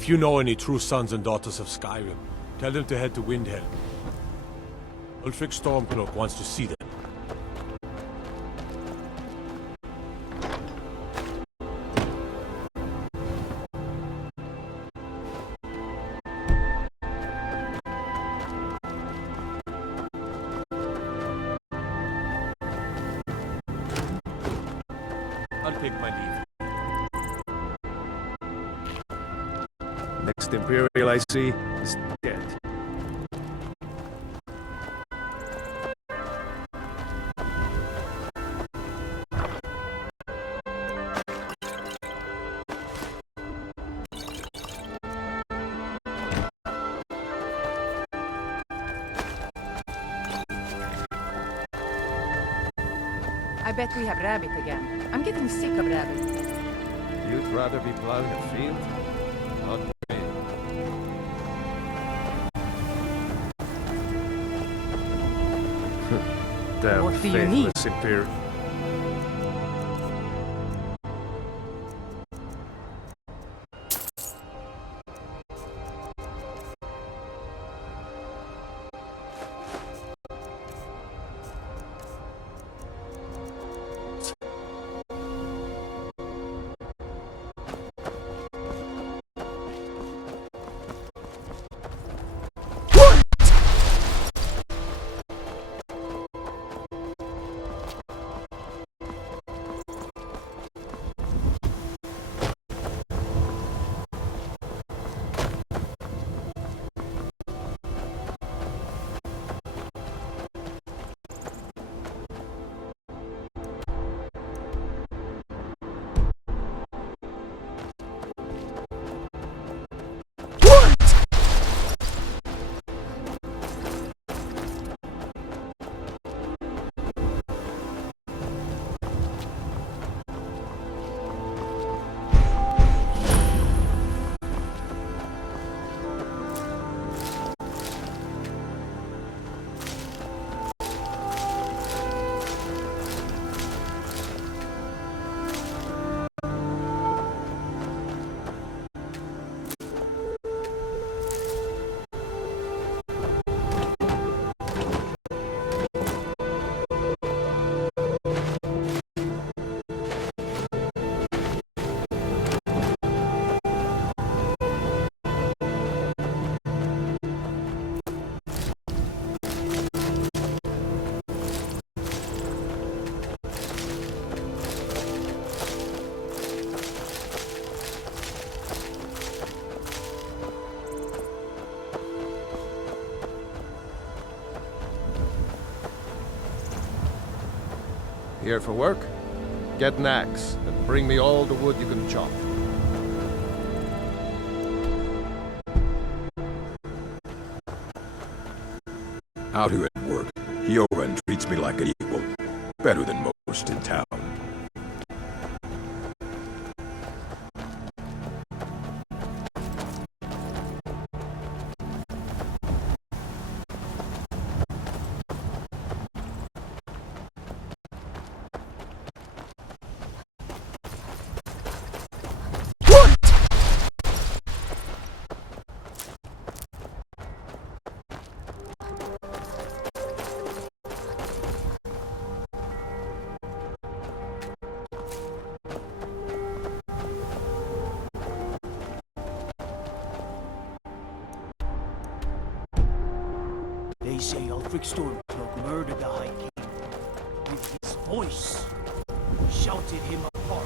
If you know any true sons and daughters of Skyrim, tell them to head to Windhelm. Ulfric Stormcloak wants to see them. I'll take my leave. Next Imperial I see is dead. I bet we have rabbit again. I'm getting sick of rabbit. You'd rather be plowing a field? Not me. Damn What do you need? faithless Imperial. Here for work? Get an axe and bring me all the wood you can chop. Out here at work, Hyoran treats me like an equal. Better than most in town. They say Ulfric Stormcloak murdered the High King. With his voice, shouted him apart.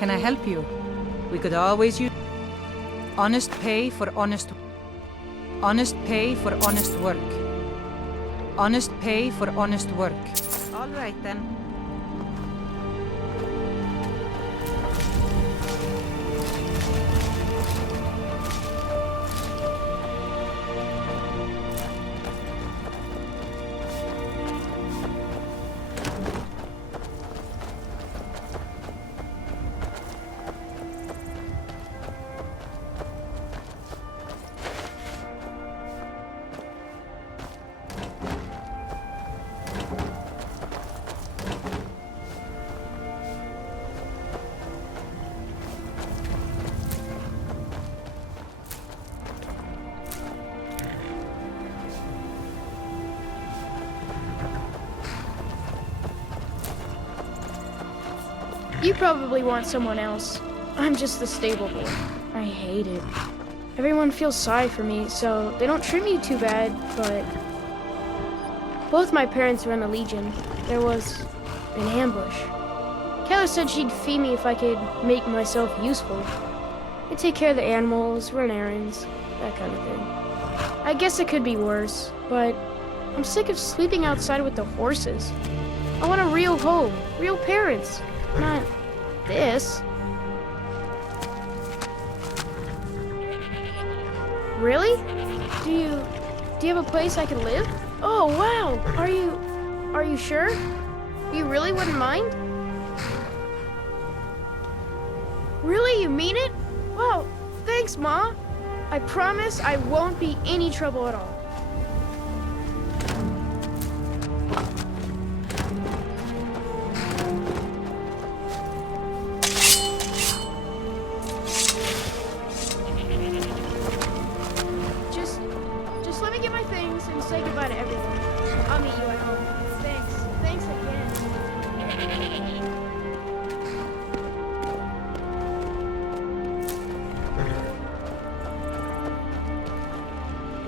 Can I help you? We could always use honest pay for honest pay for honest work. Honest pay for honest work. All right then. You probably want someone else. I'm just the stable boy. I hate it. Everyone feels sorry for me, so they don't treat me too bad, but... Both my parents were in the Legion. There was an ambush. Kayla said she'd feed me if I could make myself useful. I'd take care of the animals, run errands, that kind of thing. I guess it could be worse, but I'm sick of sleeping outside with the horses. I want a real home, real parents. Not this. Really? Do you have a place I can live? Oh wow. Are you sure? You really wouldn't mind? Really? You mean it? Wow, thanks, Ma. I promise I won't be any trouble at all. Just let me get my things and say goodbye to everyone. I'll meet you at home. Thanks. Thanks again.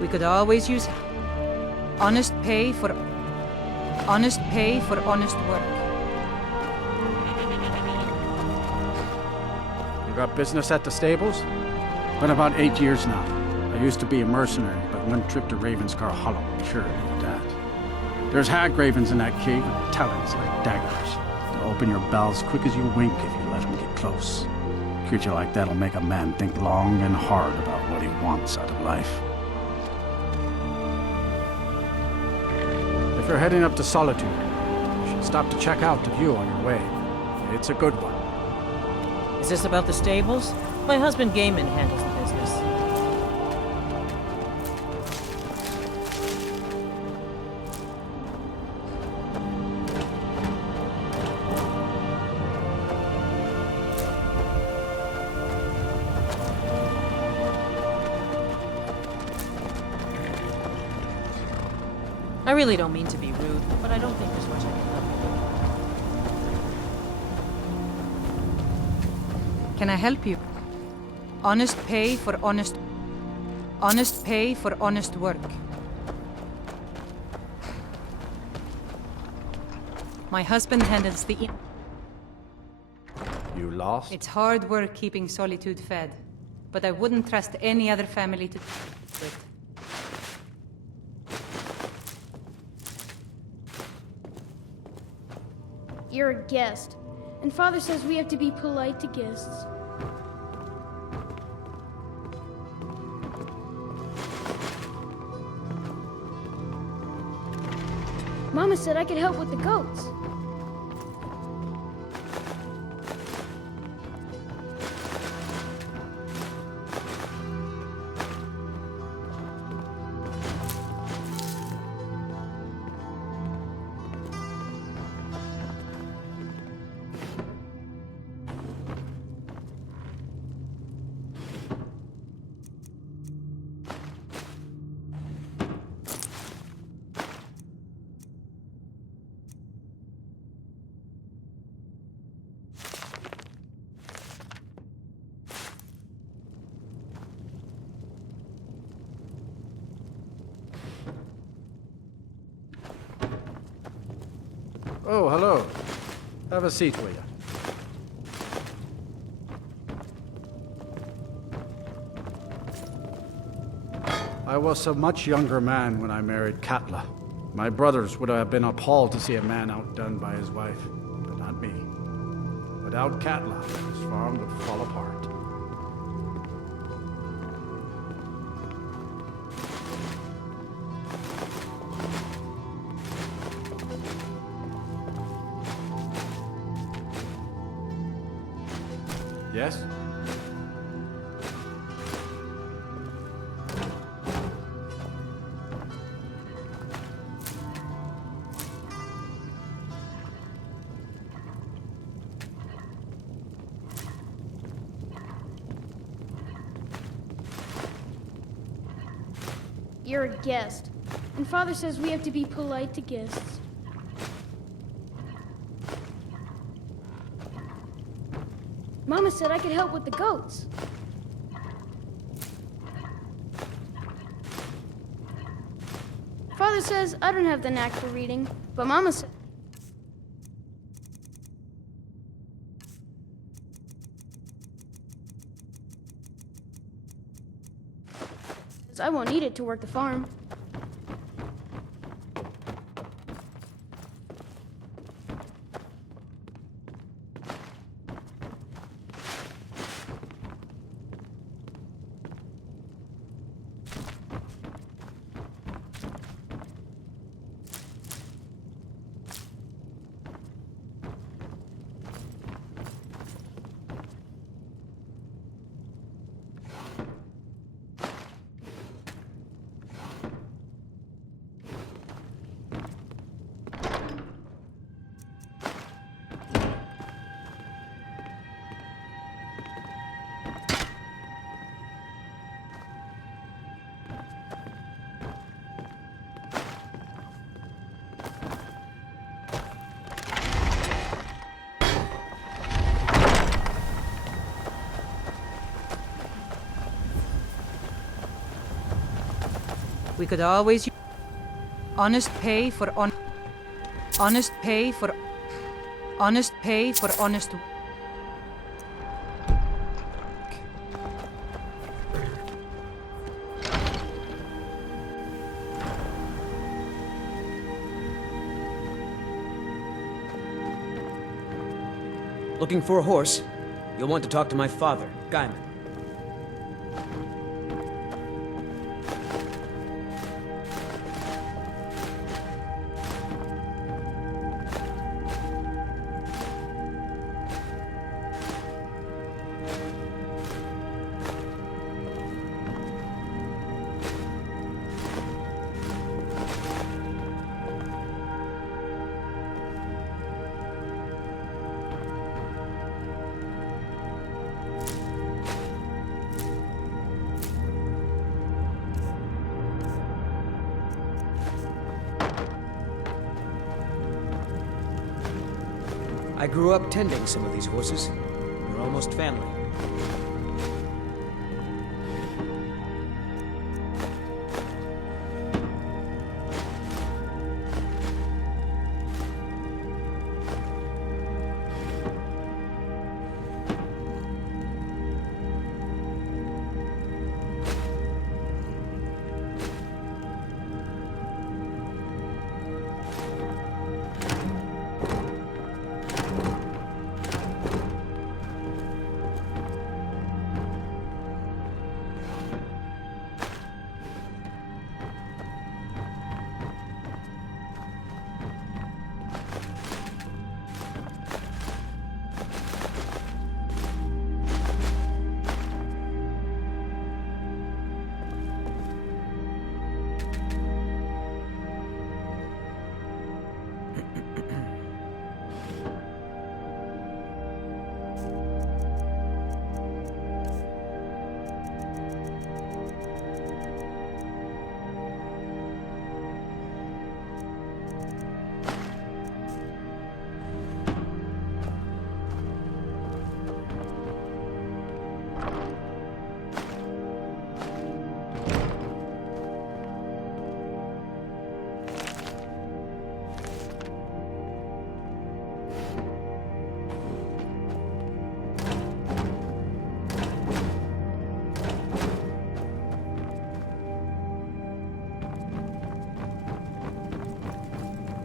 We could always use honest pay for honest work. You got business at the stables? Been about 8 years now. I used to be a mercenary, but one trip to Ravenscar Hollow cured me of that. There's hag ravens in that cave with talons like daggers. They'll open your bowels quick as you wink if you let them get close. A creature like that'll make a man think long and hard about what he wants out of life. If you're heading up to Solitude, you should stop to check out the view on your way. It's a good one. Is this about the stables? My husband Gaiman handles the business. I really don't mean to be rude, but I don't think there's much I can help you. Can I help you? Honest pay for honest work. My husband handles the You lost? It's hard work keeping Solitude fed, but I wouldn't trust any other family to do it. You're a guest, and Father says we have to be polite to guests. Mama said I could help with the goats. Oh, hello. Have a seat, will you? I was a much younger man when I married Katla. My brothers would have been appalled to see a man outdone by his wife, but not me. Without Katla, his farm would fall apart. Yes? You're a guest, and Father says we have to be polite to guests. Mama said I could help with the goats. Father says I don't have the knack for reading, but Mama said I won't need it to work the farm. We could always use honest pay for honest pay for honest pay for honest. Looking for a horse? You'll want to talk to my father, Gaiman. I grew up tending some of these horses. We're almost family.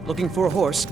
Looking for a horse?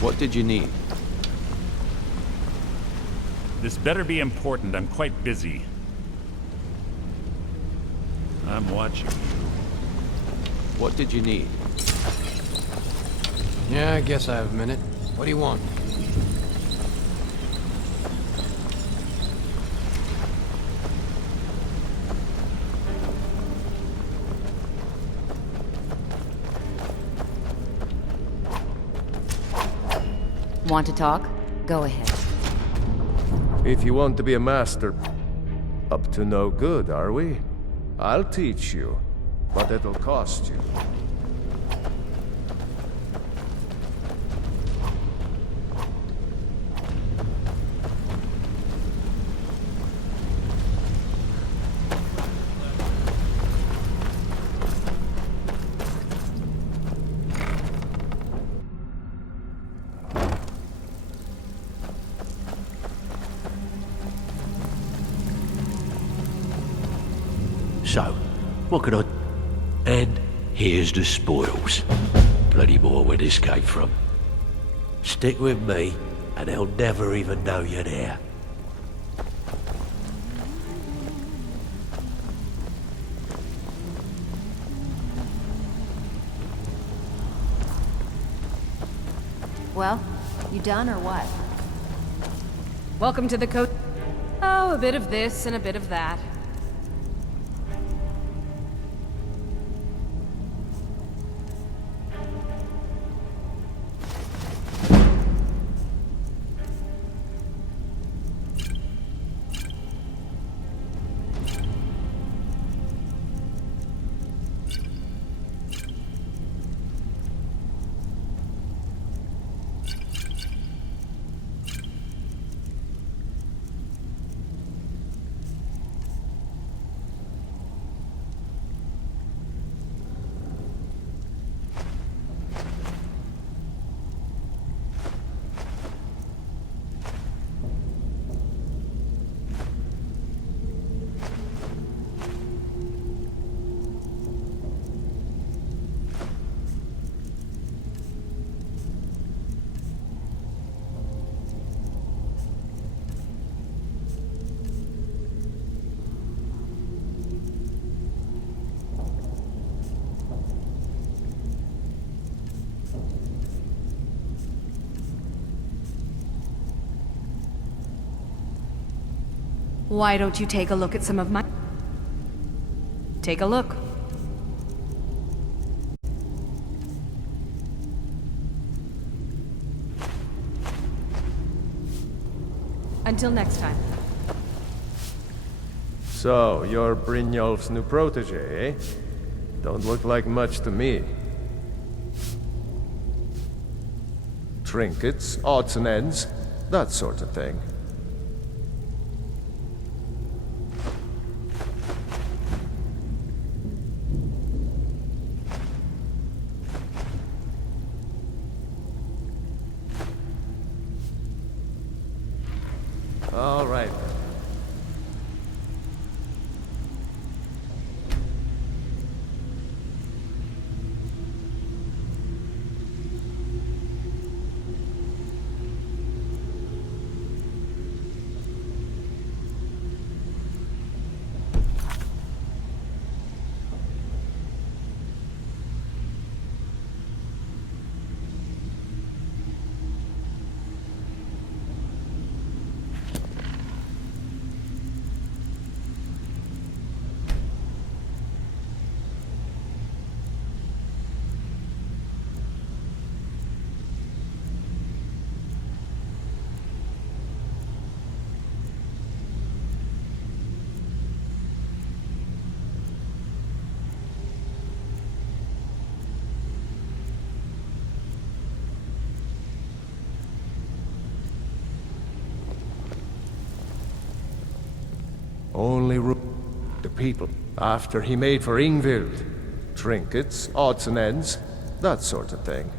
What did you need? This better be important. I'm quite busy. I'm watching you. What did you need? Yeah, I guess I have a minute. What do you want? Want to talk? Go ahead. If you want to be a master, up to no good, are we? I'll teach you, but it'll cost you. So, what could I... And here's the spoils. Plenty more where this came from. Stick with me, and they'll never even know you're there. Well, you done or what? Welcome to the coat. Oh, a bit of this and a bit of that. Why don't you take a look at some of my... Take a look. Until next time. So, you're Brynjolf's new protege, eh? Don't look like much to me. Trinkets, odds and ends, that sort of thing. All right. Only the people. After he made for Ingvild. Trinkets, odds and ends, that sort of thing.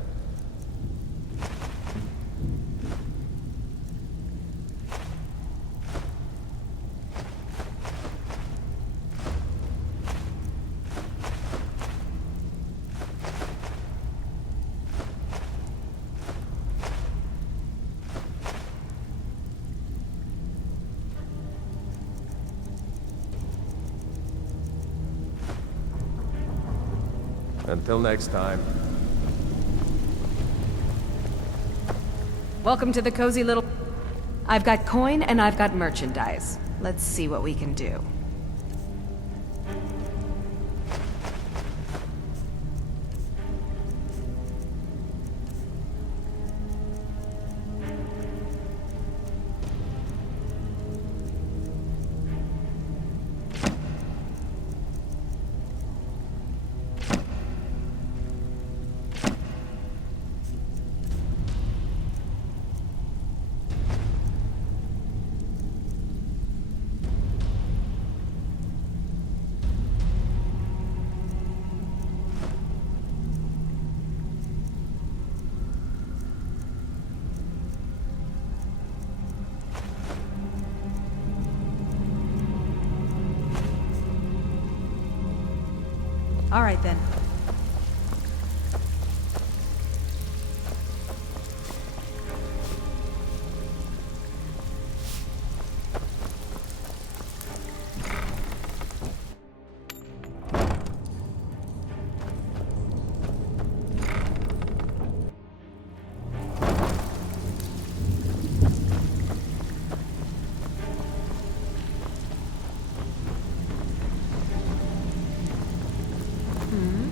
Until next time. Welcome to the cozy little... I've got coin and I've got merchandise. Let's see what we can do. All right, then. Hmm?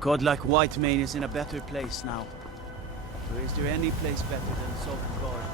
Godlike Whitemane is in a better place now. Or is there any place better than Sovngarde?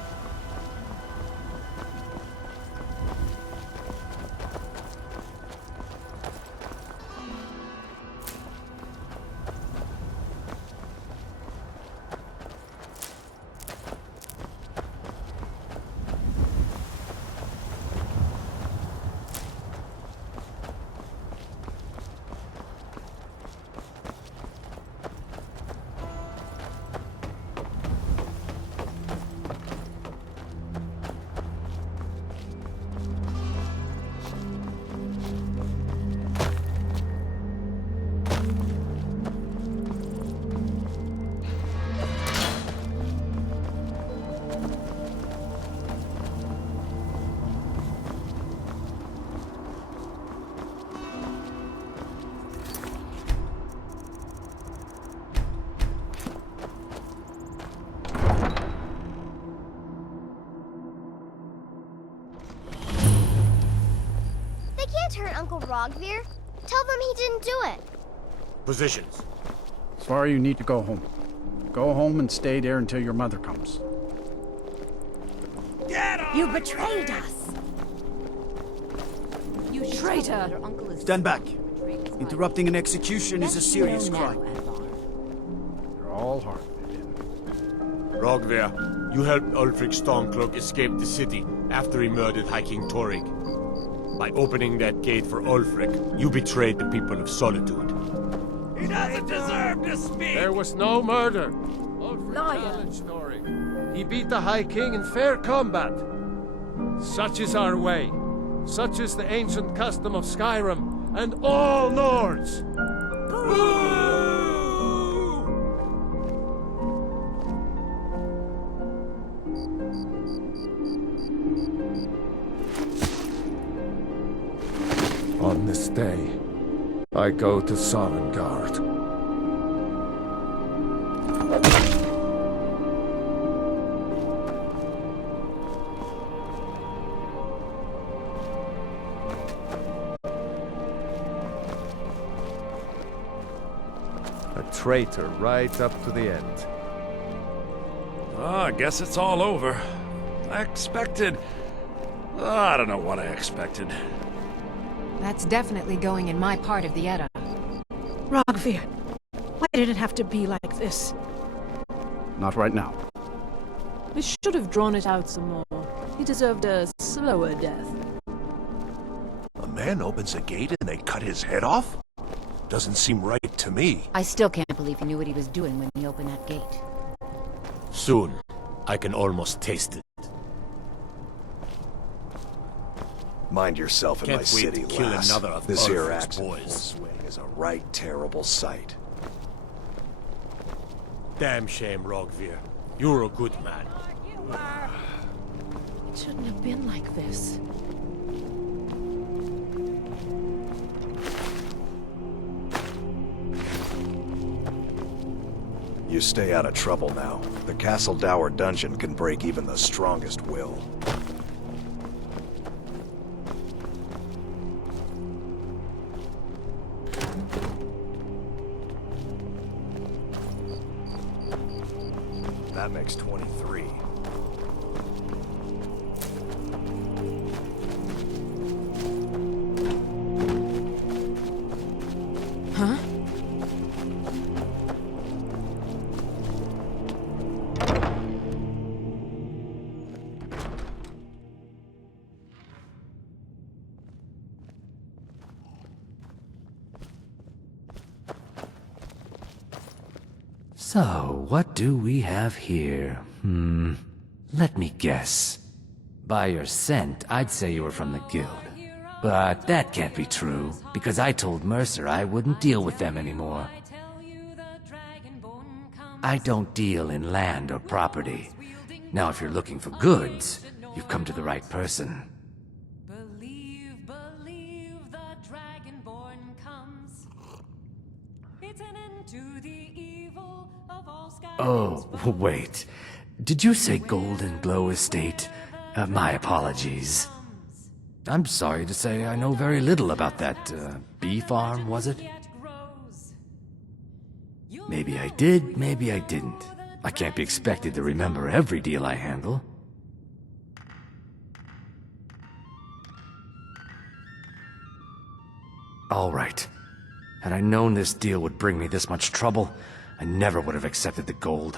Turn Uncle Rogvir. Tell them he didn't do it. Positions. Sorry, you need to go home. Go home and stay there until your mother comes. You betrayed us! You traitor! Stand back. Interrupting an execution is a serious crime. You're all hard. Rogver, you helped Ulfric Stormcloak escape the city after he murdered High King Torrig. By opening that gate for Ulfric, you betrayed the people of Solitude. He doesn't deserve to speak! There was no murder. Ulfric challenged Torrig. He beat the High King in fair combat. Such is our way. Such is the ancient custom of Skyrim and all Nords. On this day, I go to Sovngarde. A traitor right up to the end. I guess it's all over. I expected... I don't know what I expected. That's definitely going in my part of the Edda. Rogvir, why did it have to be like this? Not right now. We should have drawn it out some more. He deserved a slower death. A man opens a gate and they cut his head off? Doesn't seem right to me. I still can't believe he knew what he was doing when he opened that gate. Soon, I can almost taste it. Mind yourself in Can't my wait city, to kill lass. another of This here Ulfric's axe in full boys. swing is a right terrible sight. Damn shame, Rogvir. You're a good man. It shouldn't have been like this. You stay out of trouble now. The Castle Dower dungeon can break even the strongest will. That makes 23. Huh? So, what do we have here? Let me guess. By your scent, I'd say you were from the guild. But that can't be true, because I told Mercer I wouldn't deal with them anymore. I don't deal in land or property. Now, if you're looking for goods, you've come to the right person. Oh, wait. Did you say Golden Glow Estate? My apologies. I'm sorry to say I know very little about that, bee farm, was it? Maybe I did, maybe I didn't. I can't be expected to remember every deal I handle. All right. Had I known this deal would bring me this much trouble, I never would have accepted the gold.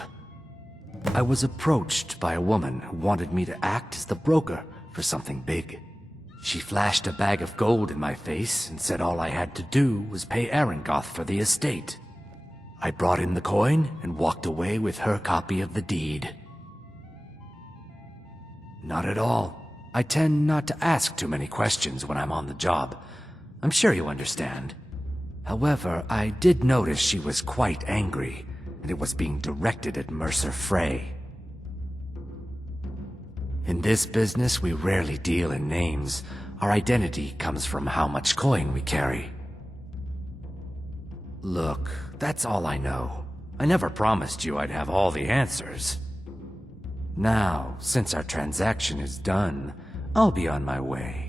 I was approached by a woman who wanted me to act as the broker for something big. She flashed a bag of gold in my face and said all I had to do was pay Arangoth for the estate. I brought in the coin and walked away with her copy of the deed. Not at all. I tend not to ask too many questions when I'm on the job. I'm sure you understand. However, I did notice she was quite angry, and it was being directed at Mercer Frey. In this business, we rarely deal in names. Our identity comes from how much coin we carry. Look, that's all I know. I never promised you I'd have all the answers. Now, since our transaction is done, I'll be on my way.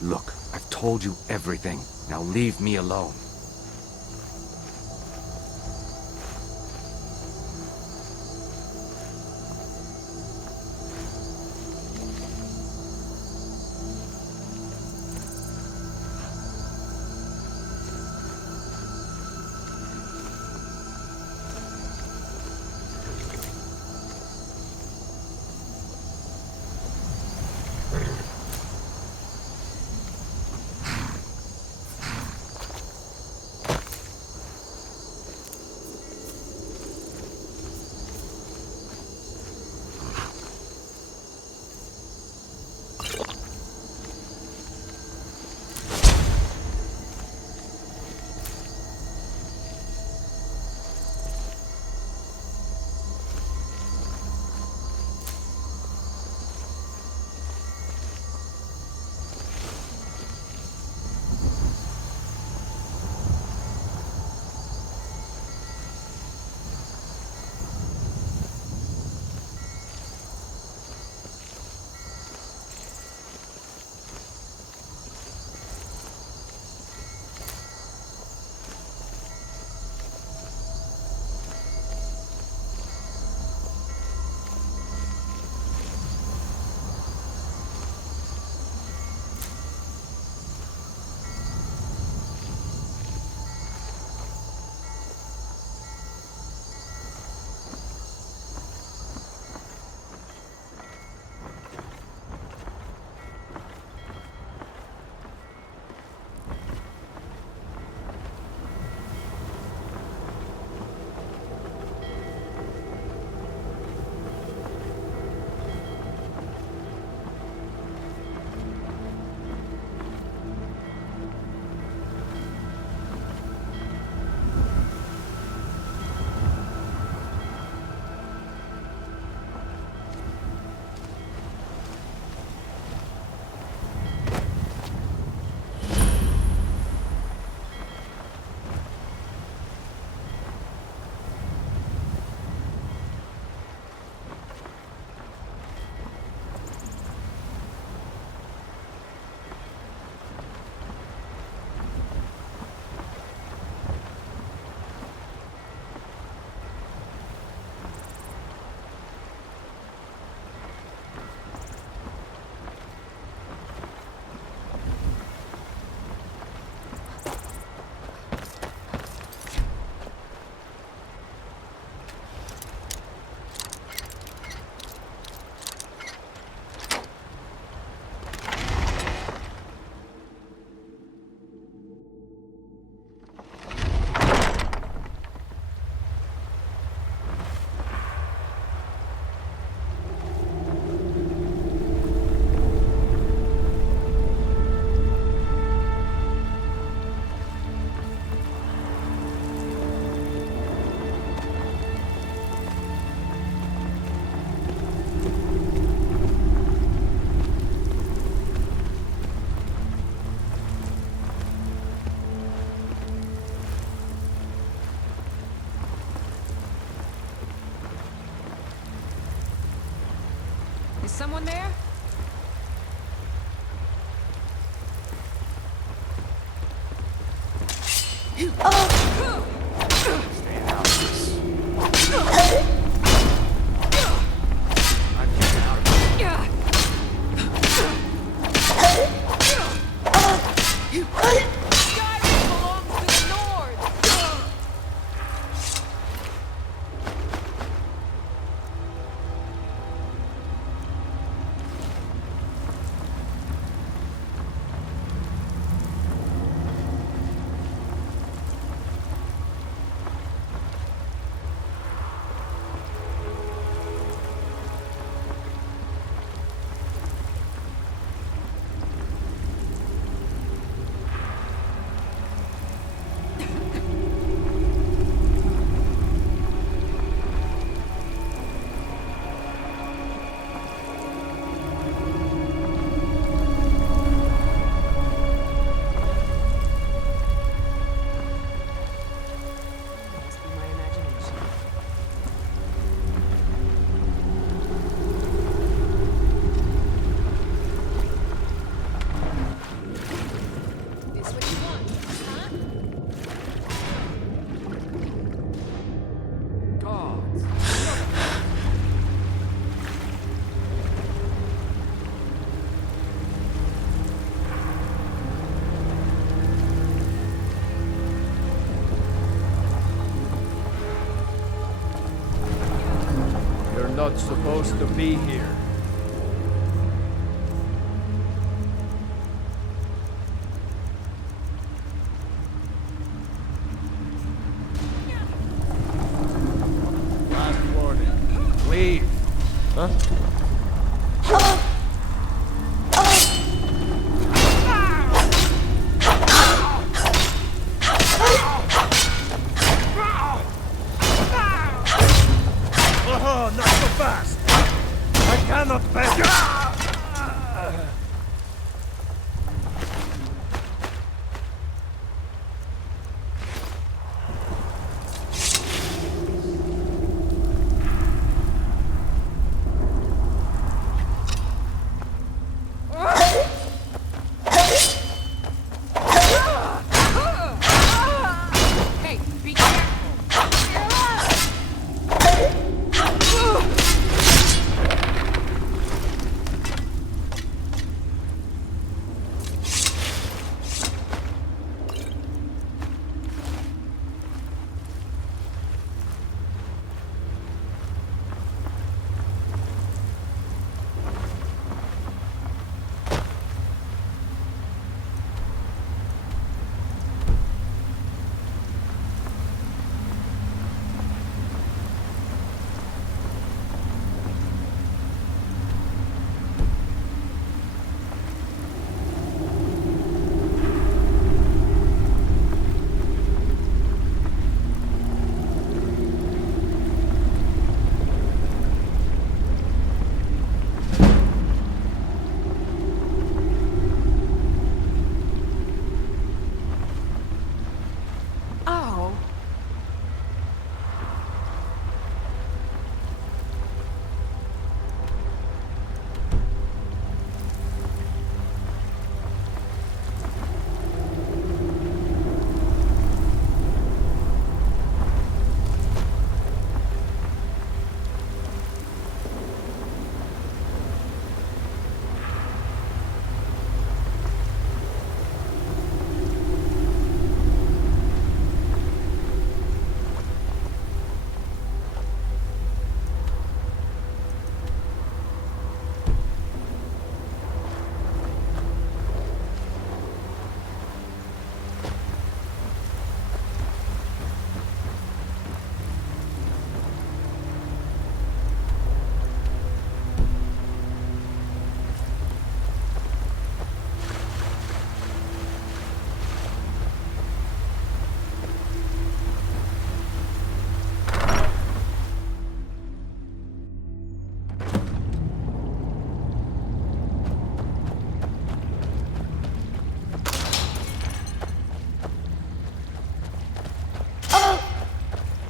Look, I've told you everything. Now leave me alone. Is someone there? Stay out of this. Not supposed to be here. Last warning. Leave. Huh?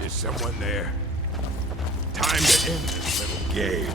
Someone there. Time to end this little game.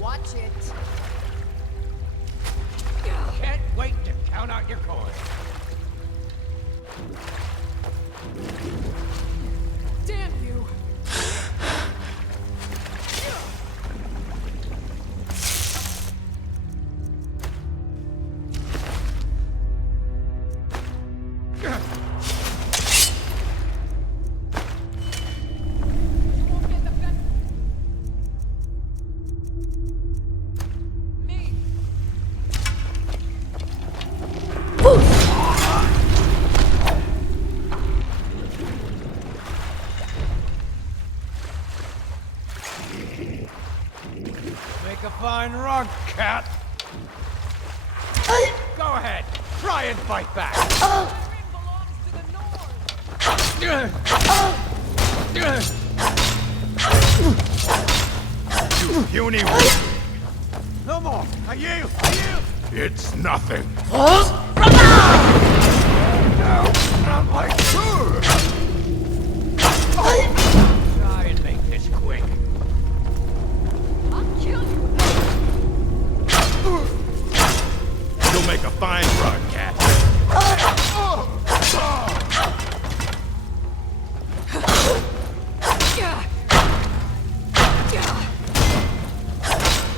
Watch it. Can't wait to count out your coin. Damn you! Make a fine rug, cat. Go ahead, try and fight back. You puny No more. I yield. I yield. It's nothing. No, not like Try and make this quick. I'll kill you! You'll make a fine rug, cat.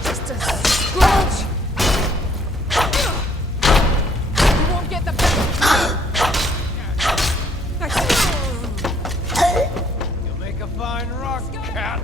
Just a scratch! You won't get the You'll make a fine rug, cat.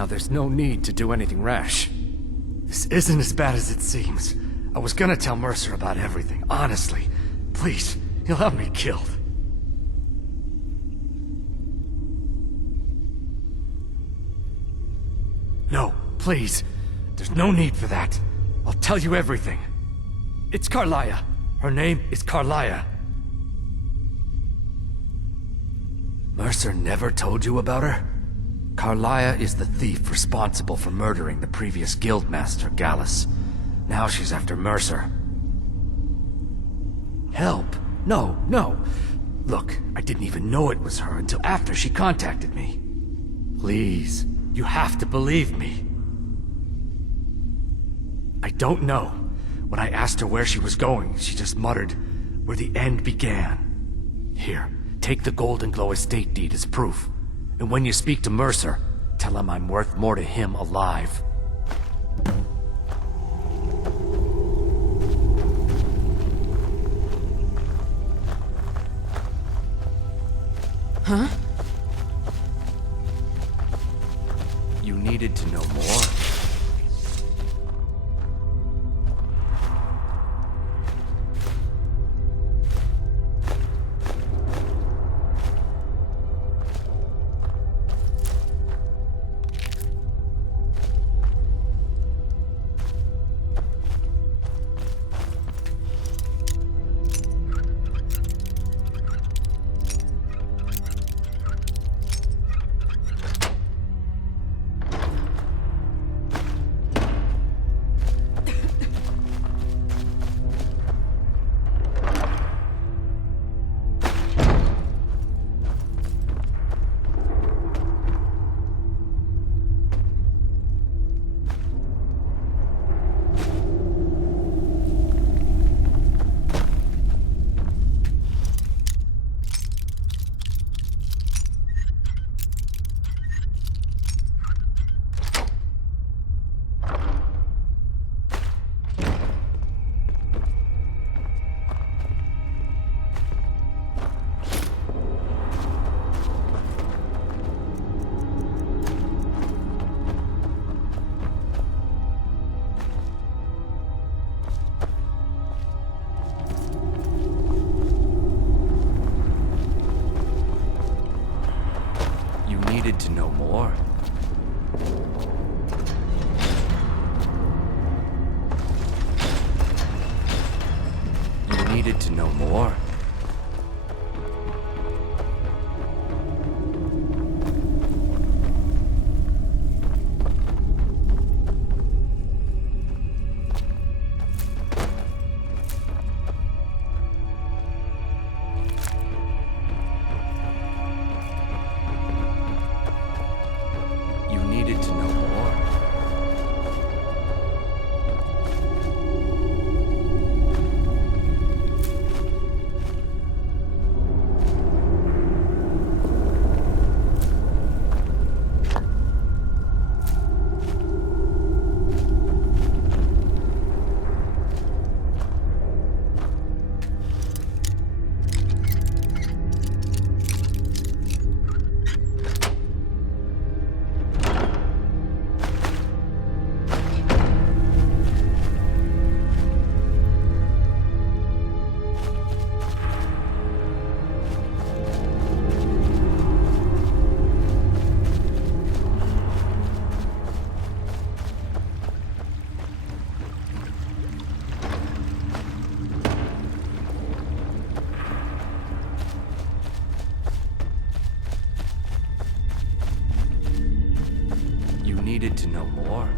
Now there's no need to do anything rash. This isn't as bad as it seems. I was gonna tell Mercer about everything, honestly. Please, he'll have me killed. No, please. There's no need for that. I'll tell you everything. It's Carlia. Her name is Carlia. Mercer never told you about her? Carlia is the thief responsible for murdering the previous guildmaster, Gallus. Now she's after Mercer. Help? No, no. Look, I didn't even know it was her until after she contacted me. Please, you have to believe me. I don't know. When I asked her where she was going, she just muttered, "Where the end began." Here, take the Golden Glow estate deed as proof. And when you speak to Mercer, tell him I'm worth more to him alive. Huh? You needed to know more? To know more. You needed to know more. Needed to know more. Needed to know more.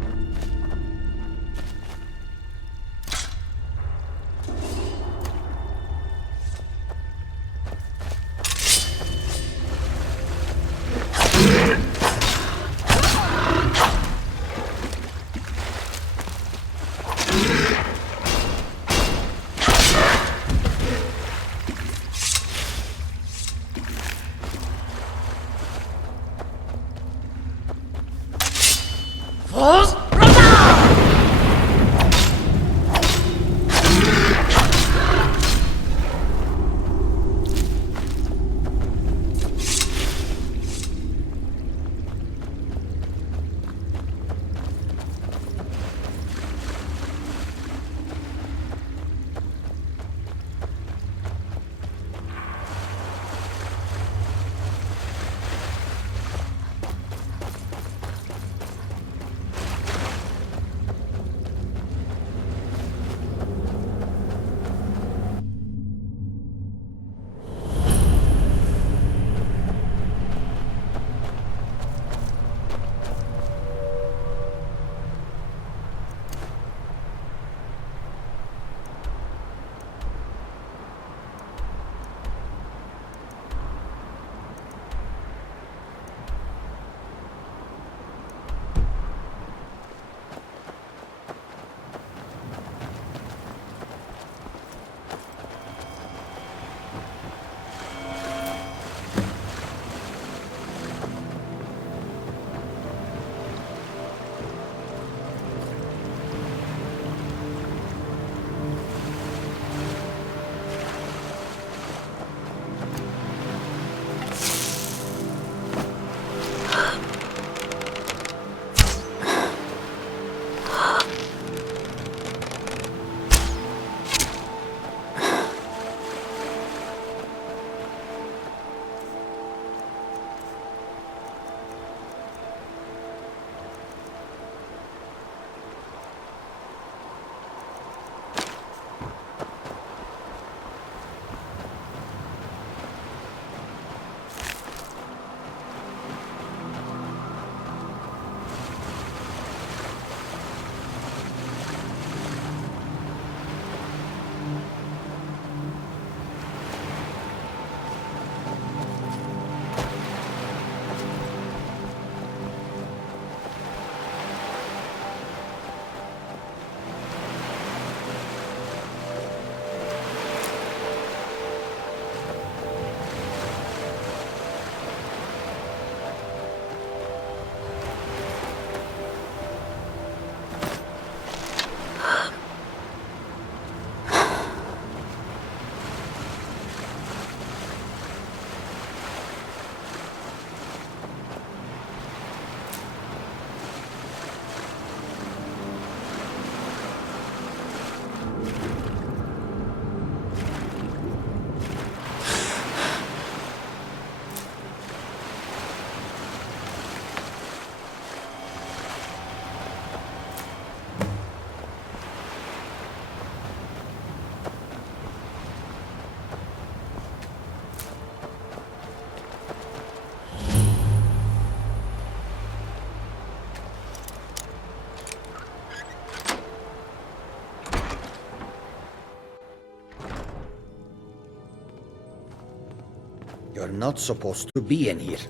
not supposed to be in here.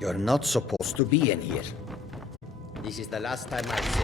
You're not supposed to be in here. This is the last time I say.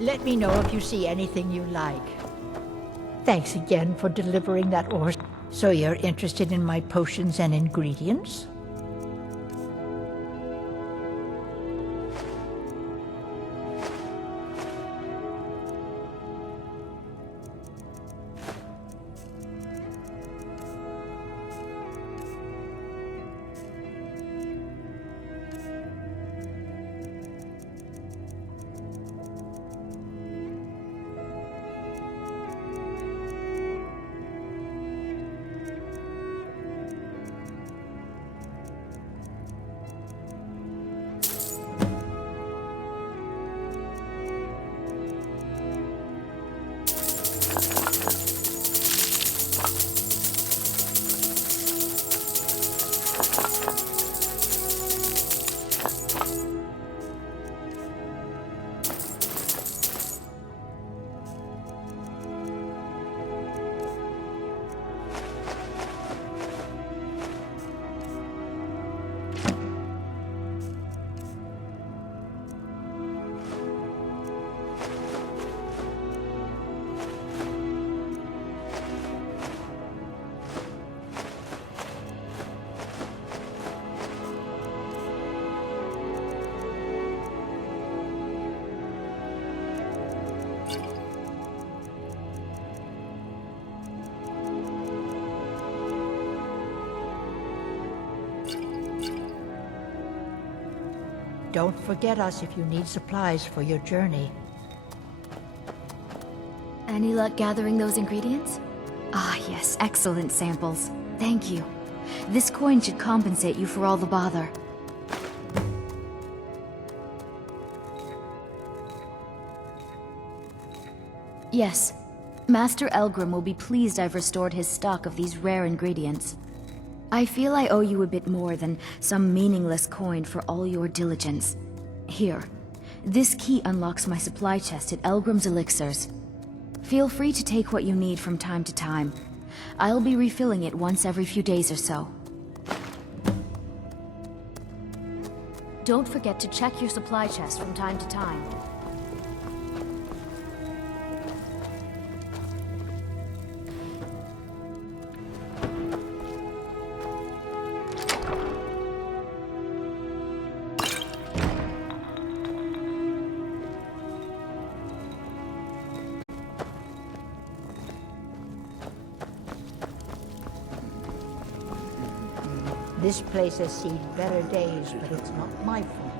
Let me know if you see anything you like. Thanks again for delivering that ore. So you're interested in my potions and ingredients? Don't forget us if you need supplies for your journey. Any luck gathering those ingredients? Ah, yes, excellent samples. Thank you. This coin should compensate you for all the bother. Yes. Master Elgrim will be pleased I've restored his stock of these rare ingredients. I feel I owe you a bit more than some meaningless coin for all your diligence. Here. This key unlocks my supply chest at Elgrim's Elixirs. Feel free to take what you need from time to time. I'll be refilling it once every few days or so. Don't forget to check your supply chest from time to time. This place has seen better days, but it's not my fault.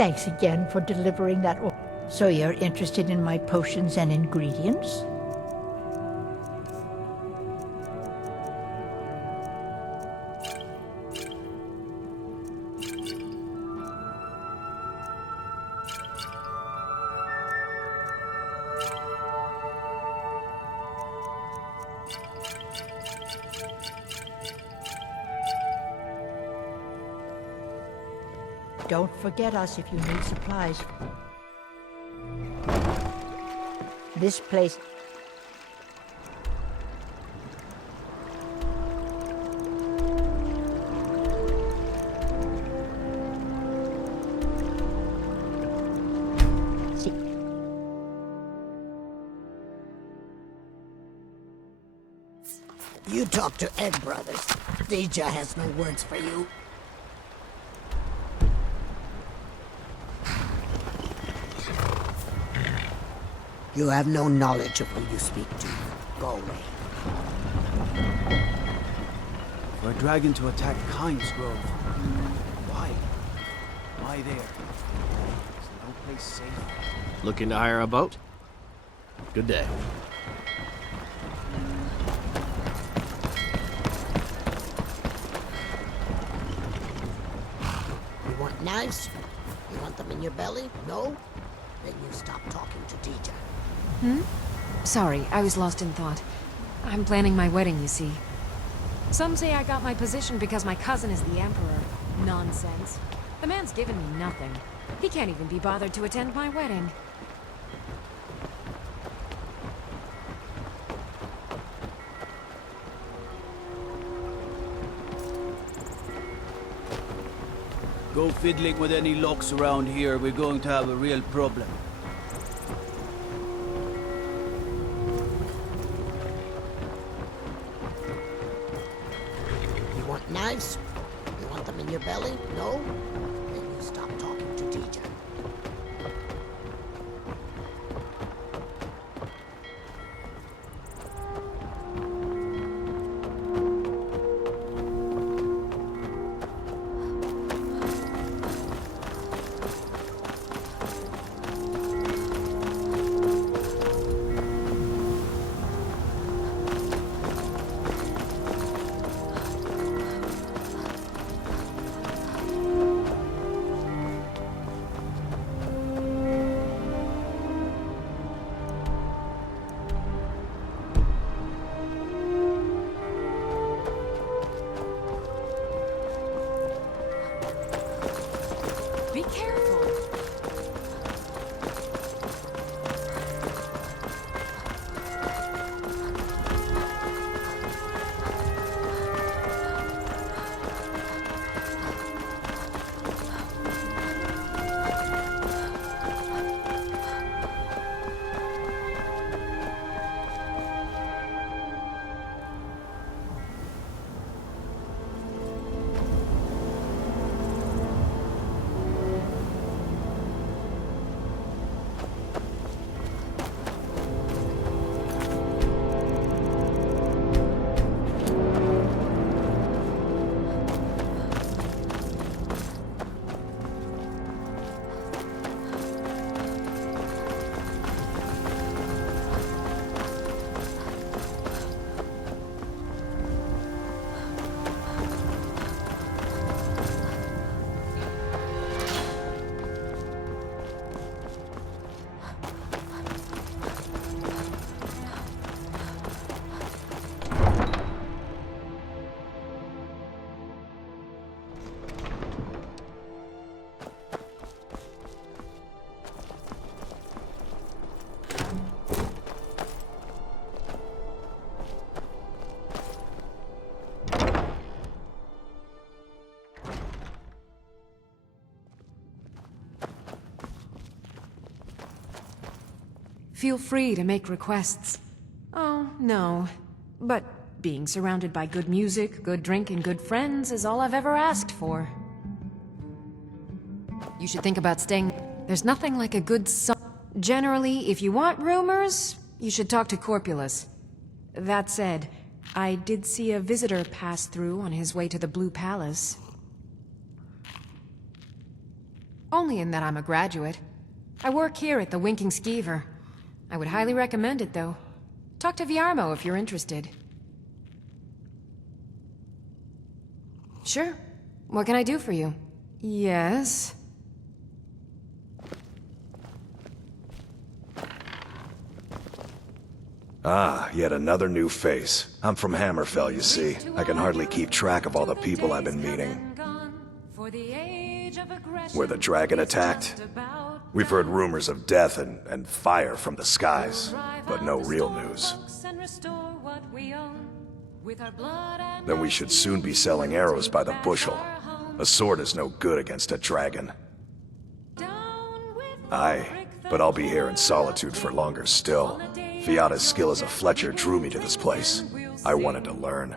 Thanks again for delivering that order. So you're interested in my potions and ingredients? Don't forget us if you need supplies. This place... You talk to Egg Brothers. Deja has no words for you. You have no knowledge of who you speak to. Go away. For a dragon to attack Kyne's Grove. Why? Why there? Is no place safe? Looking to hire a boat? Good day. You want knives? You want them in your belly? No? Then you stop talking to Deja. Sorry, I was lost in thought. I'm planning my wedding, you see. Some say I got my position because my cousin is the Emperor. Nonsense. The man's given me nothing. He can't even be bothered to attend my wedding. Go fiddling with any locks around here, we're going to have a real problem. You want knives? You want them in your belly? No? Then you stop talking to Deja. Be careful. Feel free to make requests. Oh, no. But being surrounded by good music, good drink, and good friends is all I've ever asked for. You should think about staying. There's nothing like a good song. Generally, if you want rumors, you should talk to Corpulus. That said, I did see a visitor pass through on his way to the Blue Palace. Only in that I'm a graduate. I work here at the Winking Skeever. I would highly recommend it, though. Talk to Viarmo if you're interested. Sure. What can I do for you? Yes? Ah, yet another new face. I'm from Hammerfell, you see. I can hardly keep track of all the people I've been meeting. Where the dragon attacked? We've heard rumors of death and fire from the skies, but no real news. Then we should soon be selling arrows by the bushel. A sword is no good against a dragon. Aye, but I'll be here in solitude for longer still. Fiata's skill as a Fletcher drew me to this place. I wanted to learn.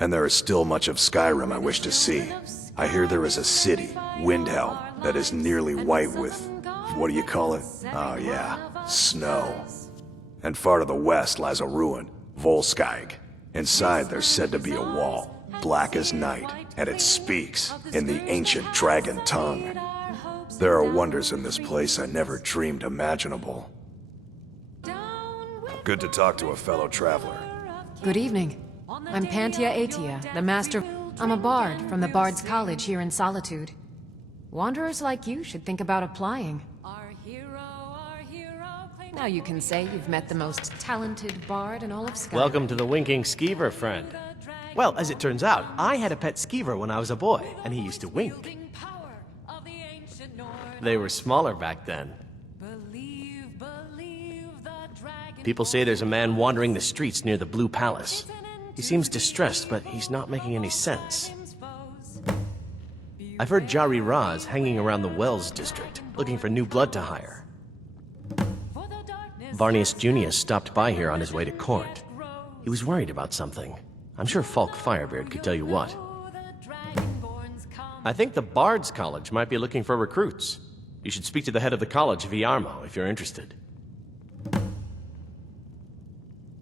And there is still much of Skyrim I wish to see. I hear there is a city, Windhelm, that is nearly white with... what do you call it? Oh yeah, snow. And far to the west lies a ruin, Volskag. Inside there's said to be a wall, black as night, and it speaks in the ancient dragon tongue. There are wonders in this place I never dreamed imaginable. Good to talk to a fellow traveler. Good evening. I'm Pantia Atia, the master... I'm a bard from the Bard's College here in Solitude. Wanderers like you should think about applying. Now you can say you've met the most talented bard in all of Skyrim. Welcome to the Winking Skeever, friend. Well, as it turns out, I had a pet skeever when I was a boy, and he used to wink. They were smaller back then. People say there's a man wandering the streets near the Blue Palace. He seems distressed, but he's not making any sense. I've heard Jari Raz hanging around the Wells district, looking for new blood to hire. Varnius Junius stopped by here on his way to court. He was worried about something. I'm sure Falk Firebeard could tell you what. I think the Bard's College might be looking for recruits. You should speak to the head of the college, Viarmo, if you're interested.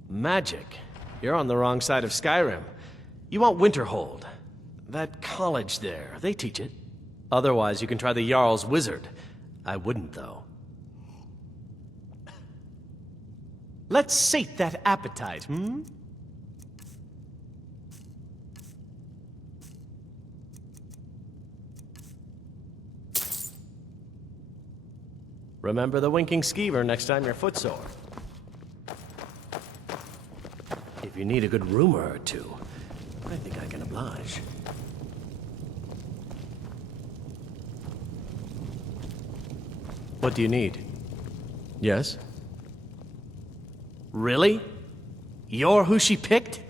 Magic. You're on the wrong side of Skyrim. You want Winterhold. That college there, they teach it. Otherwise, you can try the Jarl's Wizard. I wouldn't, though. Let's sate that appetite, hmm? Remember the Winking Skeever next time you're footsore. If you need a good rumor or two, I think I can oblige. What do you need? Yes? Really? You're who she picked?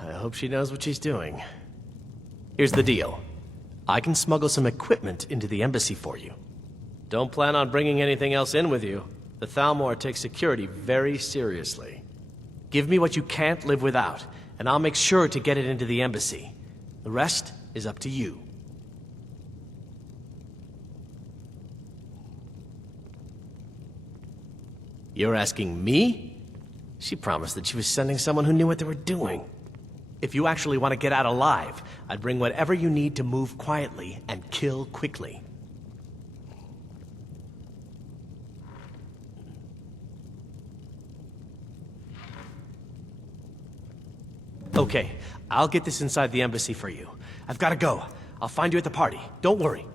I hope she knows what she's doing. Here's the deal. I can smuggle some equipment into the embassy for you. Don't plan on bringing anything else in with you. The Thalmor takes security very seriously. Give me what you can't live without, and I'll make sure to get it into the embassy. The rest is up to you. You're asking me? She promised that she was sending someone who knew what they were doing. If you actually want to get out alive, I'd bring whatever you need to move quietly and kill quickly. Okay, I'll get this inside the embassy for you. I've got to go. I'll find you at the party. Don't worry.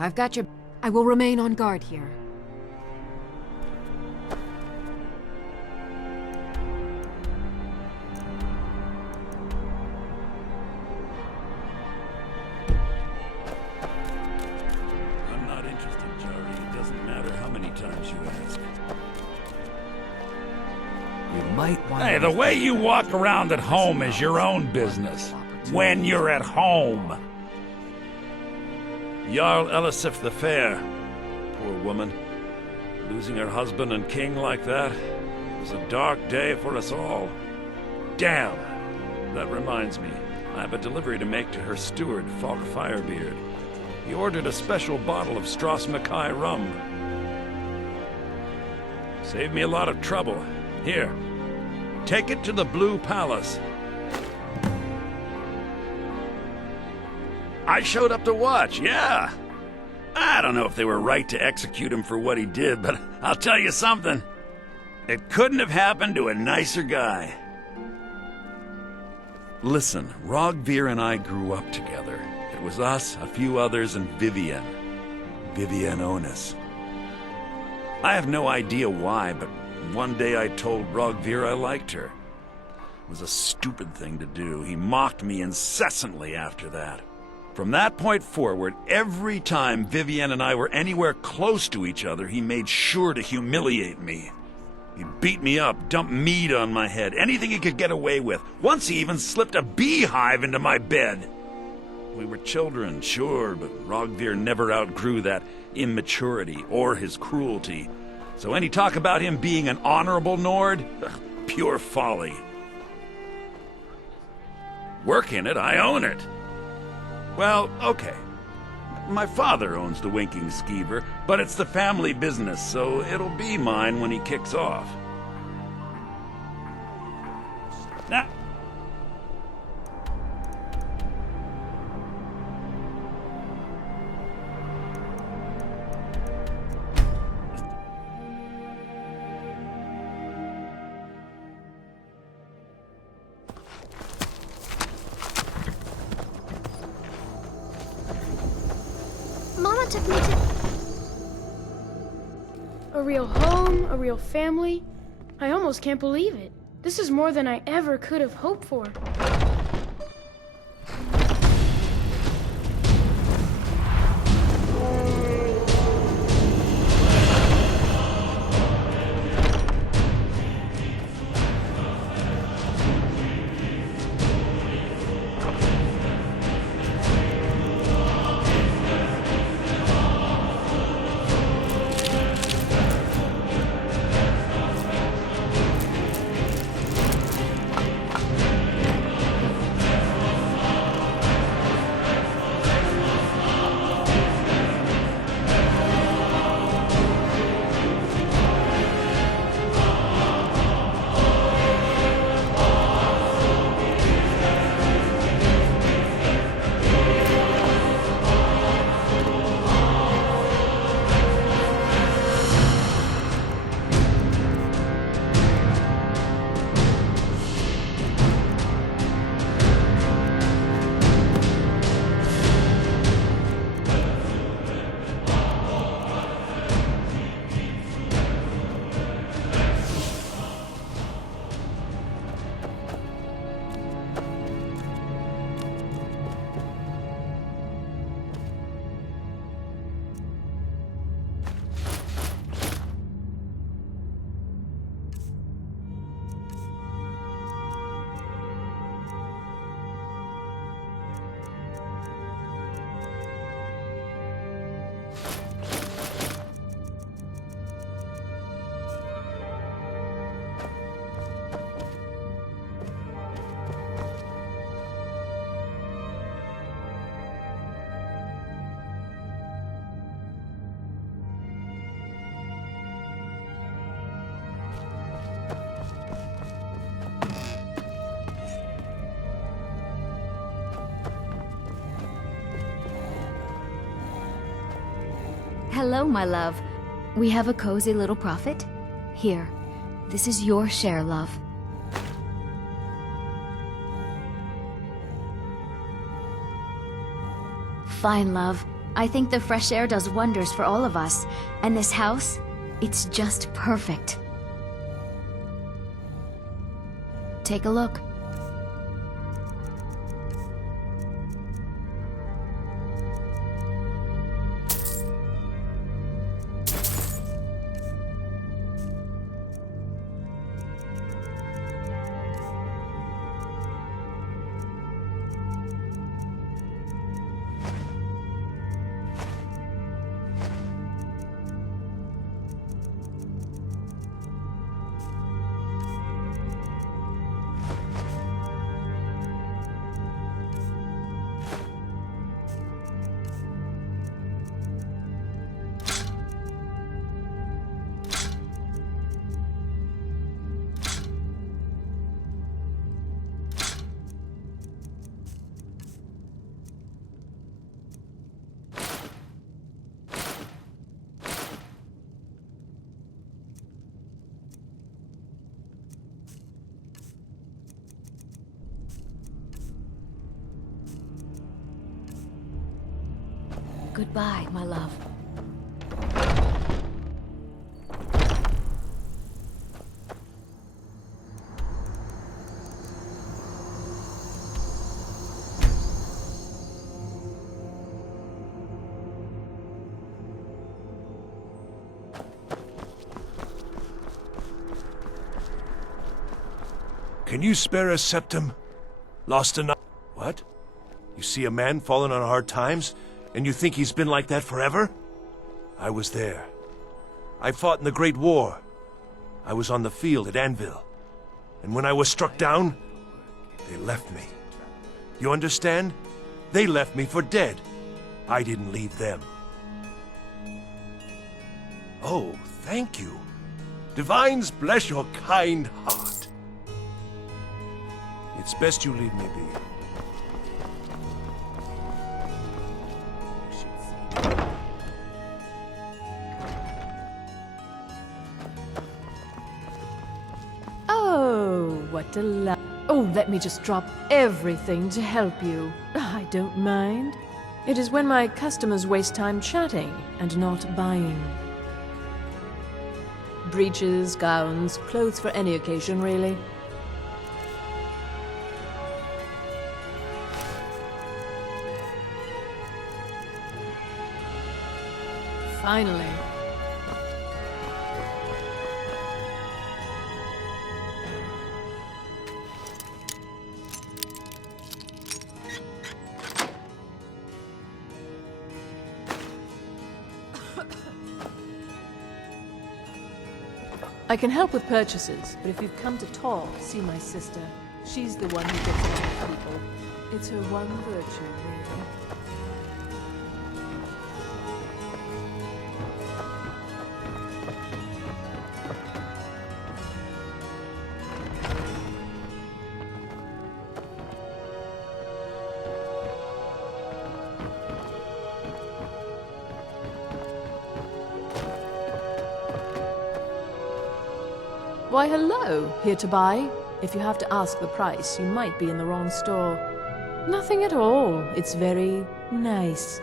I've got your... I will remain on guard here. I'm not interested, Jari. It doesn't matter how many times you ask. You might want Hey, the way you walk around at home is your own business. When you're at home. Jarl Elisif the Fair. Poor woman. Losing her husband and king like that. It was a dark day for us all. Damn! That reminds me. I have a delivery to make to her steward, Falk Firebeard. He ordered a special bottle of Strass Mackay rum. Saved me a lot of trouble. Here. Take it to the Blue Palace. I showed up to watch, yeah. I don't know if they were right to execute him for what he did, but I'll tell you something. It couldn't have happened to a nicer guy. Listen, Rogvir and I grew up together. It was us, a few others, and Vivienne. Vivienne Onus. I have no idea why, but one day I told Rogvir I liked her. It was a stupid thing to do. He mocked me incessantly after that. From that point forward, every time Vivienne and I were anywhere close to each other, he made sure to humiliate me. He beat me up, dumped meat on my head, anything he could get away with. Once he even slipped a beehive into my bed. We were children, sure, but Rogvir never outgrew that immaturity or his cruelty. So any talk about him being an honorable Nord? Pure folly. Work in it, I own it. Well, okay. My father owns the Winking Skeever, but it's the family business, so it'll be mine when he kicks off. Now... Mama took me to... A real home, a real family. I almost can't believe it. This is more than I ever could have hoped for. Hello, my love. We have a cozy little profit? Here, this is your share, love. Fine, love. I think the fresh air does wonders for all of us, and this house, it's just perfect. Take a look. Goodbye, my love. Can you spare a septum? Lost enough? What? You see a man fallen on hard times, and you think he's been like that forever? I was there. I fought in the Great War. I was on the field at Anvil. And when I was struck down, they left me. You understand? They left me for dead. I didn't leave them. Oh, thank you. Divines bless your kind heart. It's best you leave me be. Oh, what a Oh, let me just drop everything to help you. I don't mind. It is when my customers waste time chatting and not buying. Breeches, gowns, clothes for any occasion, really. Finally. I can help with purchases, but if you've come to talk, see my sister. She's the one who gets along with people. It's her one virtue, really. Why, hello. Here to buy? If you have to ask the price, you might be in the wrong store. Nothing at all. It's very nice.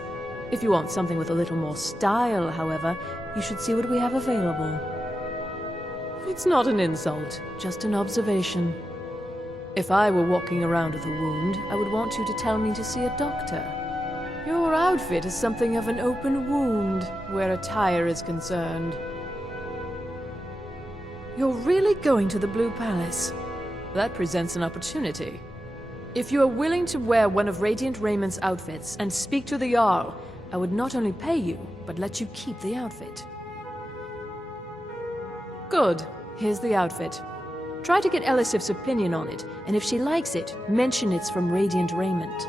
If you want something with a little more style, however, you should see what we have available. It's not an insult, just an observation. If I were walking around with a wound, I would want you to tell me to see a doctor. Your outfit is something of an open wound, where attire is concerned. You're really going to the Blue Palace. That presents an opportunity. If you are willing to wear one of Radiant Raymond's outfits and speak to the Jarl, I would not only pay you, but let you keep the outfit. Good. Here's the outfit. Try to get Elisif's opinion on it, and if she likes it, mention it's from Radiant Raymond.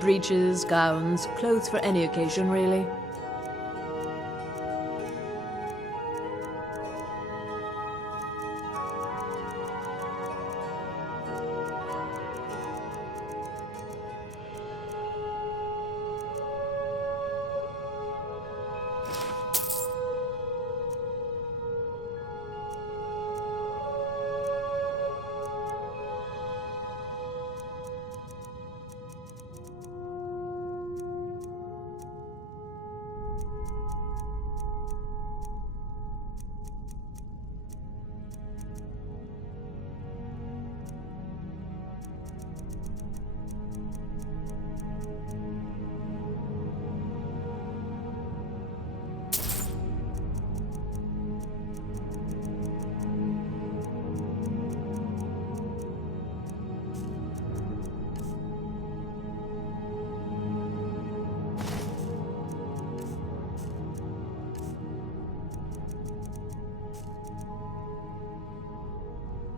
Breeches, gowns, clothes for any occasion, really.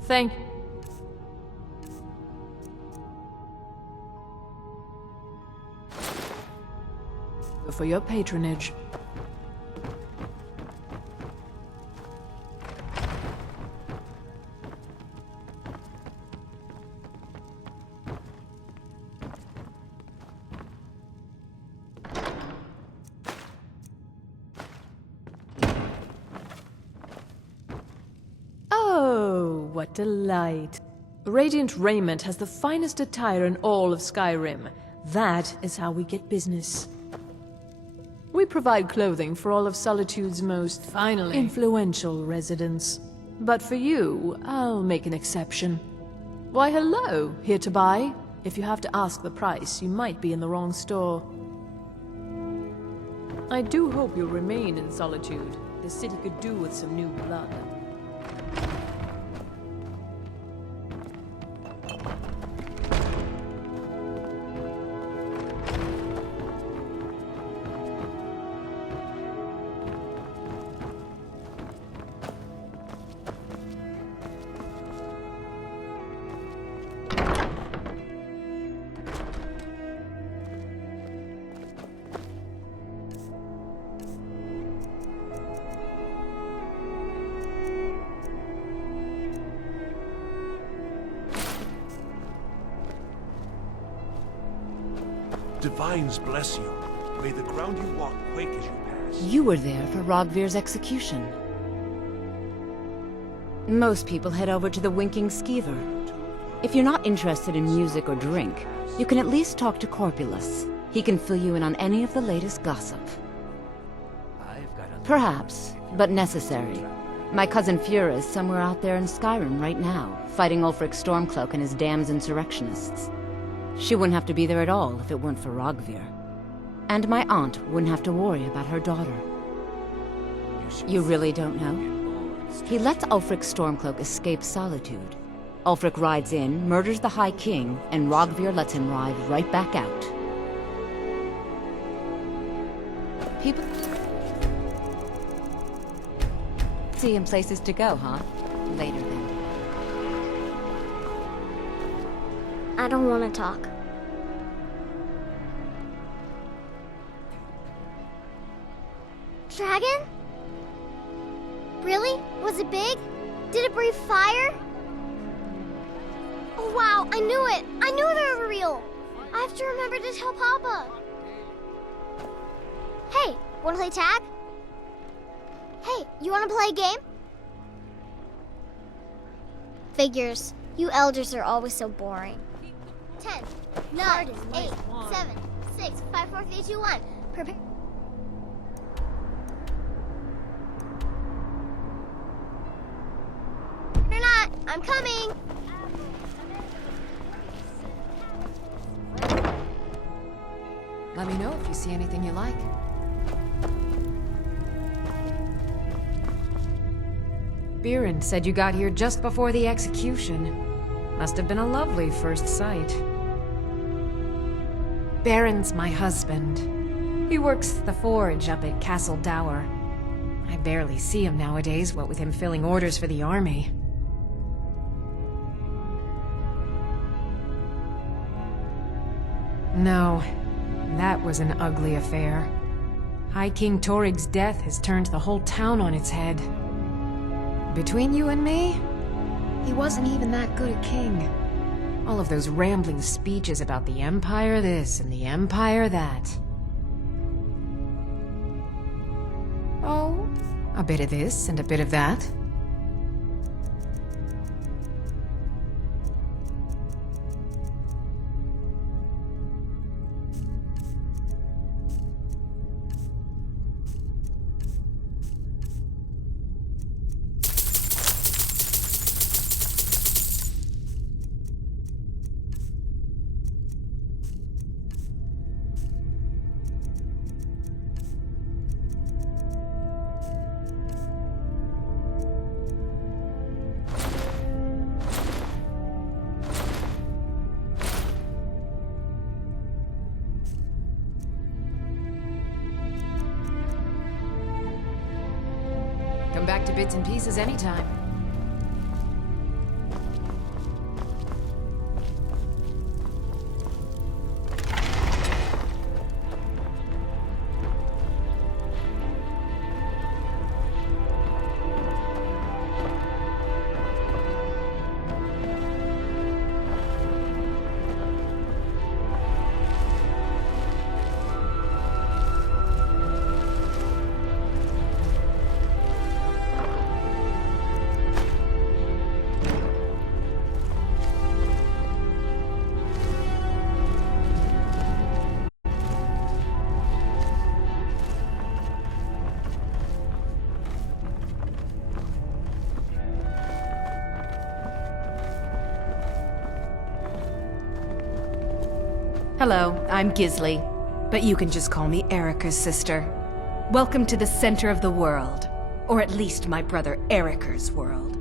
Thank you for your patronage. Oh, what delight. Radiant Raiment has the finest attire in all of Skyrim. That is how we get business. We provide clothing for all of Solitude's most influential residents. But for you, I'll make an exception. Why, hello, here to buy? If you have to ask the price, you might be in the wrong store. I do hope you'll remain in Solitude. The city could do with some new blood. Divines bless you. May the ground you walk quake as you pass. You were there for Rogvir's execution. Most people head over to the Winking Skeever. If you're not interested in music or drink, you can at least talk to Corpulus. He can fill you in on any of the latest gossip. Perhaps, but necessary. My cousin Fura is somewhere out there in Skyrim right now, fighting Ulfric Stormcloak and his damned insurrectionists. She wouldn't have to be there at all if it weren't for Rogvir. And my aunt wouldn't have to worry about her daughter. You really don't know? He lets Ulfric Stormcloak escape Solitude. Ulfric rides in, murders the High King, and Rogvir lets him ride right back out. People see him places to go, huh? Later then. I don't want to talk. Dragon? Really? Was it big? Did it breathe fire? Oh wow, I knew it! I knew they were real! I have to remember to tell Papa. Hey, wanna play tag? Hey, you wanna play a game? Figures. You elders are always so boring. 10, 9, 8, 7, 6, 5, 4, 3, 2, 1. Prepare. Or not, I'm coming. Let me know if you see anything you like. Biren said you got here just before the execution. Must have been a lovely first sight. Baron's my husband. He works the forge up at Castle Dower. I barely see him nowadays, what with him filling orders for the army. No, that was an ugly affair. High King Torig's death has turned the whole town on its head. Between you and me, he wasn't even that good a king. All of those rambling speeches about the Empire this and the Empire that. Oh, a bit of this and a bit of that. Come back to bits and pieces anytime. Hello, I'm Gisli, but you can just call me Erica's sister. Welcome to the center of the world, or at least my brother Erica's world.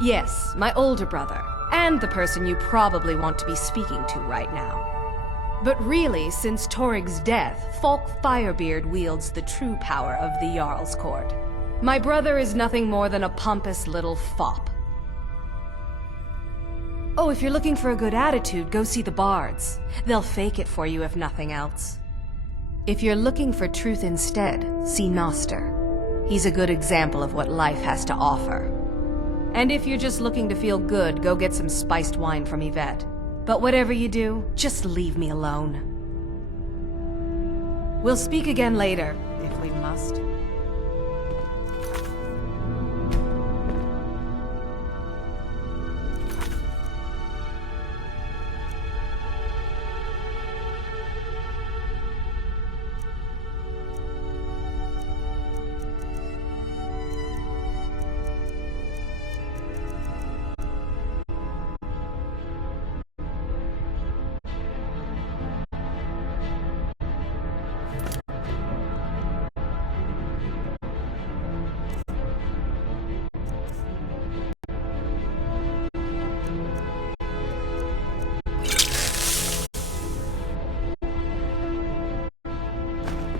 Yes, my older brother, and the person you probably want to be speaking to right now. But really, since Torig's death, Falk Firebeard wields the true power of the Jarl's Court. My brother is nothing more than a pompous little fop. Oh, if you're looking for a good attitude, go see the bards. They'll fake it for you if nothing else. If you're looking for truth instead, see Noster. He's a good example of what life has to offer. And if you're just looking to feel good, go get some spiced wine from Yvette. But whatever you do, just leave me alone. We'll speak again later, if we must.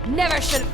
Never should.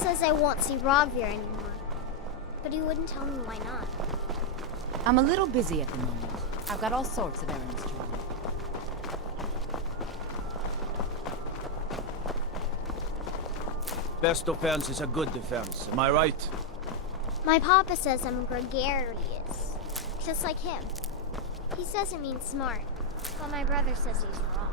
says I won't see Rogvir anymore. But he wouldn't tell me why not. I'm a little busy at the moment. I've got all sorts of errands to run. Best offense is a good defense, am I right? My papa says I'm gregarious. Just like him. He says it means smart. But my brother says he's wrong.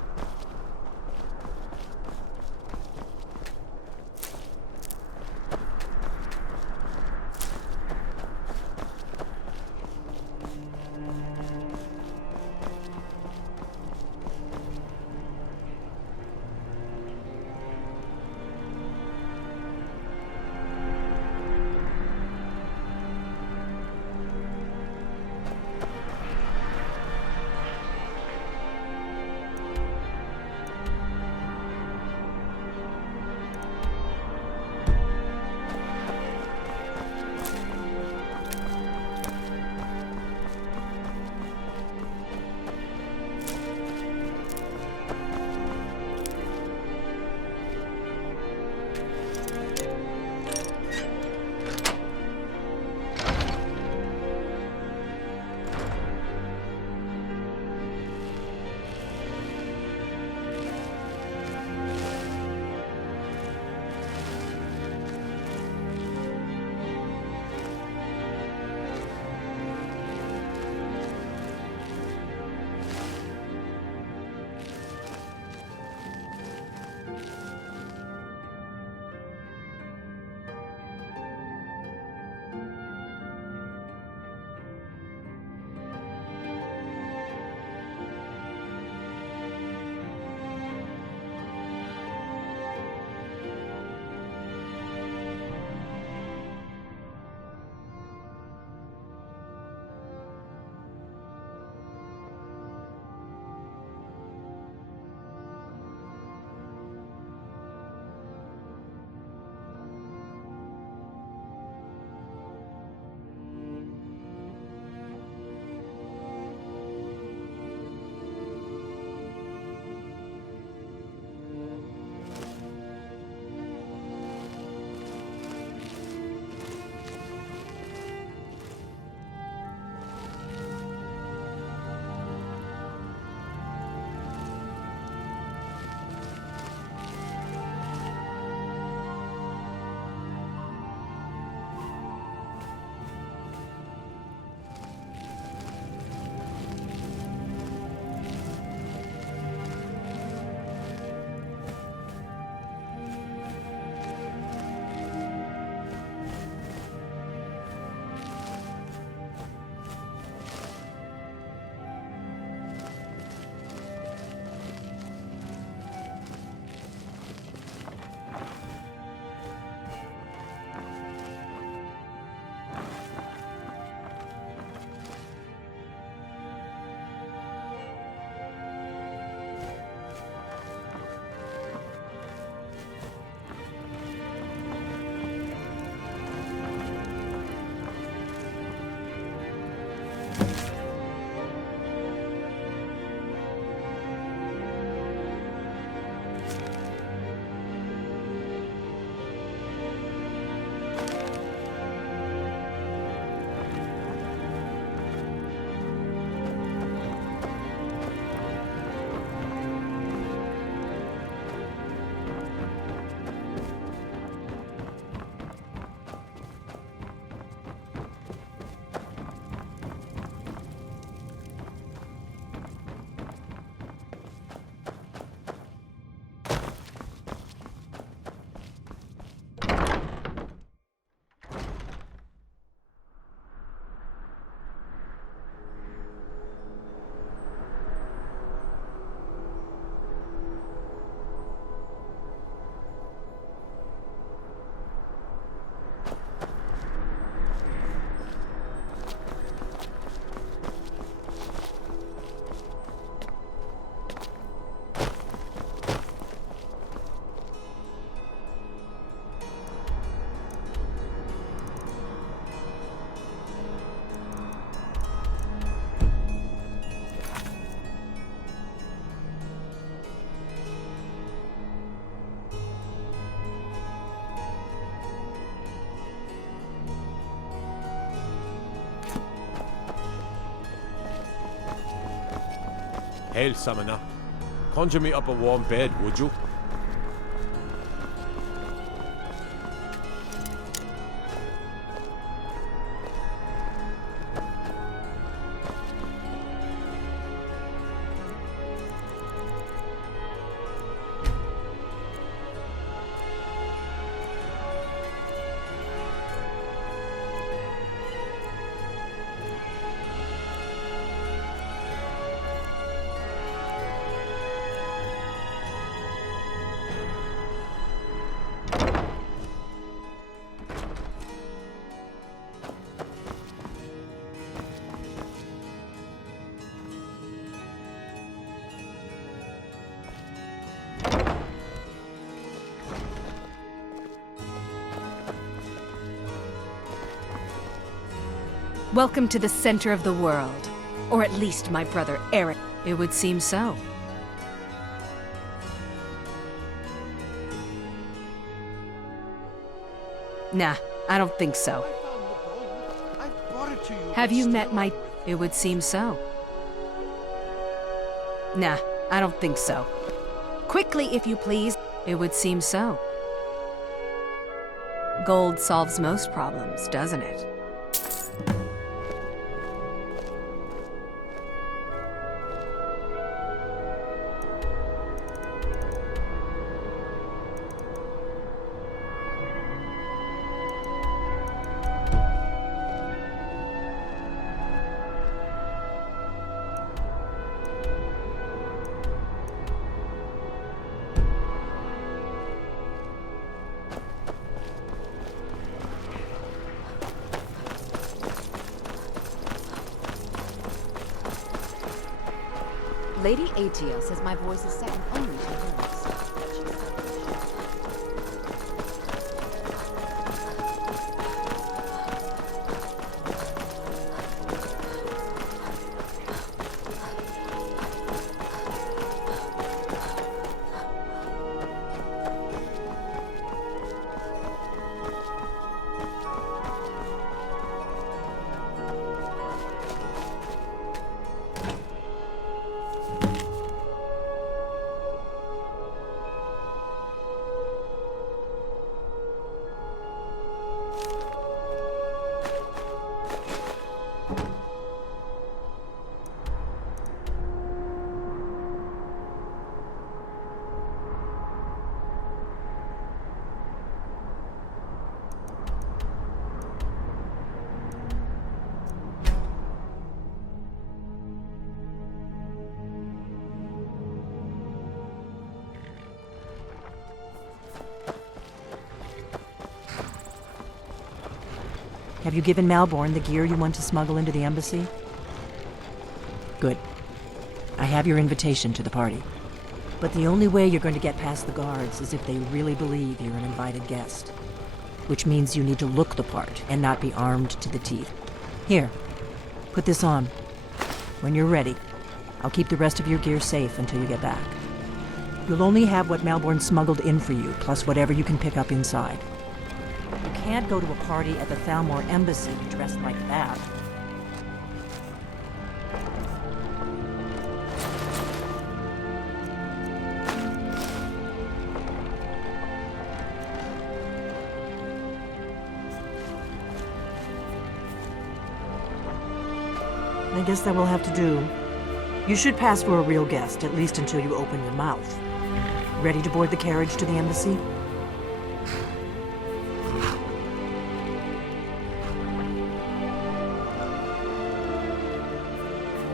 Hail, Samana. Conjure me up a warm bed, would you? Welcome to the center of the world. Or at least my brother Eric. It would seem so. Nah, I don't think so. Have you met my... It would seem so. Nah, I don't think so. Quickly, if you please. It would seem so. Gold solves most problems, doesn't it? Lady Atiel says my voice is second only to hers. Have you given Malborn the gear you want to smuggle into the embassy? Good. I have your invitation to the party. But the only way you're going to get past the guards is if they really believe you're an invited guest. Which means you need to look the part and not be armed to the teeth. Here, put this on. When you're ready, I'll keep the rest of your gear safe until you get back. You'll only have what Malborn smuggled in for you, plus whatever you can pick up inside. You can't go to a party at the Thalmor Embassy dressed like that. I guess that will have to do. You should pass for a real guest, at least until you open your mouth. Ready to board the carriage to the embassy?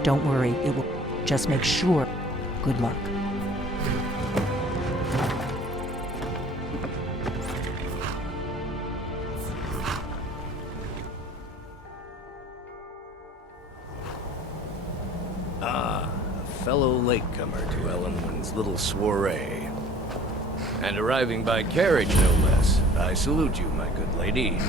Don't worry, it will. Just make sure. Good luck. Ah, a fellow latecomer to Ellenwood's little soiree. And arriving by carriage, no less. I salute you, my good lady.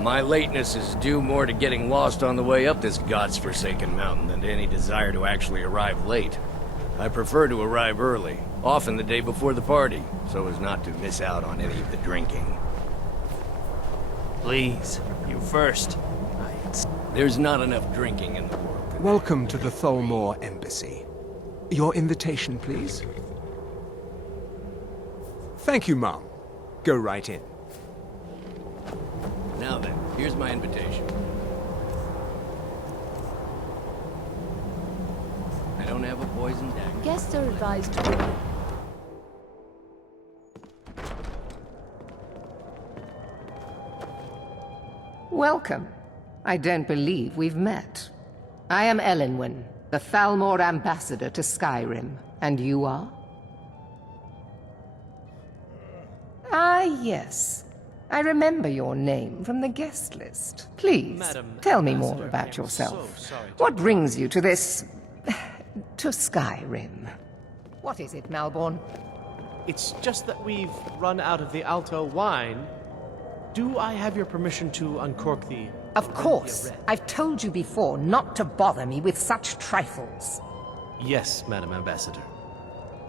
My lateness is due more to getting lost on the way up this god's-forsaken mountain than to any desire to actually arrive late. I prefer to arrive early, often the day before the party, so as not to miss out on any of the drinking. Please, you first. There's not enough drinking in the world. Welcome to the Thalmor Embassy. Your invitation, please. Thank you, Mom. Go right in. Now then, here's my invitation. I don't have a poison dagger. Guests are advised to... Welcome. I don't believe we've met. I am Elenwen, the Thalmor ambassador to Skyrim. And you are? Ah, yes. I remember your name from the guest list. Please, tell me more about yourself. What brings you to this... to Skyrim? What is it, Malborn? It's just that we've run out of the Alto wine. Do I have your permission to uncork the... Of course. I've told you before not to bother me with such trifles. Yes, Madam Ambassador.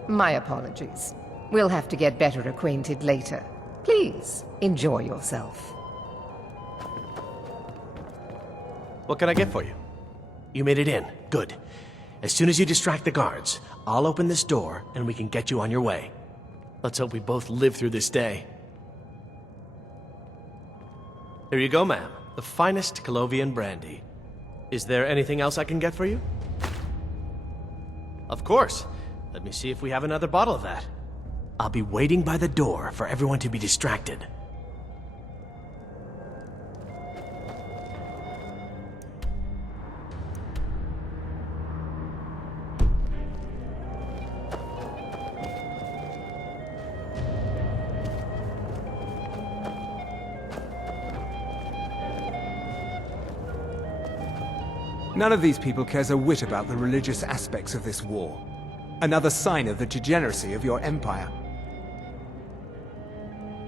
My apologies. We'll have to get better acquainted later. Please, enjoy yourself. What can I get for you? You made it in. Good. As soon as you distract the guards, I'll open this door and we can get you on your way. Let's hope we both live through this day. Here you go, ma'am. The finest Colovian brandy. Is there anything else I can get for you? Of course. Let me see if we have another bottle of that. I'll be waiting by the door for everyone to be distracted. None of these people cares a whit about the religious aspects of this war. Another sign of the degeneracy of your empire.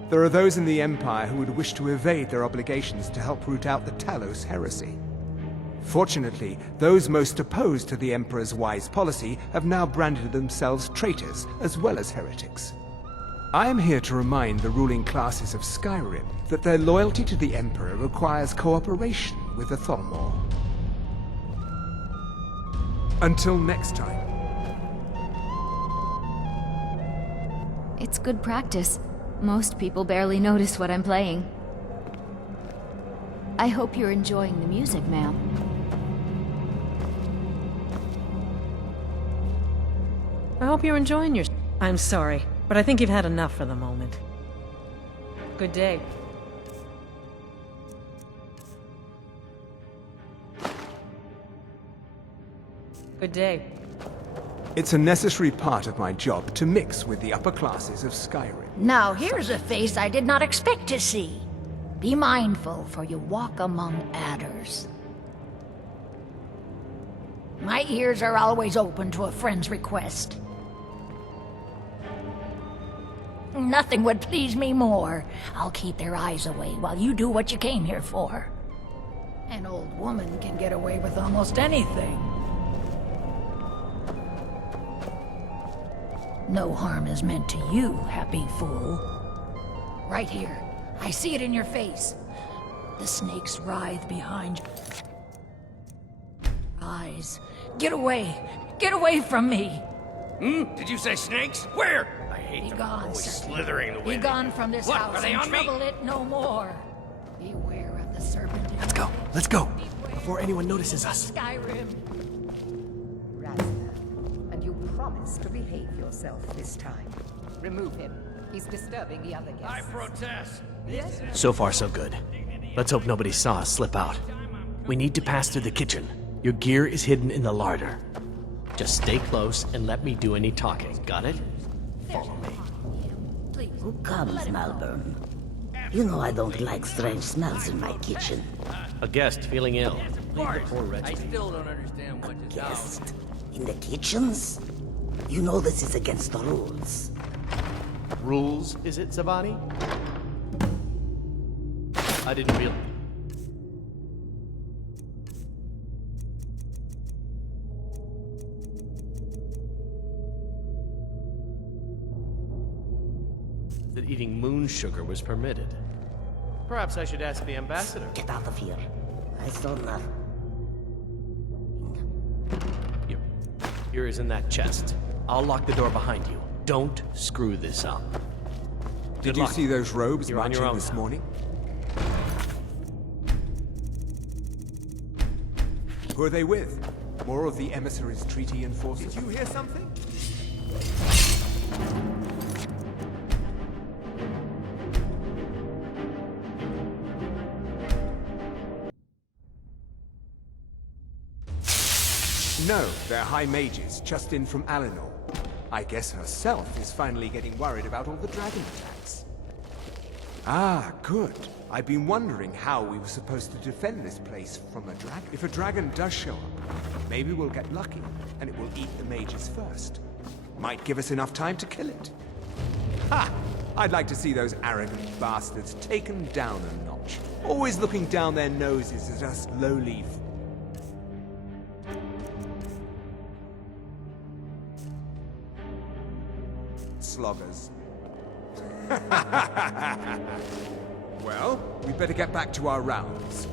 There are those in the Empire who would wish to evade their obligations to help root out the Talos heresy. Fortunately, those most opposed to the Emperor's wise policy have now branded themselves traitors as well as heretics. I am here to remind the ruling classes of Skyrim that their loyalty to the Emperor requires cooperation with the Thalmor. Until next time. It's good practice. Most people barely notice what I'm playing. I hope you're enjoying the music, ma'am. I hope you're enjoying your... I'm sorry, but I think you've had enough for the moment. Good day. Good day. It's a necessary part of my job to mix with the upper classes of Skyrim. Now here's a face I did not expect to see. Be mindful, for you walk among adders. My ears are always open to a friend's request. Nothing would please me more. I'll keep their eyes away while you do what you came here for. An old woman can get away with almost anything. No harm is meant to you, happy fool. Right here. I see it in your face. The snakes writhe behind your eyes. Get away! Get away from me! Did you say snakes? Where? I hate them. Gone, Always sir. slithering the way. Be gone from this What? house Are they and on me? trouble it no more. Beware of the serpent. Let's go. Let's go. Before anyone notices us. Skyrim. And you promise to behave yourself this time. Remove him. He's disturbing the other guests. I protest. Yes? So far, so good. Let's hope nobody saw us slip out. We need to pass through the kitchen. Your gear is hidden in the larder. Just stay close and let me do any talking. Got it? Follow me. Who comes, Malborn? You know I don't like strange smells in my kitchen. A guest feeling ill. Leave the poor I wretched. still don't understand what this Guest? In the kitchens? You know this is against the rules. Rules, is it, Zavani? I didn't realize. That eating moon sugar was permitted. Perhaps I should ask the ambassador. Get out of here. I saw nothing. Here is in that chest. I'll lock the door behind you. Don't screw this up. Did you see those robes You're on your marching own this now. morning? Who are they with? More of the emissaries' treaty enforcers? Did you hear something? No, they're high mages, just in from Alinor. I guess herself is finally getting worried about all the dragon attacks. Ah, good. I've been wondering how we were supposed to defend this place from a dragon. If a dragon does show up, maybe we'll get lucky, and it will eat the mages first. Might give us enough time to kill it. Ha! I'd like to see those arrogant bastards taken down a notch. Always looking down their noses at us lowly sloggers. Well, we'd better get back to our rounds.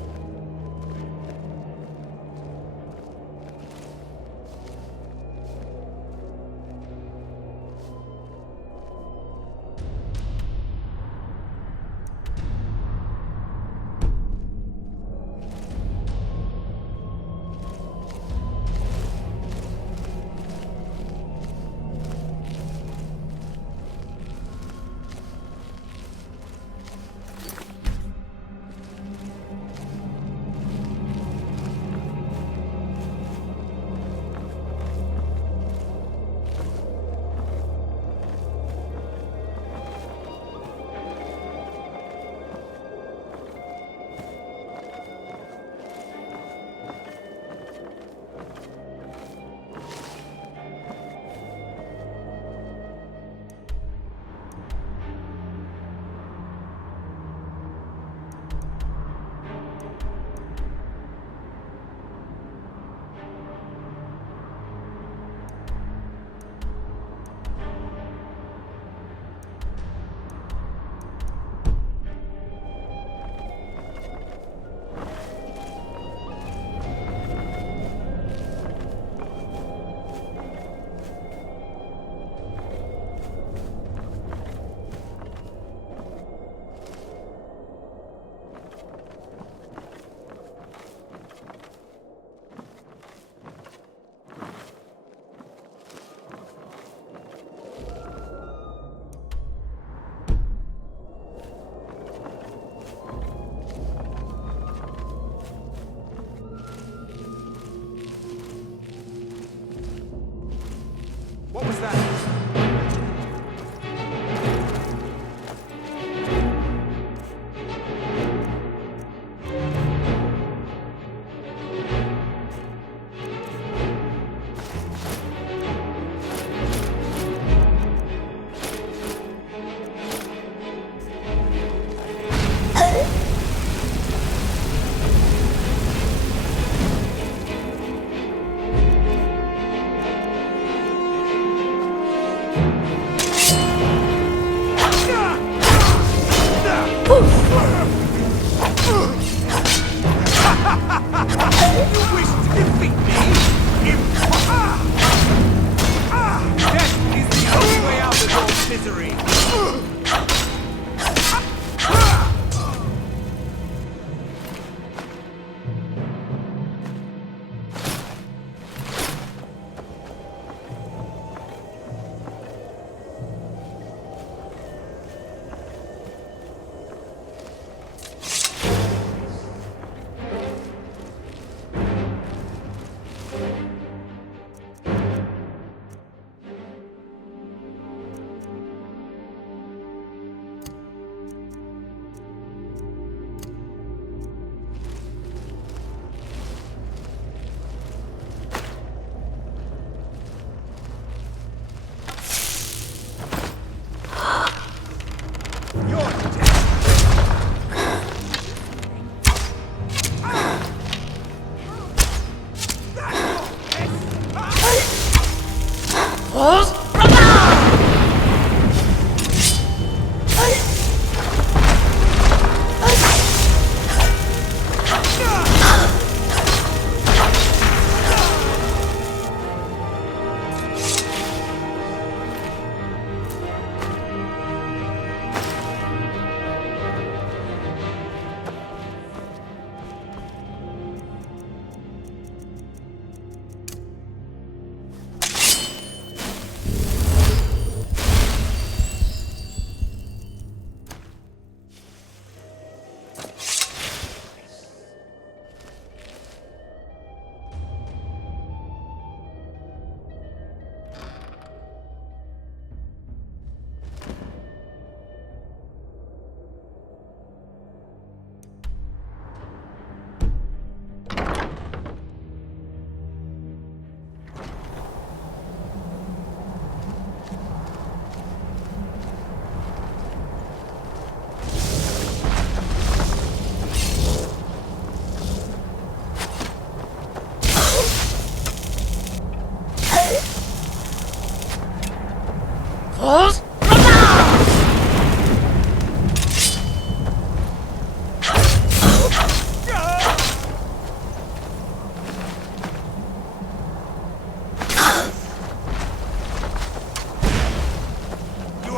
What was that?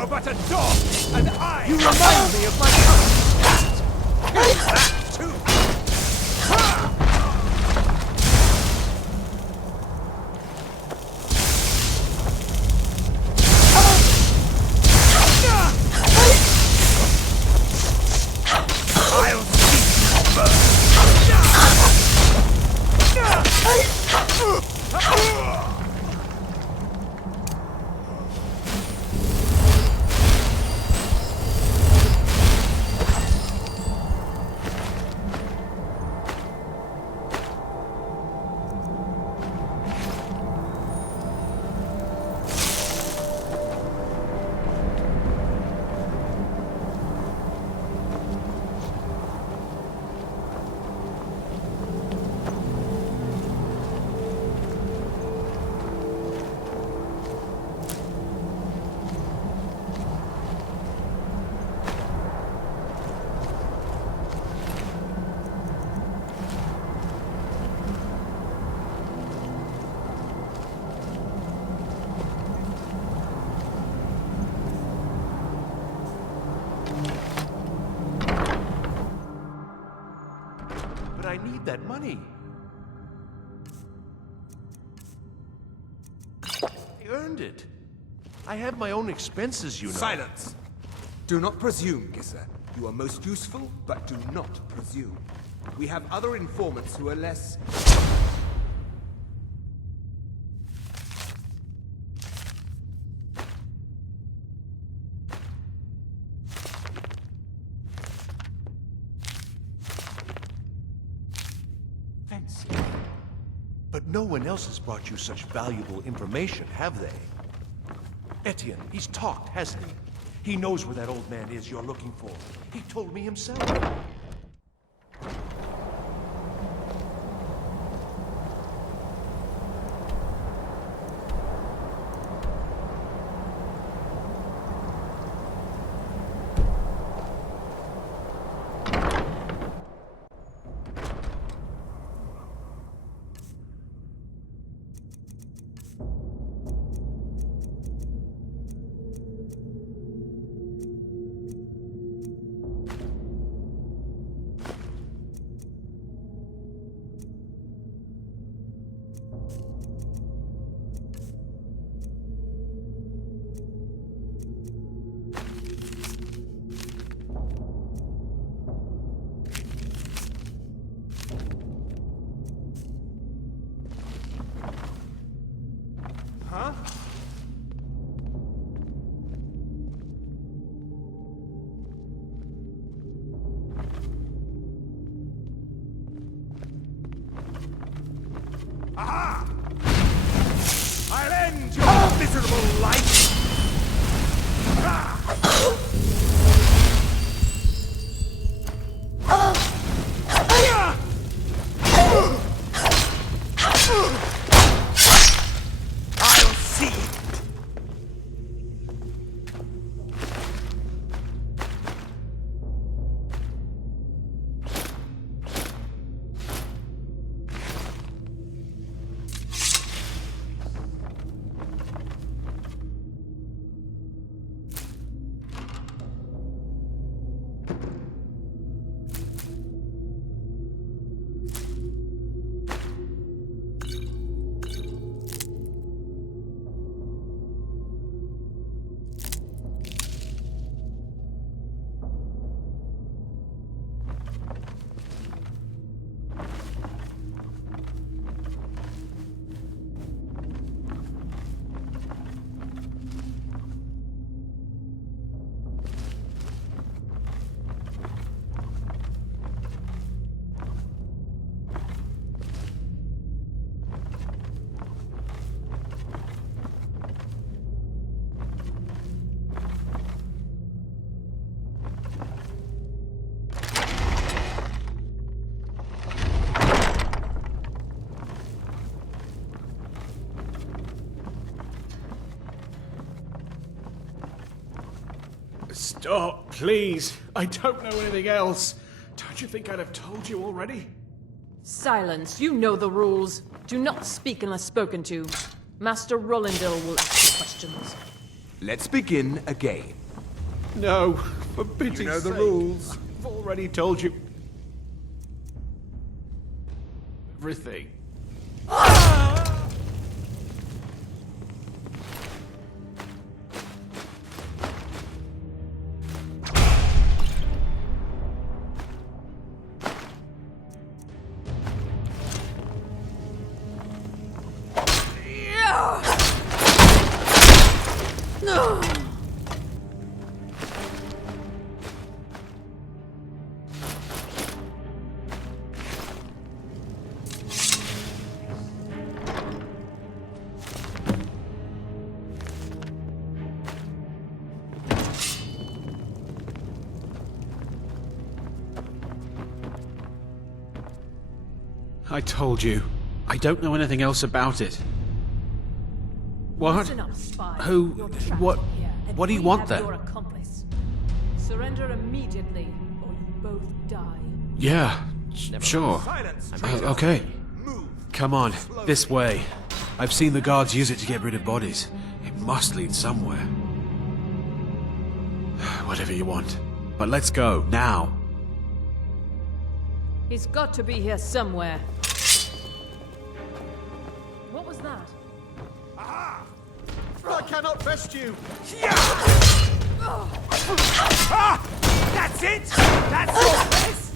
are but a dog, and I... You remind me of my cousin. That too! I'll see you burn! But I need that money. I earned it. I have my own expenses, you know. Silence! Do not presume, Gisser. You are most useful, but do not presume. We have other informants who are less... fancy. But no one else has brought you such valuable information, have they? Etienne, he's talked, hasn't he? He knows where that old man is you're looking for. He told me himself. Huh? Aha! I'll end your miserable life! I'll see! Stop, please. I don't know anything else. Don't you think I'd have told you already? Silence. You know the rules. Do not speak unless spoken to. Master Rollindale will ask you questions. Let's begin again. No, for pity's sake. You know the rules. I've already told you everything. I told you. I don't know anything else about it. What? Listen up, spy. Who? You're trapped What? here, and What do you we want have then? Your accomplice. Surrender immediately, or you both die. Yeah, sure. Okay. Come on, this way. I've seen the guards use it to get rid of bodies. It must lead somewhere. Whatever you want. But let's go, now. He's got to be here somewhere. What was that? I cannot rest you! That's it! That's your best!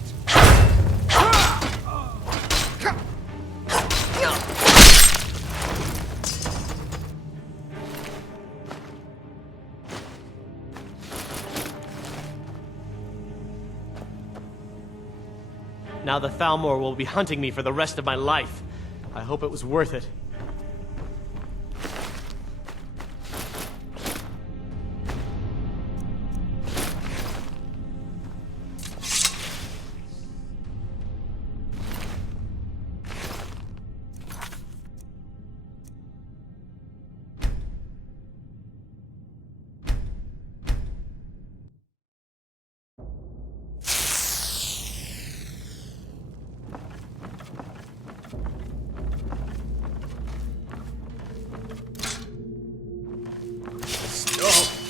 Now the Thalmor will be hunting me for the rest of my life. I hope it was worth it.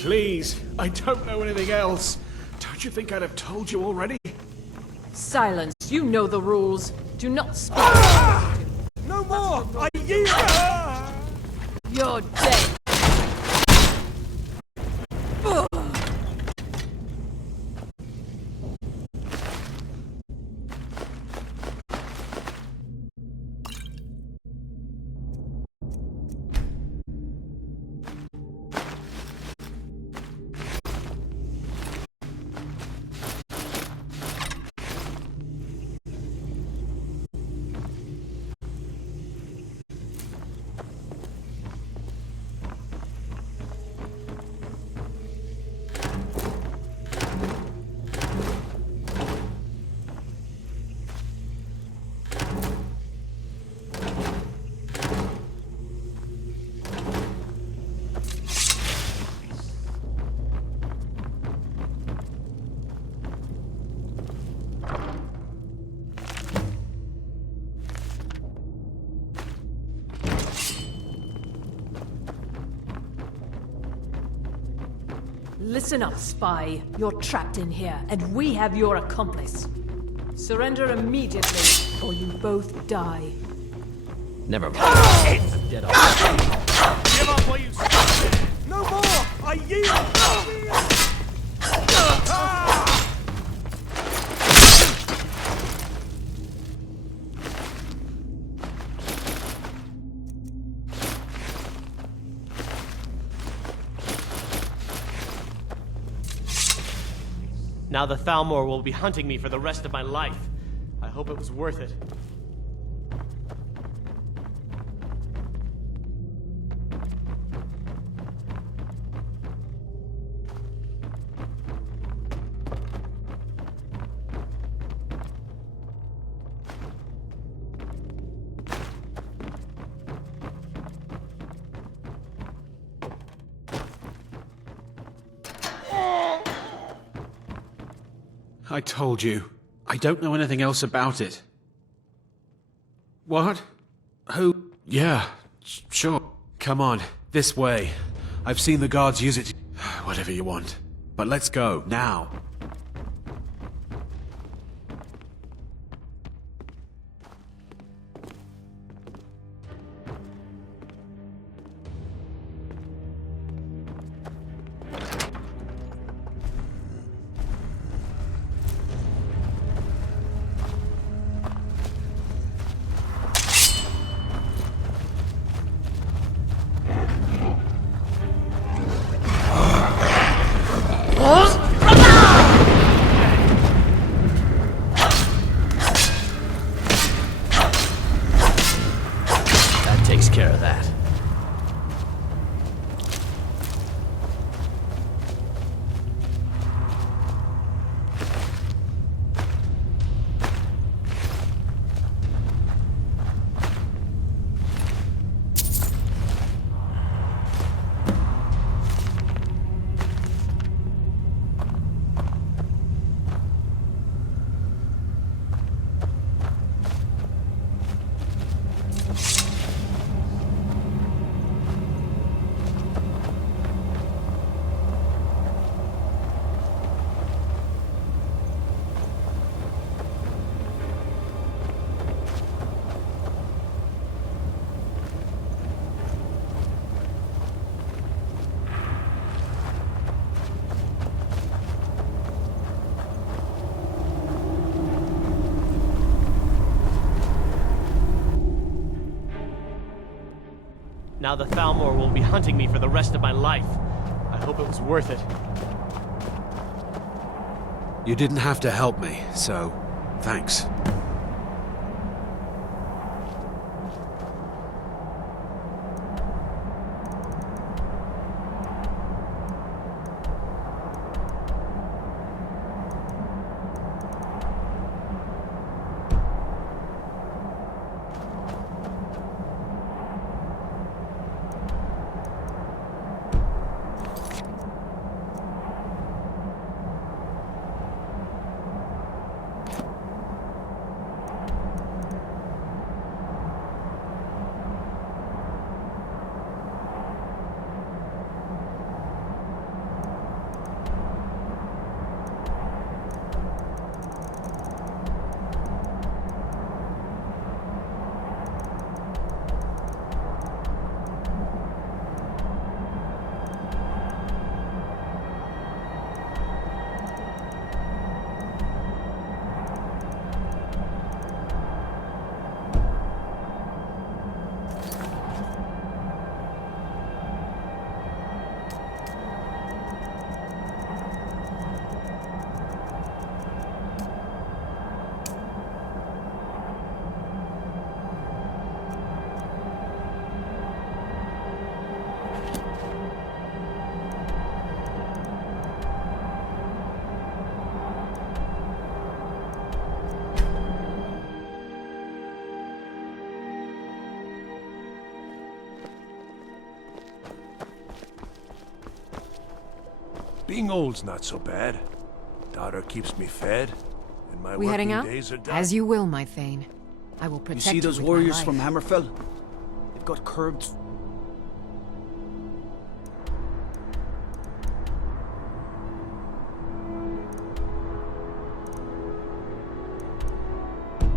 Please, I don't know anything else. Don't you think I'd have told you already? Silence. You know the rules. Do not speak. No more! I yield! You're dead. Listen up, spy. You're trapped in here, and we have your accomplice. Surrender immediately, or you both die. Never mind. I'm dead already. Give up while you stand! No more! I yield! Now the Thalmor will be hunting me for the rest of my life. I hope it was worth it. I told you. I don't know anything else about it. What? Who? Yeah, sure. Come on, this way. I've seen the guards use it. Whatever you want. But let's go, now. That takes care of that. Now the Thalmor will be hunting me for the rest of my life. I hope it was worth it. You didn't have to help me, so thanks. Being old's not so bad. Daughter keeps me fed, and my We working heading out? days are done. As you will, my Thane. I will You protect see those with warriors my from life. Hammerfell? They've got curved...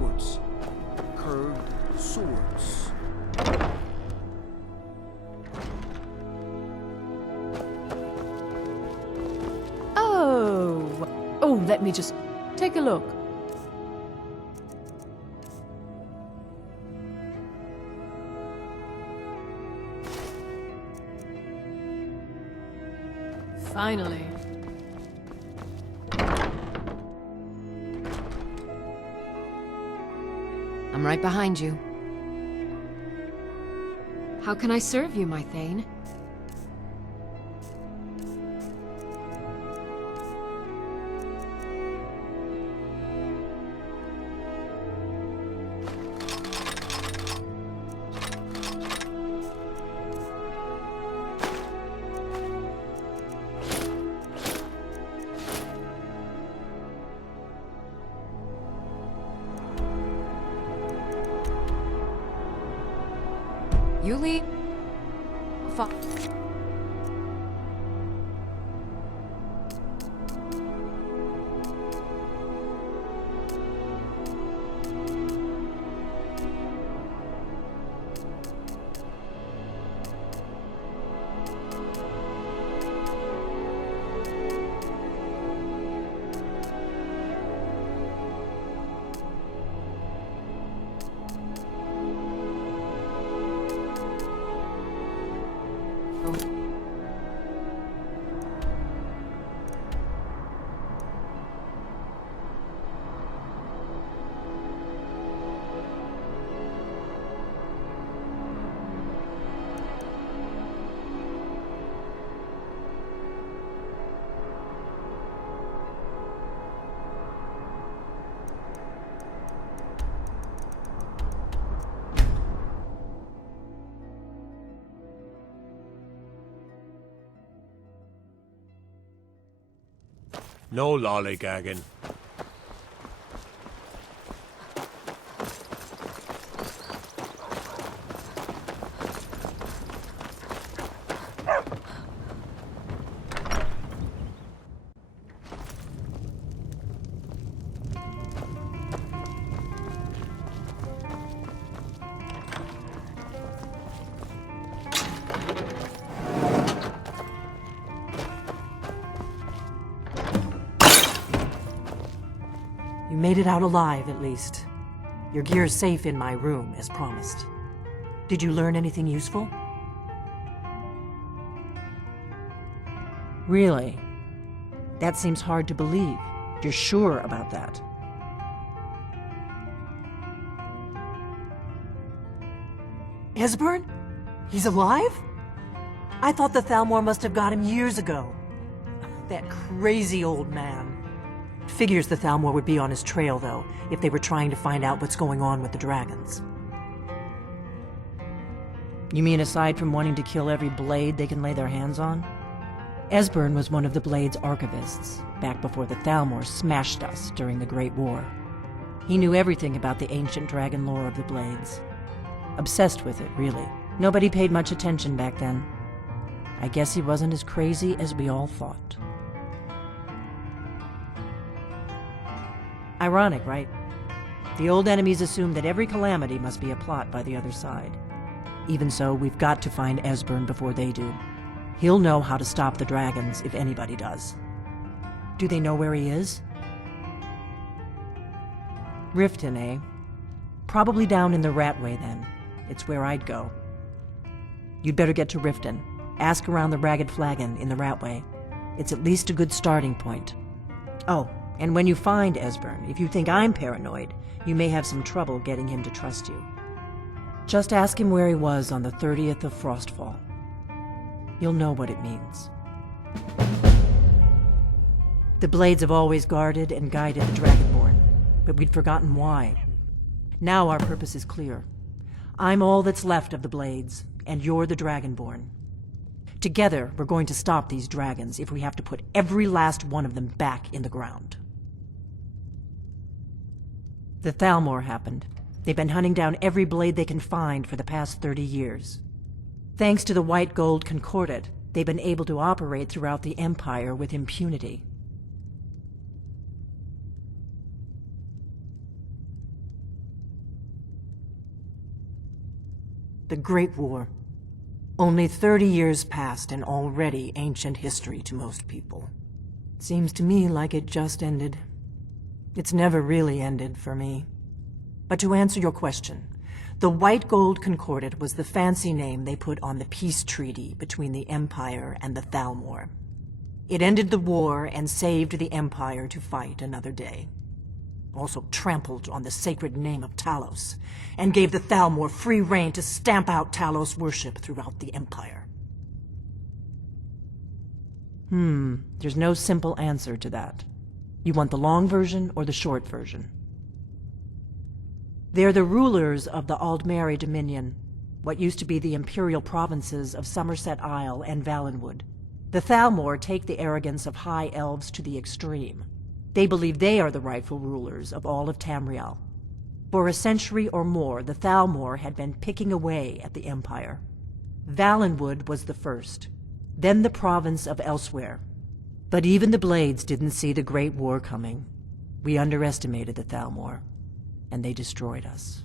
woods. Curved swords. Oh, let me just take a look. Finally. I'm right behind you. How can I serve you, my Thane? You lead. No lollygagging. You made it out alive, at least. Your gear's safe in my room, as promised. Did you learn anything useful? Really? That seems hard to believe. You're sure about that? Esbern? He's alive? I thought the Thalmor must have got him years ago. That crazy old man. Figures the Thalmor would be on his trail, though, if they were trying to find out what's going on with the dragons. You mean aside from wanting to kill every blade they can lay their hands on? Esbern was one of the Blade's archivists, back before the Thalmor smashed us during the Great War. He knew everything about the ancient dragon lore of the Blades. Obsessed with it, really. Nobody paid much attention back then. I guess he wasn't as crazy as we all thought. Ironic, right? The old enemies assumed that every calamity must be a plot by the other side. Even so, we've got to find Esbern before they do. He'll know how to stop the dragons, if anybody does. Do they know where he is? Riften, eh? Probably down in the Ratway, then. It's where I'd go. You'd better get to Riften. Ask around the Ragged Flagon in the Ratway. It's at least a good starting point. Oh, and when you find Esbern, if you think I'm paranoid, you may have some trouble getting him to trust you. Just ask him where he was on the 30th of Frostfall. You'll know what it means. The Blades have always guarded and guided the Dragonborn, but we'd forgotten why. Now our purpose is clear. I'm all that's left of the Blades, and you're the Dragonborn. Together, we're going to stop these dragons if we have to put every last one of them back in the ground. The Thalmor happened. They've been hunting down every blade they can find for the past 30 years. Thanks to the White Gold Concordat, they've been able to operate throughout the Empire with impunity. The Great War. Only 30 years passed and already ancient history to most people. Seems to me like it just ended. It's never really ended for me. But to answer your question, the White Gold Concordat was the fancy name they put on the peace treaty between the Empire and the Thalmor. It ended the war and saved the Empire to fight another day. Also trampled on the sacred name of Talos, and gave the Thalmor free rein to stamp out Talos worship throughout the Empire. There's no simple answer to that. You want the long version or the short version? They're the rulers of the Aldmeri Dominion, what used to be the imperial provinces of Somerset Isle and Valenwood. The Thalmor take the arrogance of high elves to the extreme. They believe they are the rightful rulers of all of Tamriel. For a century or more, the Thalmor had been picking away at the Empire. Valenwood was the first, then the province of Elsewhere. But even the Blades didn't see the Great War coming. We underestimated the Thalmor, and they destroyed us.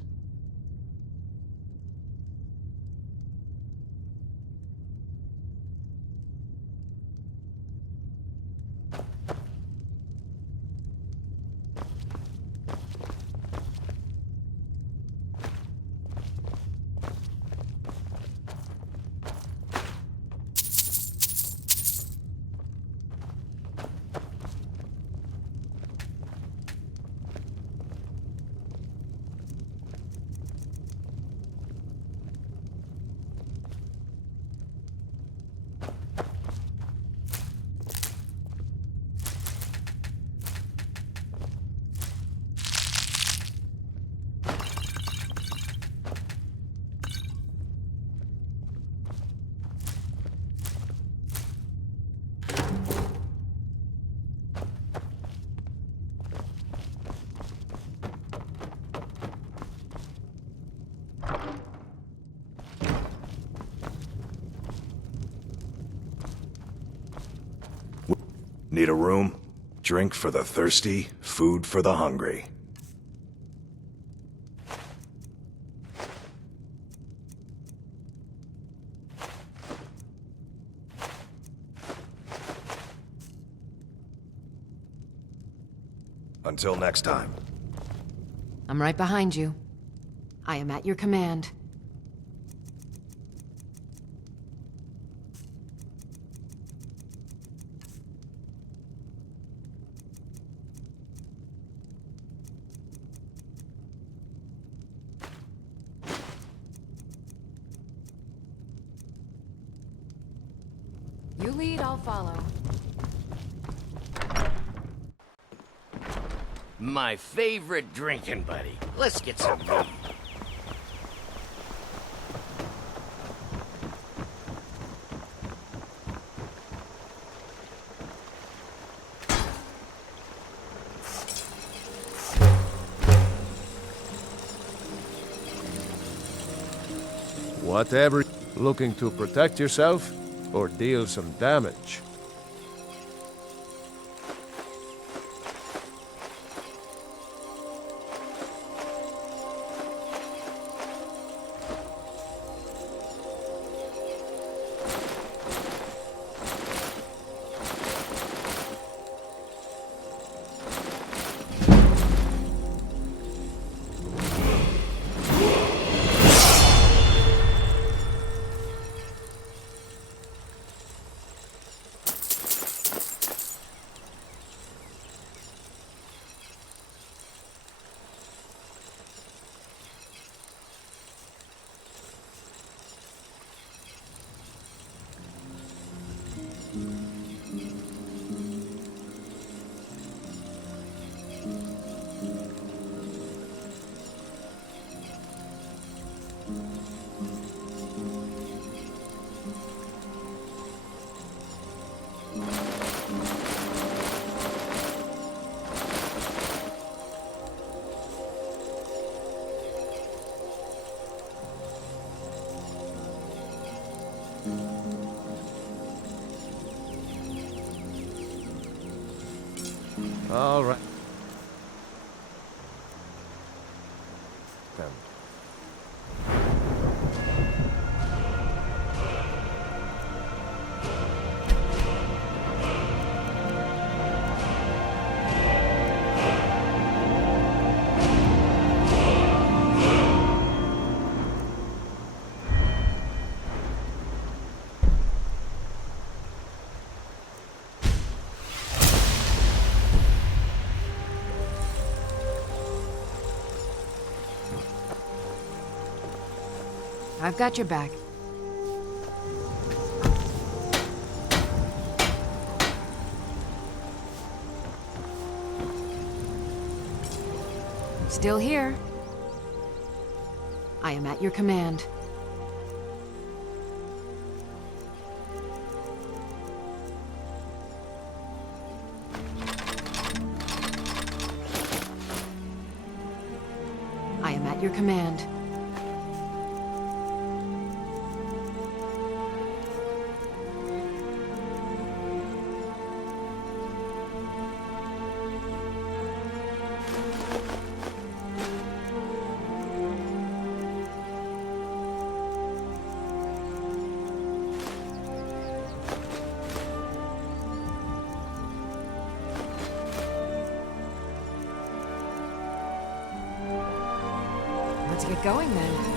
Need a room? Drink for the thirsty, food for the hungry. Until next time. I'm right behind you. I am at your command. You lead, I'll follow. My favorite drinking buddy. Let's get some mead. Whatever. Looking to protect yourself or deal some damage? All right. Then. I've got your back. Still here. I am at your command. I am at your command. Let's get going then.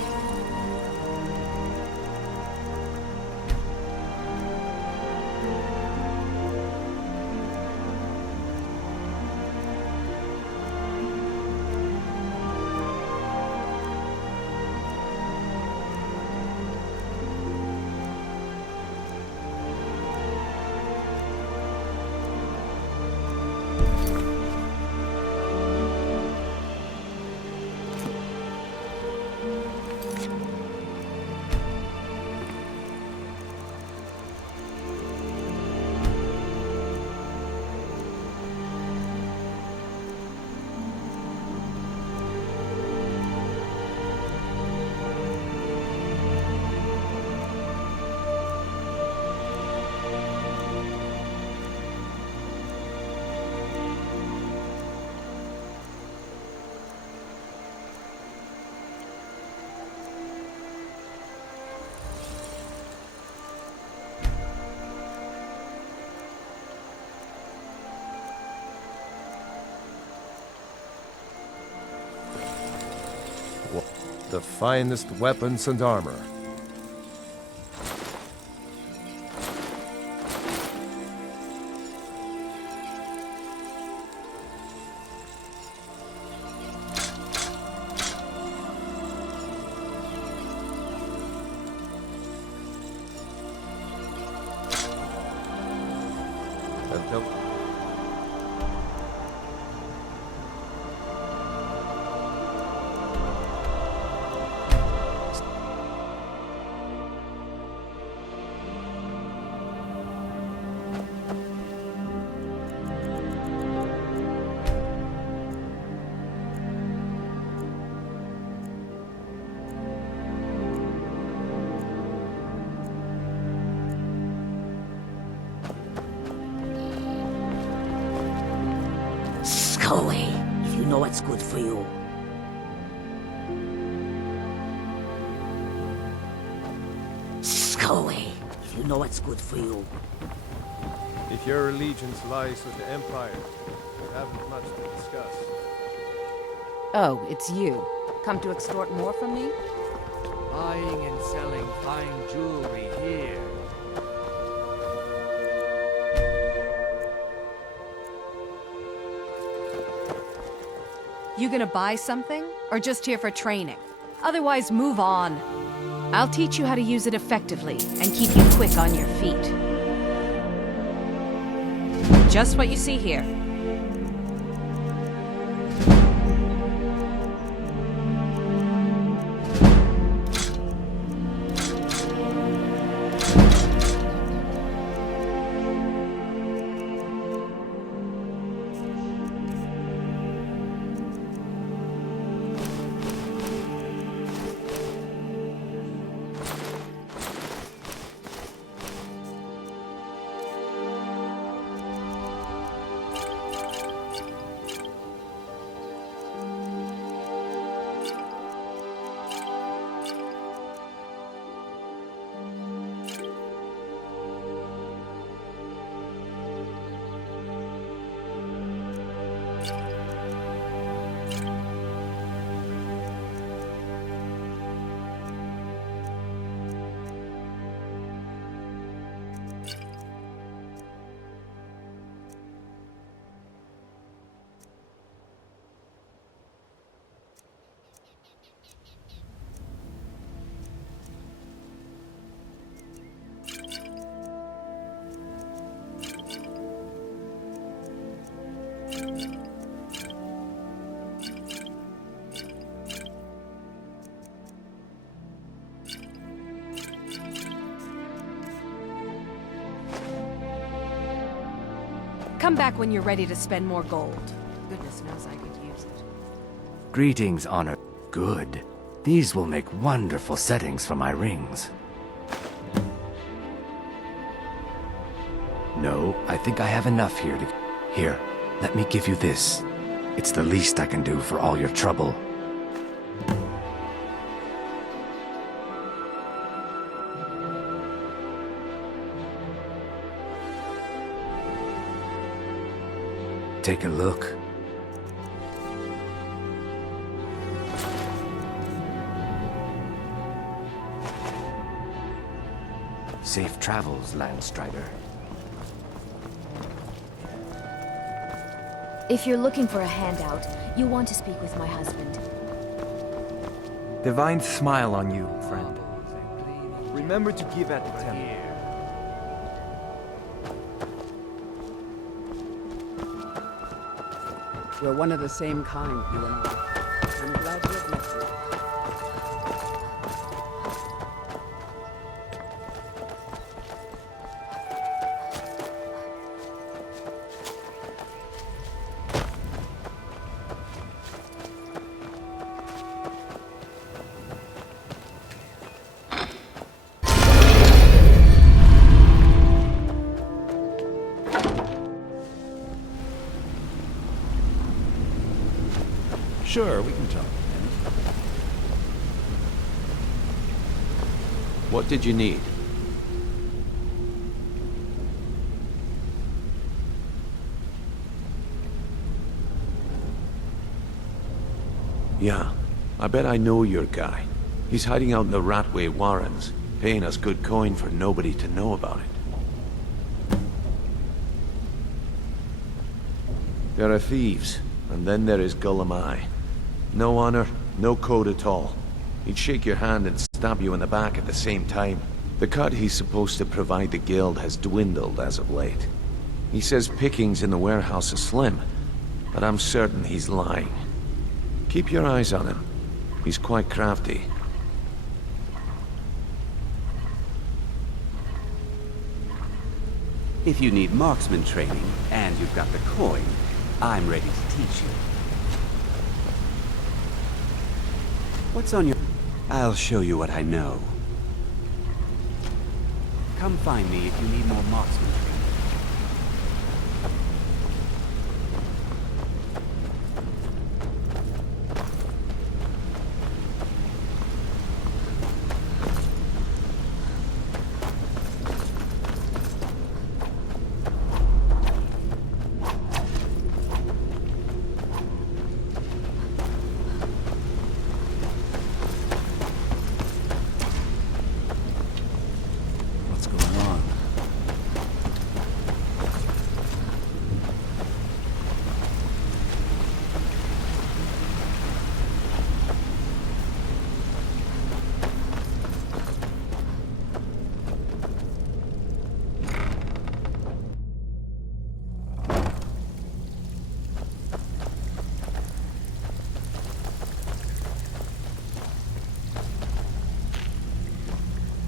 the finest weapons and armor. Until Go away, if you know what's good for you. Go away, if you know what's good for you. if your allegiance lies with the Empire, you haven't much to discuss. Oh, it's you. Come to extort more from me? Buying and selling fine jewelry here. You gonna buy something? Or just here for training? Otherwise, move on. I'll teach you how to use it effectively and keep you quick on your feet. Just what you see here. Come back when you're ready to spend more gold. Goodness knows I could use it. Greetings, Honor. Good. These will make wonderful settings for my rings. No, I think I have enough here to... Here, let me give you this. It's the least I can do for all your trouble. Take a look. Safe travels, Landstrider. If you're looking for a handout, you'll want to speak with my husband. Divine smile on you, friend. Remember to give at the temple. We're one of the same kind, you and I. I'm glad to have met you. Sure, we can talk. What did you need? Yeah. I bet I know your guy. He's hiding out in the Ratway Warrens, paying us good coin for nobody to know about it. There are thieves, and then there is Gulamai. No honor, no code at all. He'd shake your hand and stab you in the back at the same time. The cut he's supposed to provide the guild has dwindled as of late. He says pickings in the warehouse are slim, but I'm certain he's lying. Keep your eyes on him. He's quite crafty. If you need marksman training, and you've got the coin, I'm ready to teach you. What's on your... I'll show you what I know. Come find me if you need more marksman training.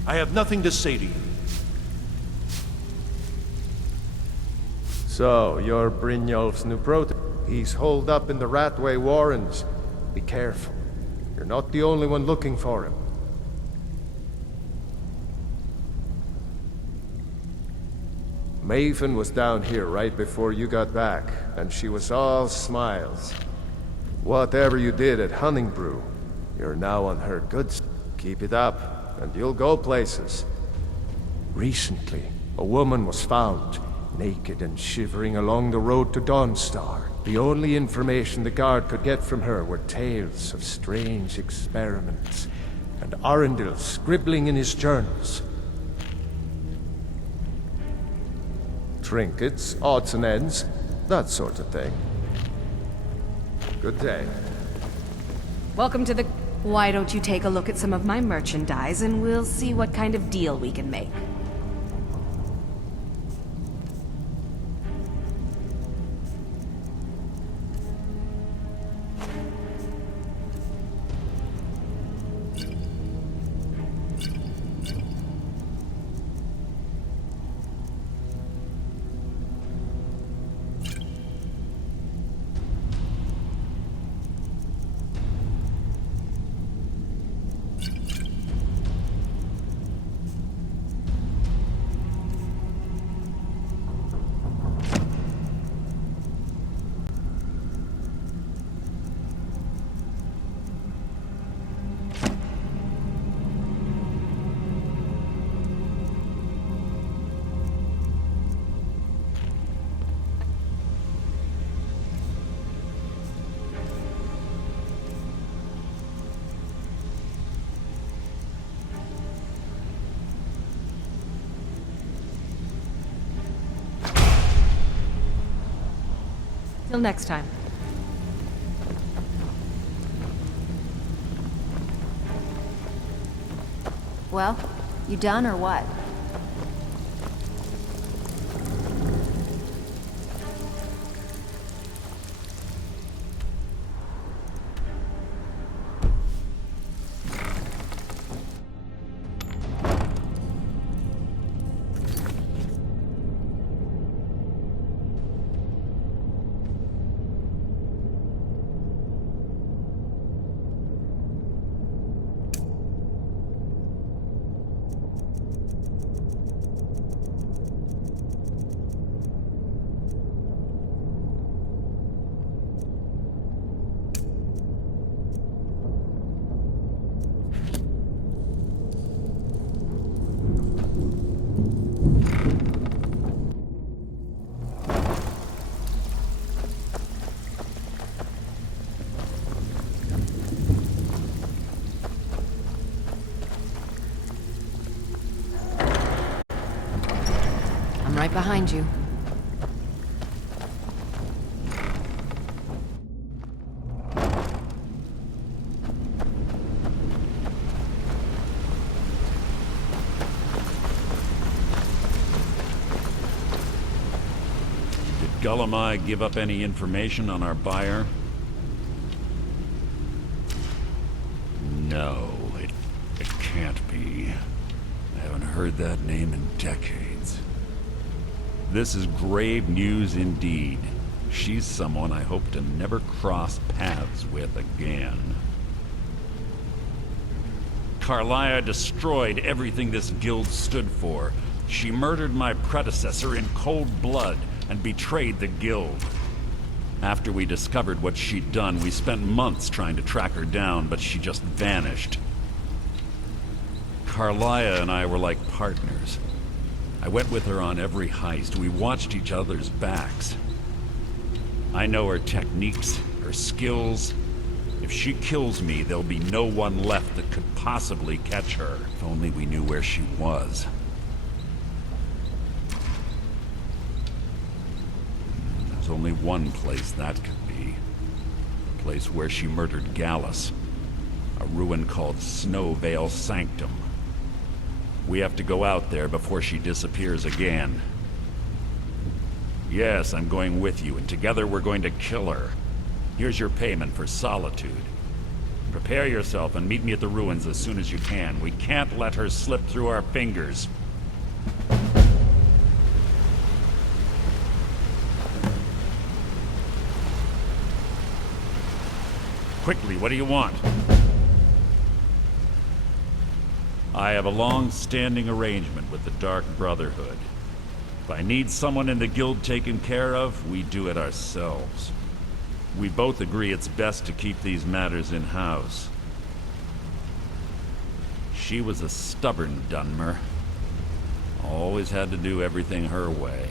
I have nothing to say to you. So, you're Brynjolf's new protege. He's holed up in the Ratway Warrens. Be careful. You're not the only one looking for him. Maven was down here right before you got back, and she was all smiles. Whatever you did at Hunningbrew, you're now on her good side. Keep it up, and you'll go places. Recently, a woman was found, naked and shivering along the road to Dawnstar. The only information the guard could get from her were tales of strange experiments, and Arundel scribbling in his journals. Trinkets, odds and ends, that sort of thing. Good day. Welcome to the... Why don't you take a look at some of my merchandise and we'll see what kind of deal we can make. Till next time. Well, you done or what? behind you. Did Gullumai give up any information on our buyer? No, it can't be. I haven't heard that name in decades. This is grave news indeed. She's someone I hope to never cross paths with again. Carlia destroyed everything this guild stood for. She murdered my predecessor in cold blood and betrayed the guild. After we discovered what she'd done, we spent months trying to track her down, but she just vanished. Carlia and I were like partners. I went with her on every heist. We watched each other's backs. I know her techniques, her skills. If she kills me, there'll be no one left that could possibly catch her. If only we knew where she was. There's only one place that could be. The place where she murdered Gallus. A ruin called Snowvale Sanctum. We have to go out there before she disappears again. Yes, I'm going with you, and together we're going to kill her. Here's your payment for solitude. Prepare yourself and meet me at the ruins as soon as you can. We can't let her slip through our fingers. Quickly, what do you want? I have a long-standing arrangement with the Dark Brotherhood. If I need someone in the guild taken care of, we do it ourselves. We both agree it's best to keep these matters in-house. She was a stubborn Dunmer. Always had to do everything her way.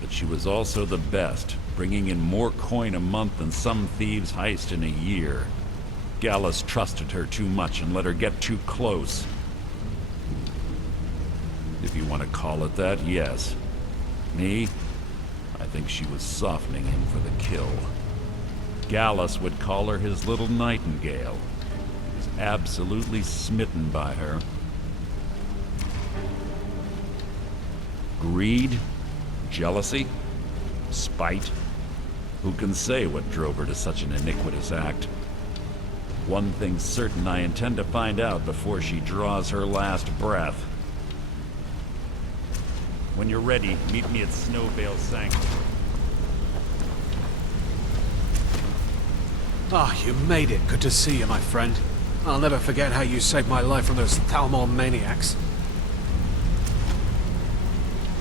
But she was also the best, bringing in more coin a month than some thieves heist in a year. Gallus trusted her too much and let her get too close. If you want to call it that, yes. Me? I think she was softening him for the kill. Gallus would call her his little nightingale. He was absolutely smitten by her. Greed? Jealousy? Spite? Who can say what drove her to such an iniquitous act? One thing's certain, I intend to find out before she draws her last breath. When you're ready, meet me at Snowvale Sanctum. Ah, you made it. Good to see you, my friend. I'll never forget how you saved my life from those Thalmor maniacs.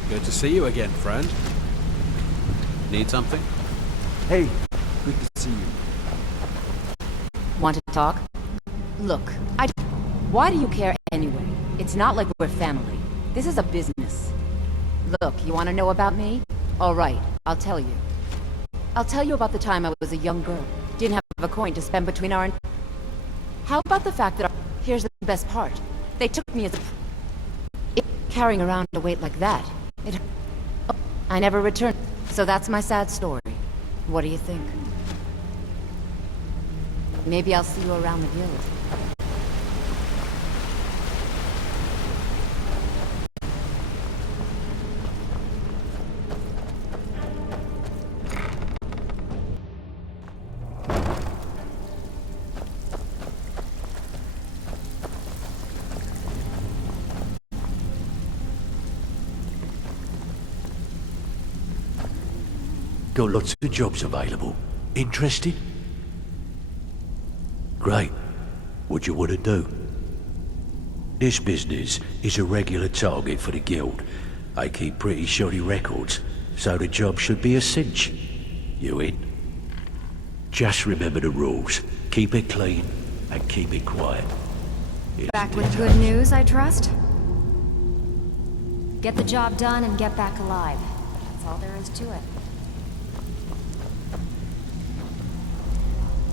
Good to see you again, friend. Need something? Hey, good to see you. Want to talk? Look, why do you care anyway? It's not like we're family. This is a business. Look, you want to know about me? All right, I'll tell you. I'll tell you about the time I was a young girl. Didn't have a coin to spend between our... How about the fact that here's the best part. They took me as a... Carrying around a weight like that. I never returned. So that's my sad story. What do you think? Maybe I'll see you around the guild. Got lots of jobs available. Interested? Great. What do you want to do? This business is a regular target for the guild. They keep pretty shoddy records, so the job should be a cinch. You in? Just remember the rules. Keep it clean and keep it quiet. Back with good news, I trust? Get the job done and get back alive. That's all there is to it.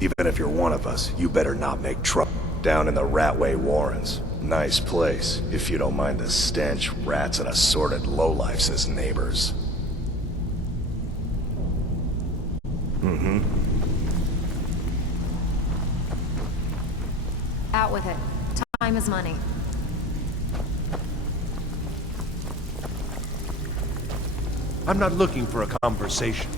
Even if you're one of us, you better not make trouble down in the Ratway Warrens. Nice place, if you don't mind the stench, rats, and assorted lowlifes as neighbors. Mm-hmm. Out with it. Time is money. I'm not looking for a conversation.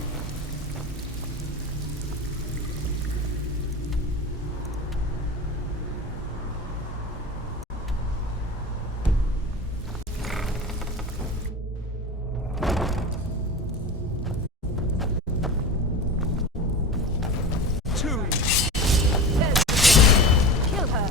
Kill her.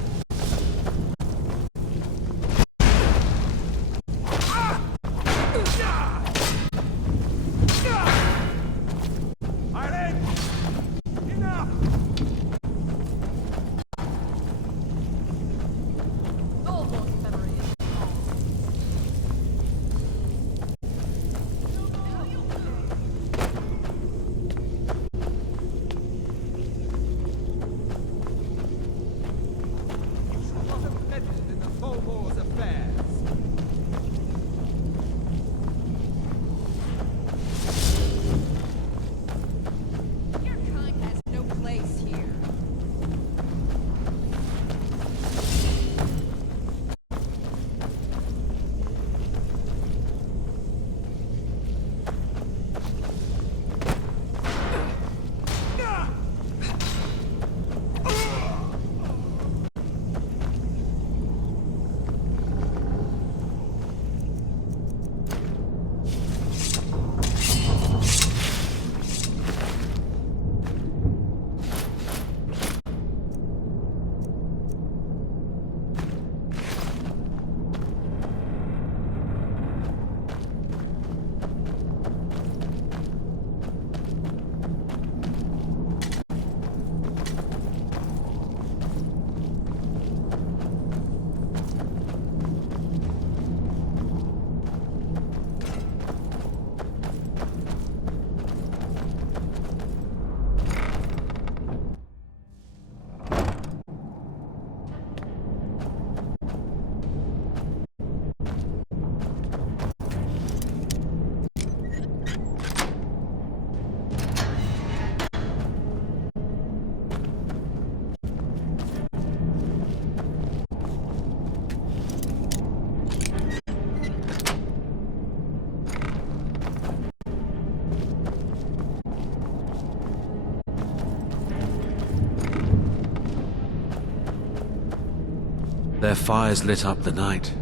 Their fires lit up the night,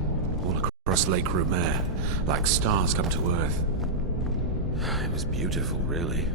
all across Lake Rumer, like stars come to Earth. It was beautiful, really.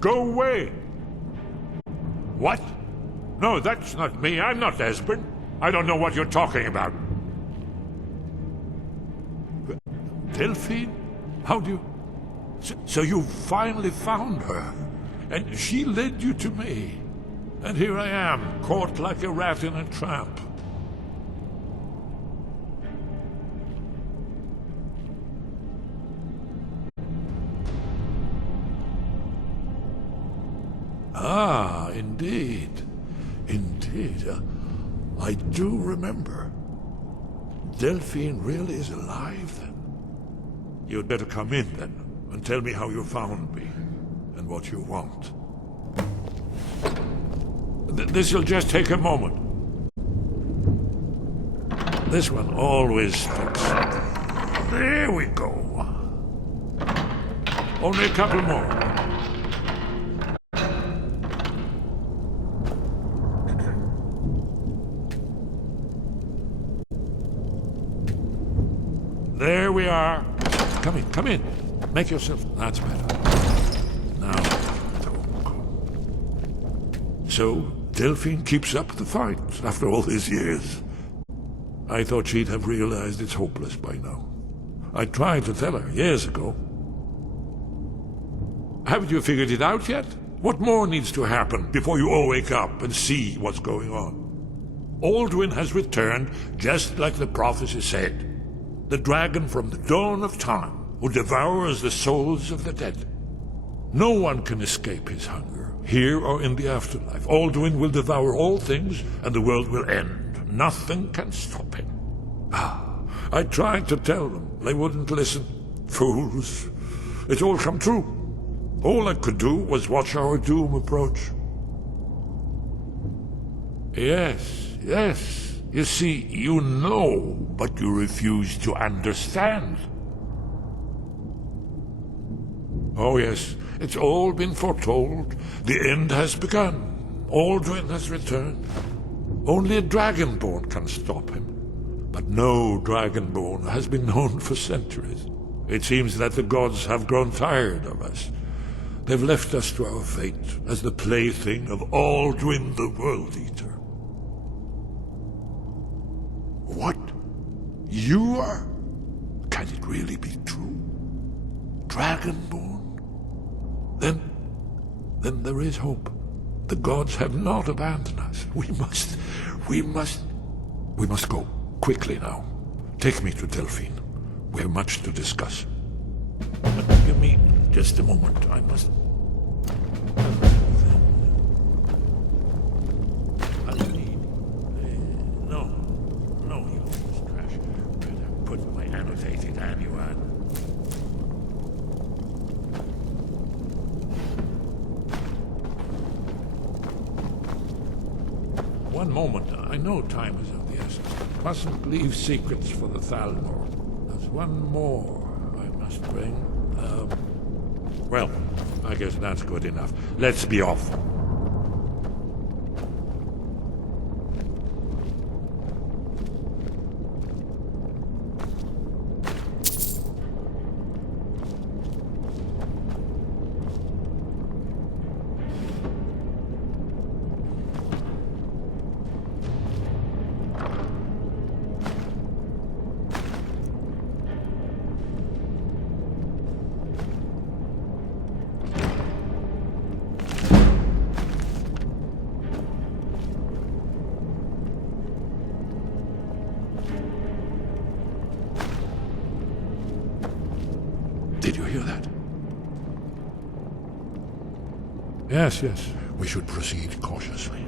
Go away! What? No, that's not me. I'm not Esbern. I don't know what you're talking about. Delphine? How do you... So you finally found her, and she led you to me. And here I am, caught like a rat in a trap. Ah, indeed. Indeed. I do remember. Delphine really is alive, then? You'd better come in, then, and tell me how you found me, and what you want. This'll just take a moment. This one always sticks. There we go. Only a couple more. There we are. Come in, come in. Make yourself... That's better. Now, talk. So, Delphine keeps up the fight after all these years. I thought she'd have realized it's hopeless by now. I tried to tell her years ago. Haven't you figured it out yet? What more needs to happen before you all wake up and see what's going on? Alduin has returned just like the prophecy said. The dragon from the dawn of time who devours the souls of the dead. No one can escape his hunger, here or in the afterlife. Alduin will devour all things and the world will end. Nothing can stop him. I tried to tell them. They wouldn't listen. Fools. It's all come true. All I could do was watch our doom approach. Yes, yes. You see, you know, but you refuse to understand. Oh yes, it's all been foretold. The end has begun. Alduin has returned. Only a Dragonborn can stop him. But no Dragonborn has been known for centuries. It seems that the gods have grown tired of us. They've left us to our fate as the plaything of Alduin the World Eater. What? You are? Can it really be true? Dragonborn? Then there is hope. The gods have not abandoned us. We must go. Quickly now. Take me to Delphine. We have much to discuss. Give me just a moment. I must... No, you trash. Better put my annotated annual. One moment. I know time is of the essence. Mustn't leave secrets for the Thalmor. There's one more I must bring. Well, I guess that's good enough. Let's be off. Did you hear that? Yes. We should proceed cautiously.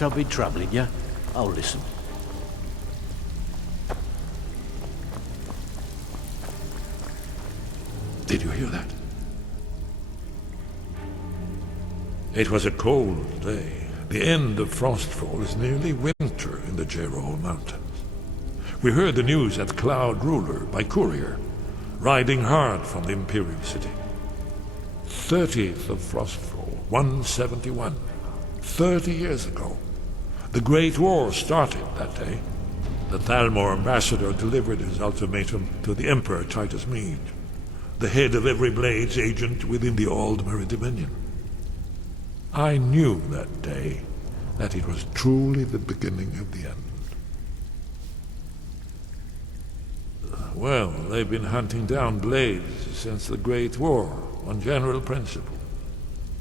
much I've been troubling you. I'll listen. Did you hear that? It was a cold day. The end of Frostfall is nearly winter in the Jerall Mountains. We heard the news at Cloud Ruler by courier, riding hard from the Imperial City. 30th of Frostfall, 171. 30 years ago. The Great War started that day. The Thalmor ambassador delivered his ultimatum to the Emperor Titus Mede, the head of every Blades agent within the Aldmeri Dominion. I knew that day that it was truly the beginning of the end. Well, they've been hunting down Blades since the Great War, on general principle.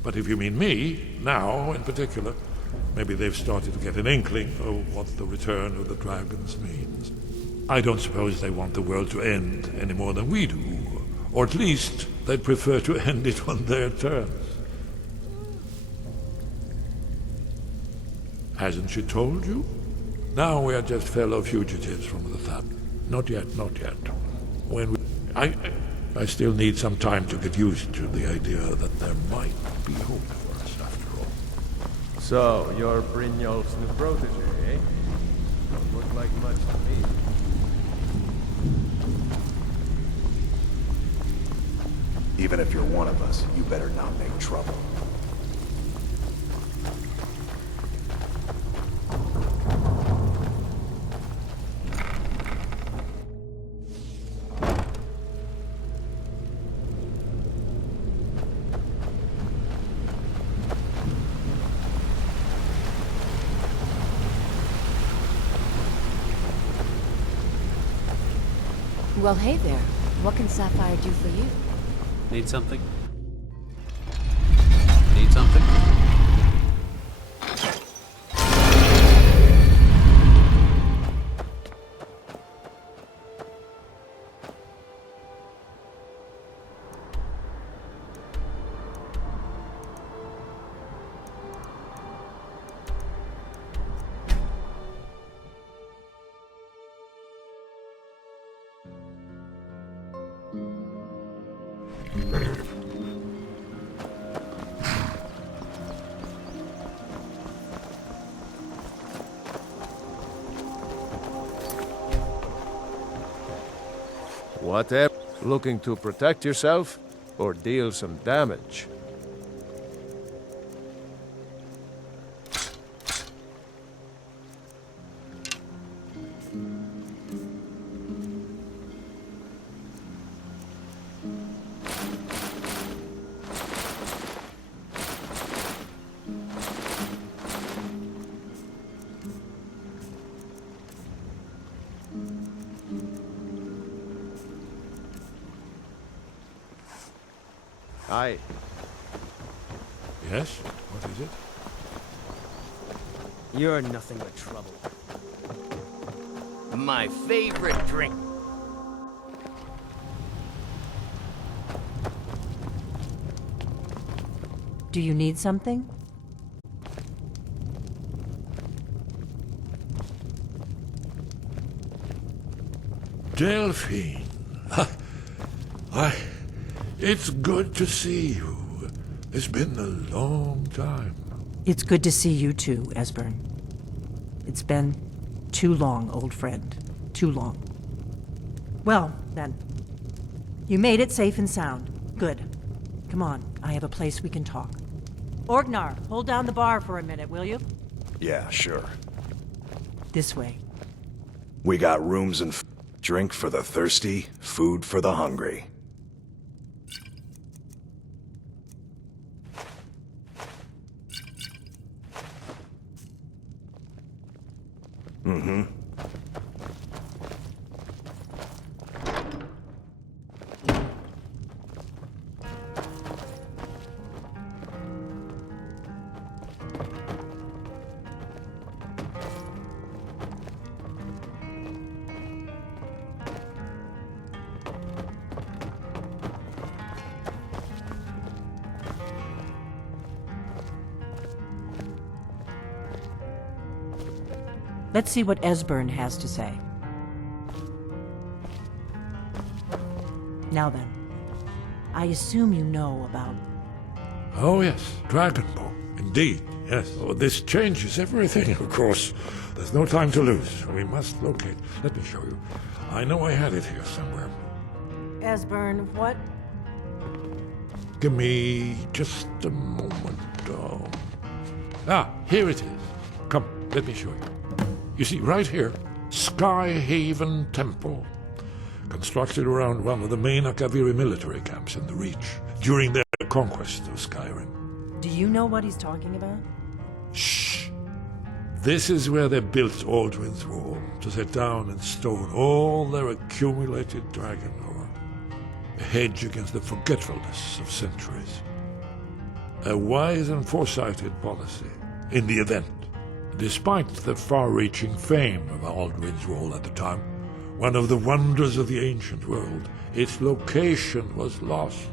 But if you mean me, now in particular, maybe they've started to get an inkling of what the return of the dragons means. I don't suppose they want the world to end any more than we do, or at least they'd prefer to end it on their terms. Hasn't she told you? Now we are just fellow fugitives from the Thab. Not yet, not yet. When we... I still need some time to get used to the idea that there might be hope for us after all. So, you're Brynjolf's new protege, eh? Don't look like much to me. Even if you're one of us, you better not make trouble. Well, hey there. What can Sapphire do for you? Need something? Need something? Whatever. Looking to protect yourself or deal some damage? Aye. Yes? What is it? You're nothing but trouble. My favorite drink. Do you need something? Delphine. It's good to see you. It's been a long time. It's good to see you too, Esbern. It's been too long, old friend. Too long. Well, then. You made it safe and sound. Good. Come on, I have a place we can talk. Orgnar, hold down the bar for a minute, will you? Yeah, sure. This way. We got rooms and drink for the thirsty, food for the hungry. Mm-hmm. Let's see what Esbern has to say. Now then, I assume you know about... Oh yes, Dragonborn. Indeed, yes. Oh, this changes everything, of course. There's no time to lose. We must locate. Let me show you. I know I had it here somewhere. Esbern, what? Give me just a moment. Here it is. Come, let me show you. You see, right here, Skyhaven Temple. Constructed around one of the main Akaviri military camps in the Reach during their conquest of Skyrim. Do you know what he's talking about? Shh! This is where they built Aldrin's Wall, to set down in stone all their accumulated dragon lore. A hedge against the forgetfulness of centuries. A wise and foresighted policy, in the event. Despite the far-reaching fame of Aldrin's Wall at the time, one of the wonders of the ancient world, its location was lost.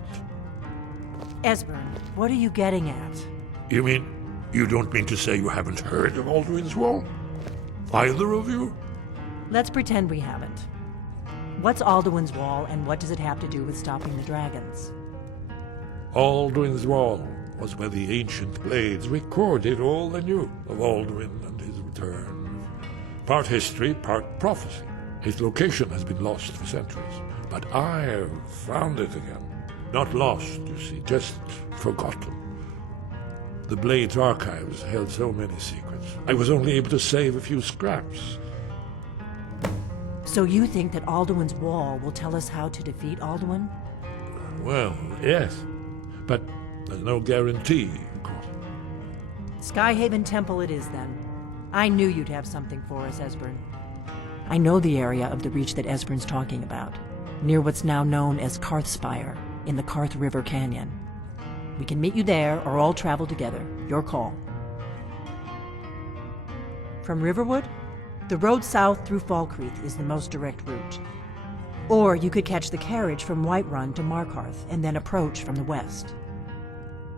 Esbern, what are you getting at? You mean, you don't mean to say you haven't heard of Aldrin's Wall? Either of you? Let's pretend we haven't. What's Alduin's Wall, and what does it have to do with stopping the dragons? Aldrin's Wall was where the ancient blades recorded all they knew of Aldrin and his return. Part history, part prophecy. His location has been lost for centuries, but I have found it again. Not lost, you see, just forgotten. The Blade's archives held so many secrets. I was only able to save a few scraps. So you think that Alduin's Wall will tell us how to defeat Alduin? Well, yes, but there's no guarantee, of course. Skyhaven Temple it is, then. I knew you'd have something for us, Esbern. I know the area of the Reach that Esbern's talking about, near what's now known as Karthspire, in the Karth River Canyon. We can meet you there, or all travel together. Your call. From Riverwood, the road south through Falkreath is the most direct route. Or you could catch the carriage from Whiterun to Markarth, and then approach from the west.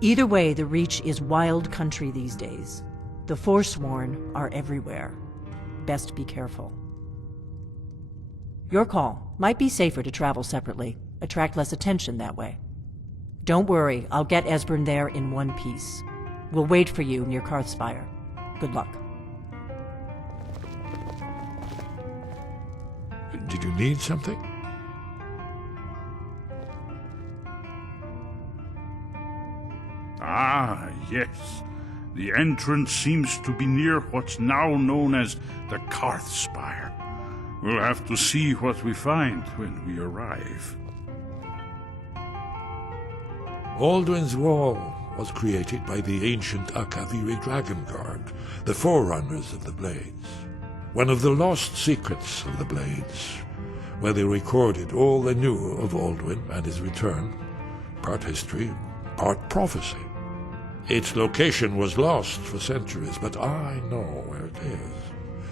Either way, the Reach is wild country these days. The Forsworn are everywhere. Best be careful. Your call. Might be safer to travel separately. Attract less attention that way. Don't worry, I'll get Esbern there in one piece. We'll wait for you near Karthspire. Good luck. Did you need something? Ah, yes. The entrance seems to be near what's now known as the Karthspire. We'll have to see what we find when we arrive. Aldrin's Wall was created by the ancient Akaviri Dragon Guard, the forerunners of the Blades. One of the lost secrets of the Blades, where they recorded all they knew of Aldrin and his return, part history, part prophecy. Its location was lost for centuries, but I know where it is.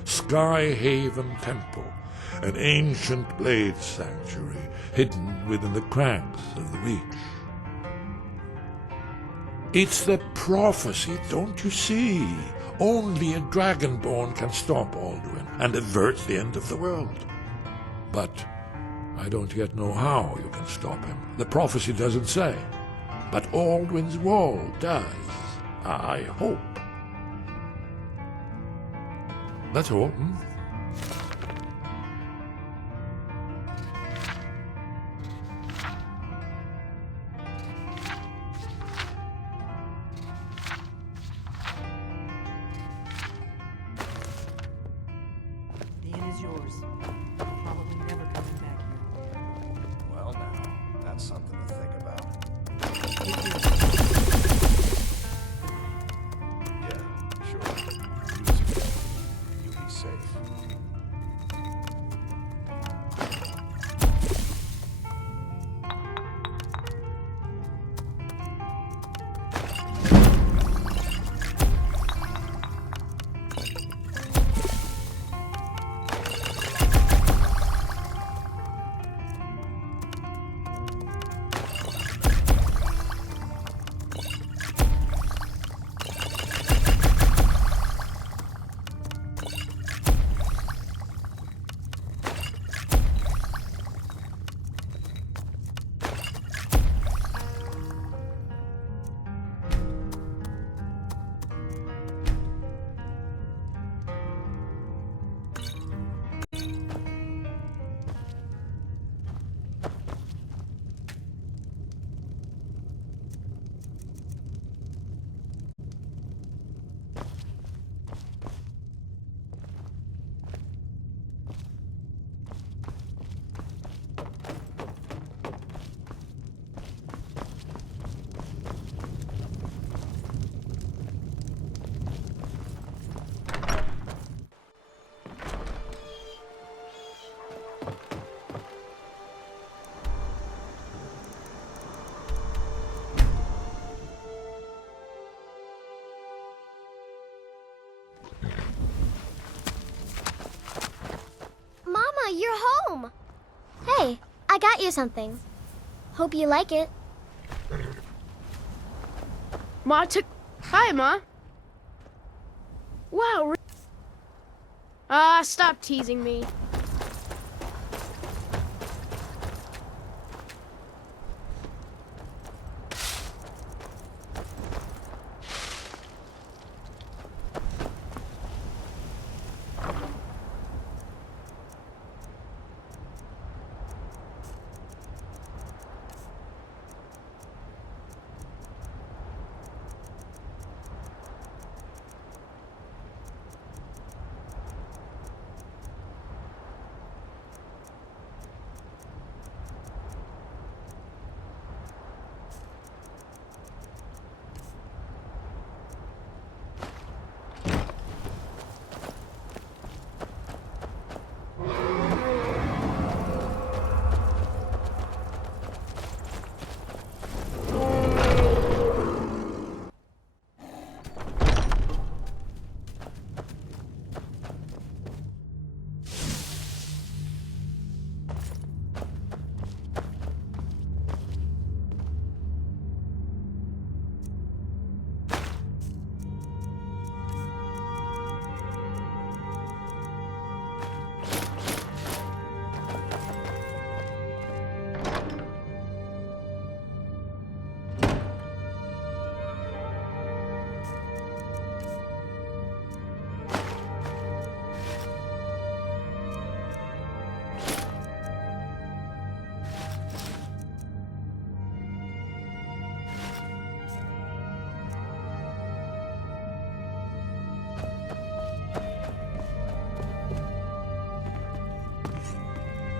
Skyhaven Temple, an ancient blade sanctuary hidden within the crags of the Reach. It's the prophecy, don't you see? Only a Dragonborn can stop Aldrin and avert the end of the world. But I don't yet know how you can stop him. The prophecy doesn't say. But Aldrin's Wall does. I hope. That's all. The inn is yours. Probably never coming back here. Well now, that's something to think about. Yeah, sure. You be safe. you're home! Hey, I got you something. Hope you like it. Ma took... Hi, Ma. Wow. Stop teasing me.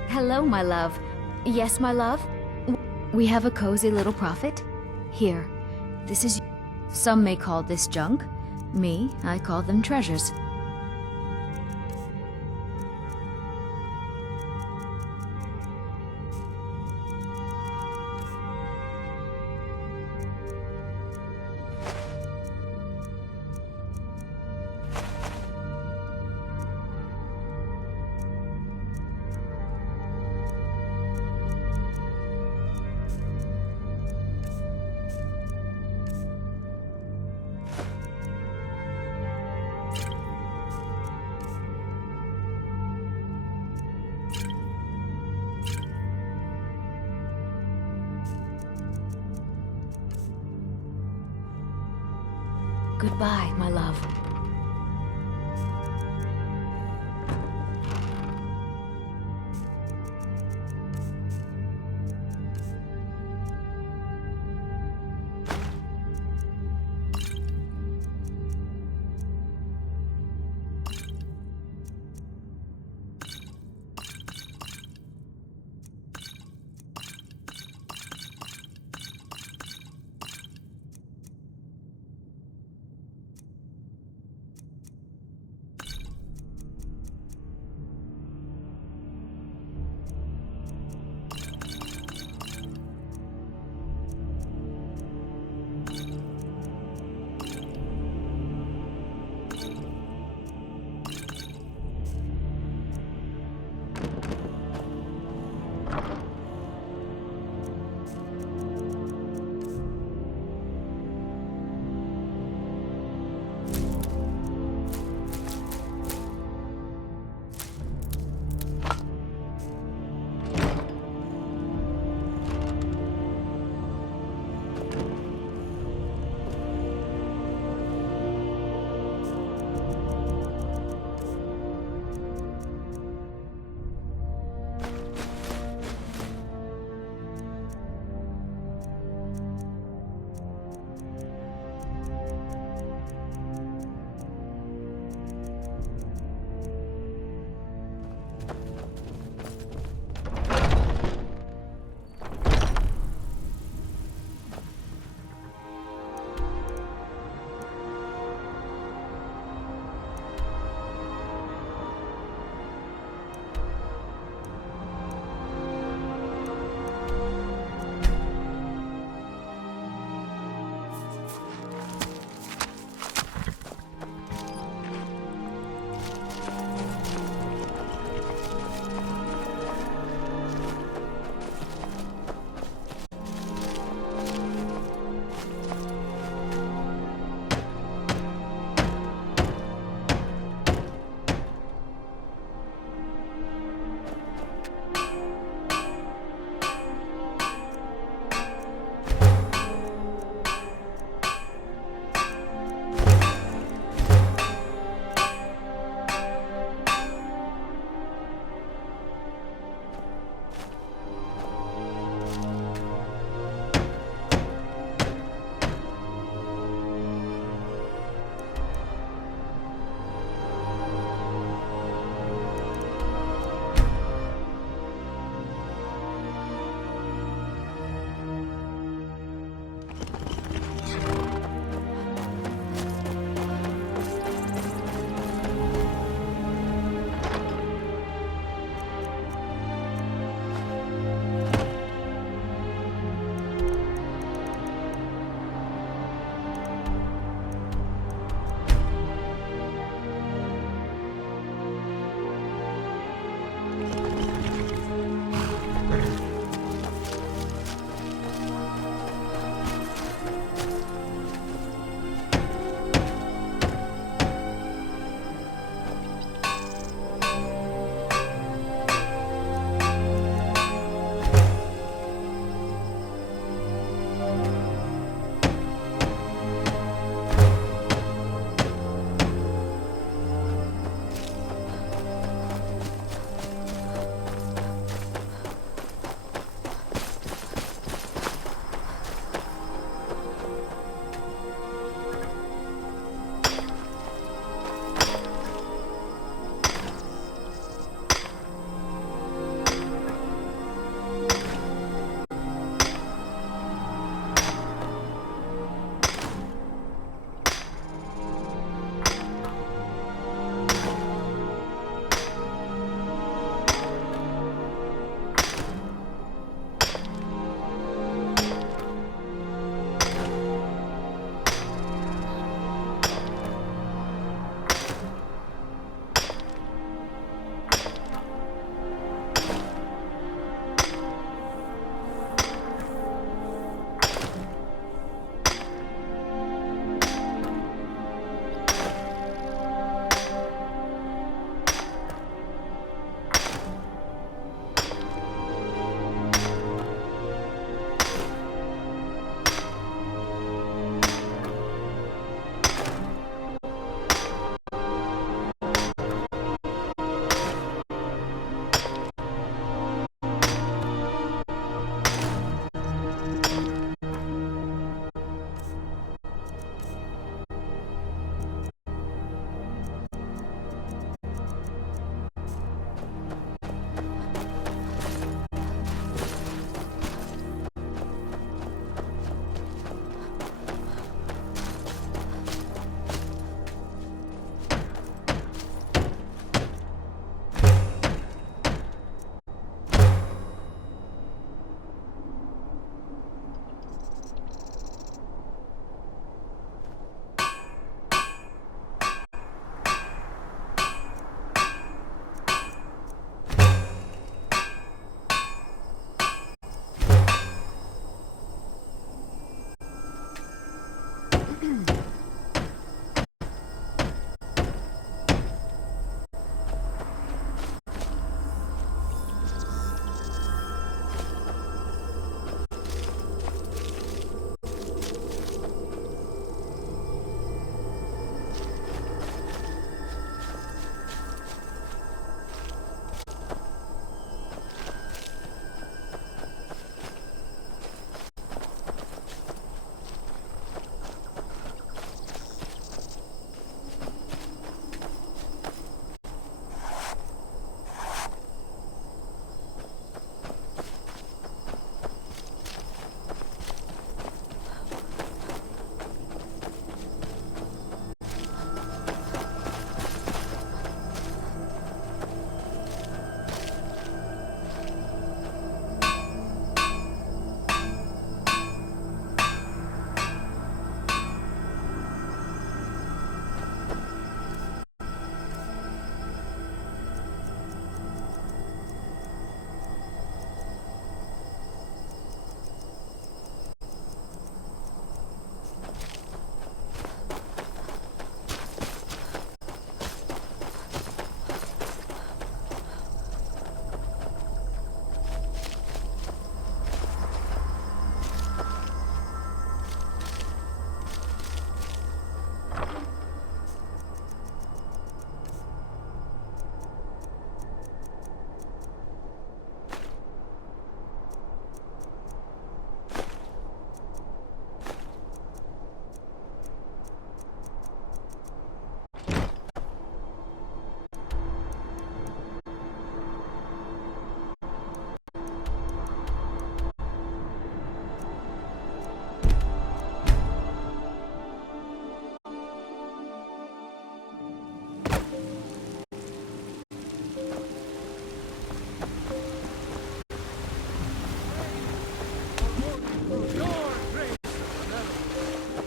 Hello, my love. Yes, my love? We have a cozy little prophet. Here, this is... Some may call this junk. Me, I call them treasures. Goodbye, my love.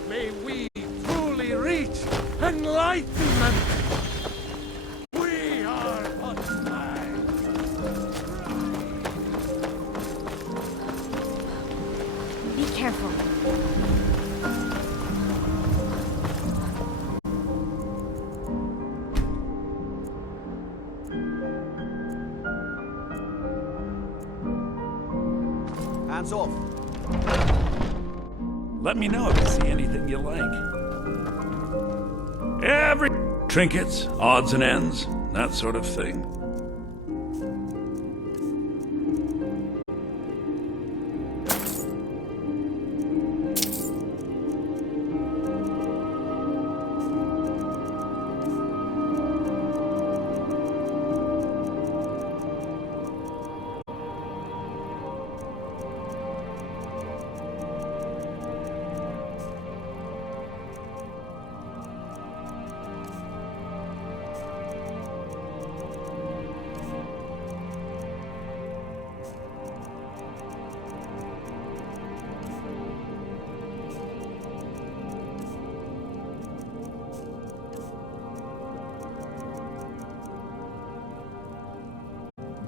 May we truly reach enlightenment! We are but man. Be careful. Hands off. Let me know if you see anything you like. Every trinkets, odds and ends, that sort of thing.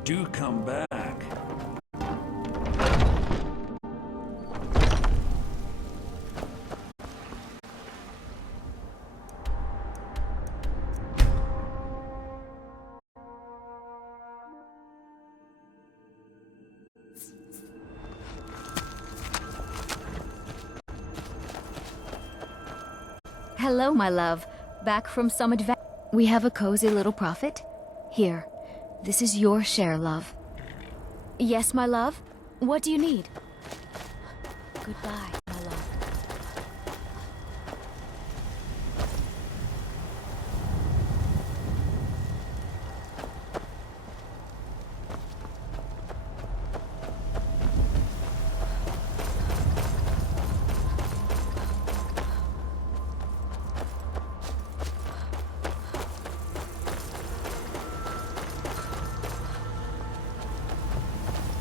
Do come back. Hello, my love. Back from some adventure. We have a cozy little profit. Here. This is your share, love. Yes, my love? What do you need? Goodbye, my love.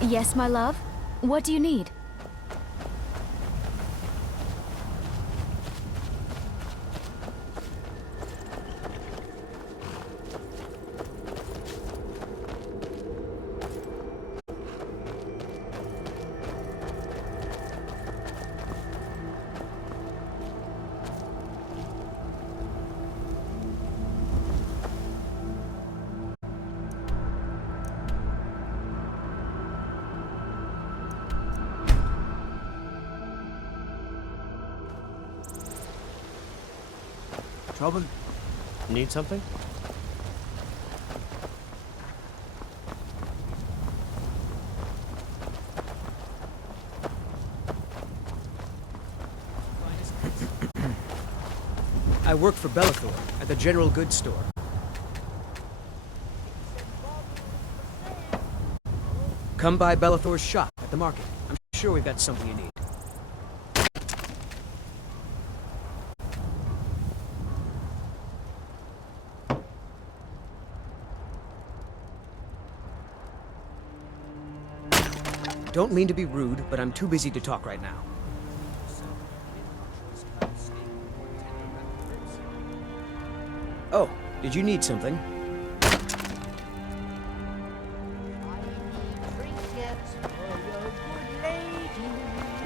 Yes, my love? What do you need? Trouble? Need something? I work for Bellathor at the general goods store. Come by Bellathor's shop at the market. I'm sure we've got something you need. Don't mean to be rude, but I'm too busy to talk right now. Oh, did you need something?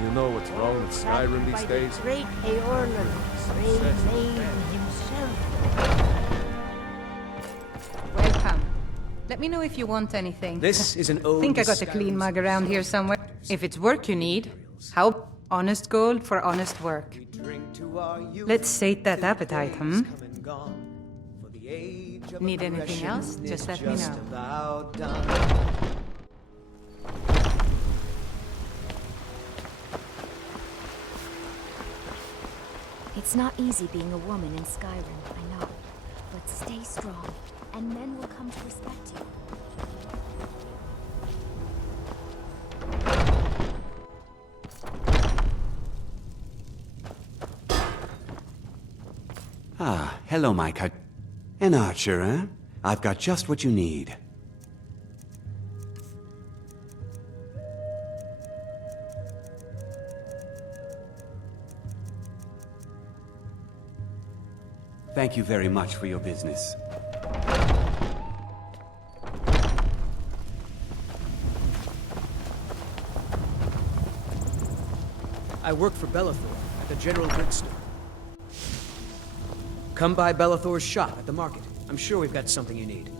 You know what's wrong with Skyrim these days? Great Aorlan, brave Maiden himself. Welcome. Let me know if you want anything. This is an ode Think I to got a clean mug around here somewhere. If it's work you need, how honest gold for honest work. Let's sate that appetite, hmm? Need anything else? Just let me know. It's not easy being a woman in Skyrim, I know. But stay strong, and men will come to respect you. Ah, hello, Micah. An archer, eh? I've got just what you need. Thank you very much for your business. I work for Bellathor at the general goods store. Come by Bellathor's shop at the market. I'm sure we've got something you need.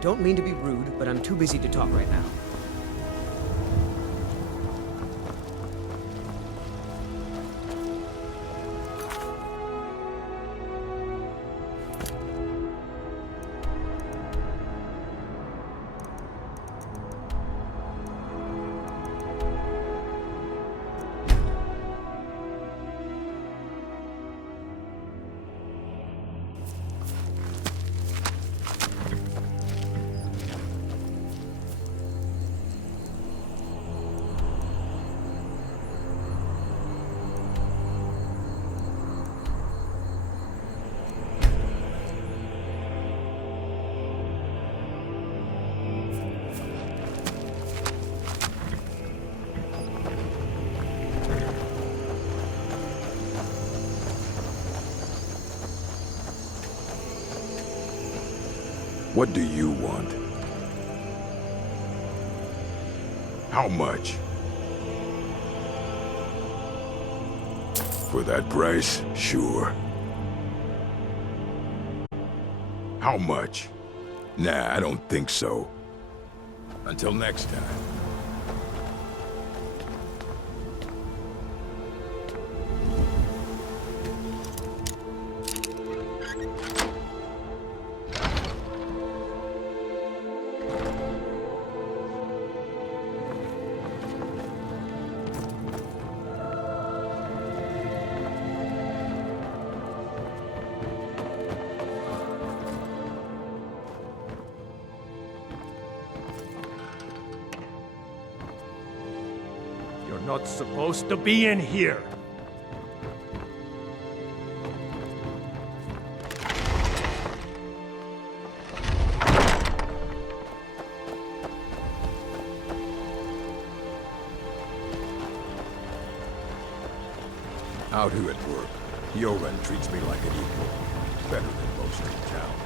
Don't mean to be rude, but I'm too busy to talk right now. What do you want? How much? For that price, sure. How much? Nah, I don't think so. Until next time. You're not supposed to be in here. Out here at work, Yoren treats me like an equal. Better than most in town.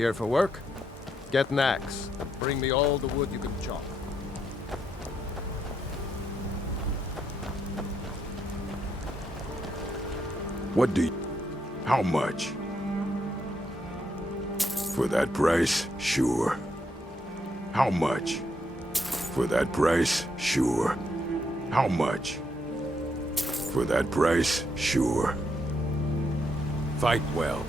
Here for work? Get an axe. And bring me all the wood you can chop. What do you... How much? For that price, sure. How much? For that price, sure. How much? For that price, sure. Fight well.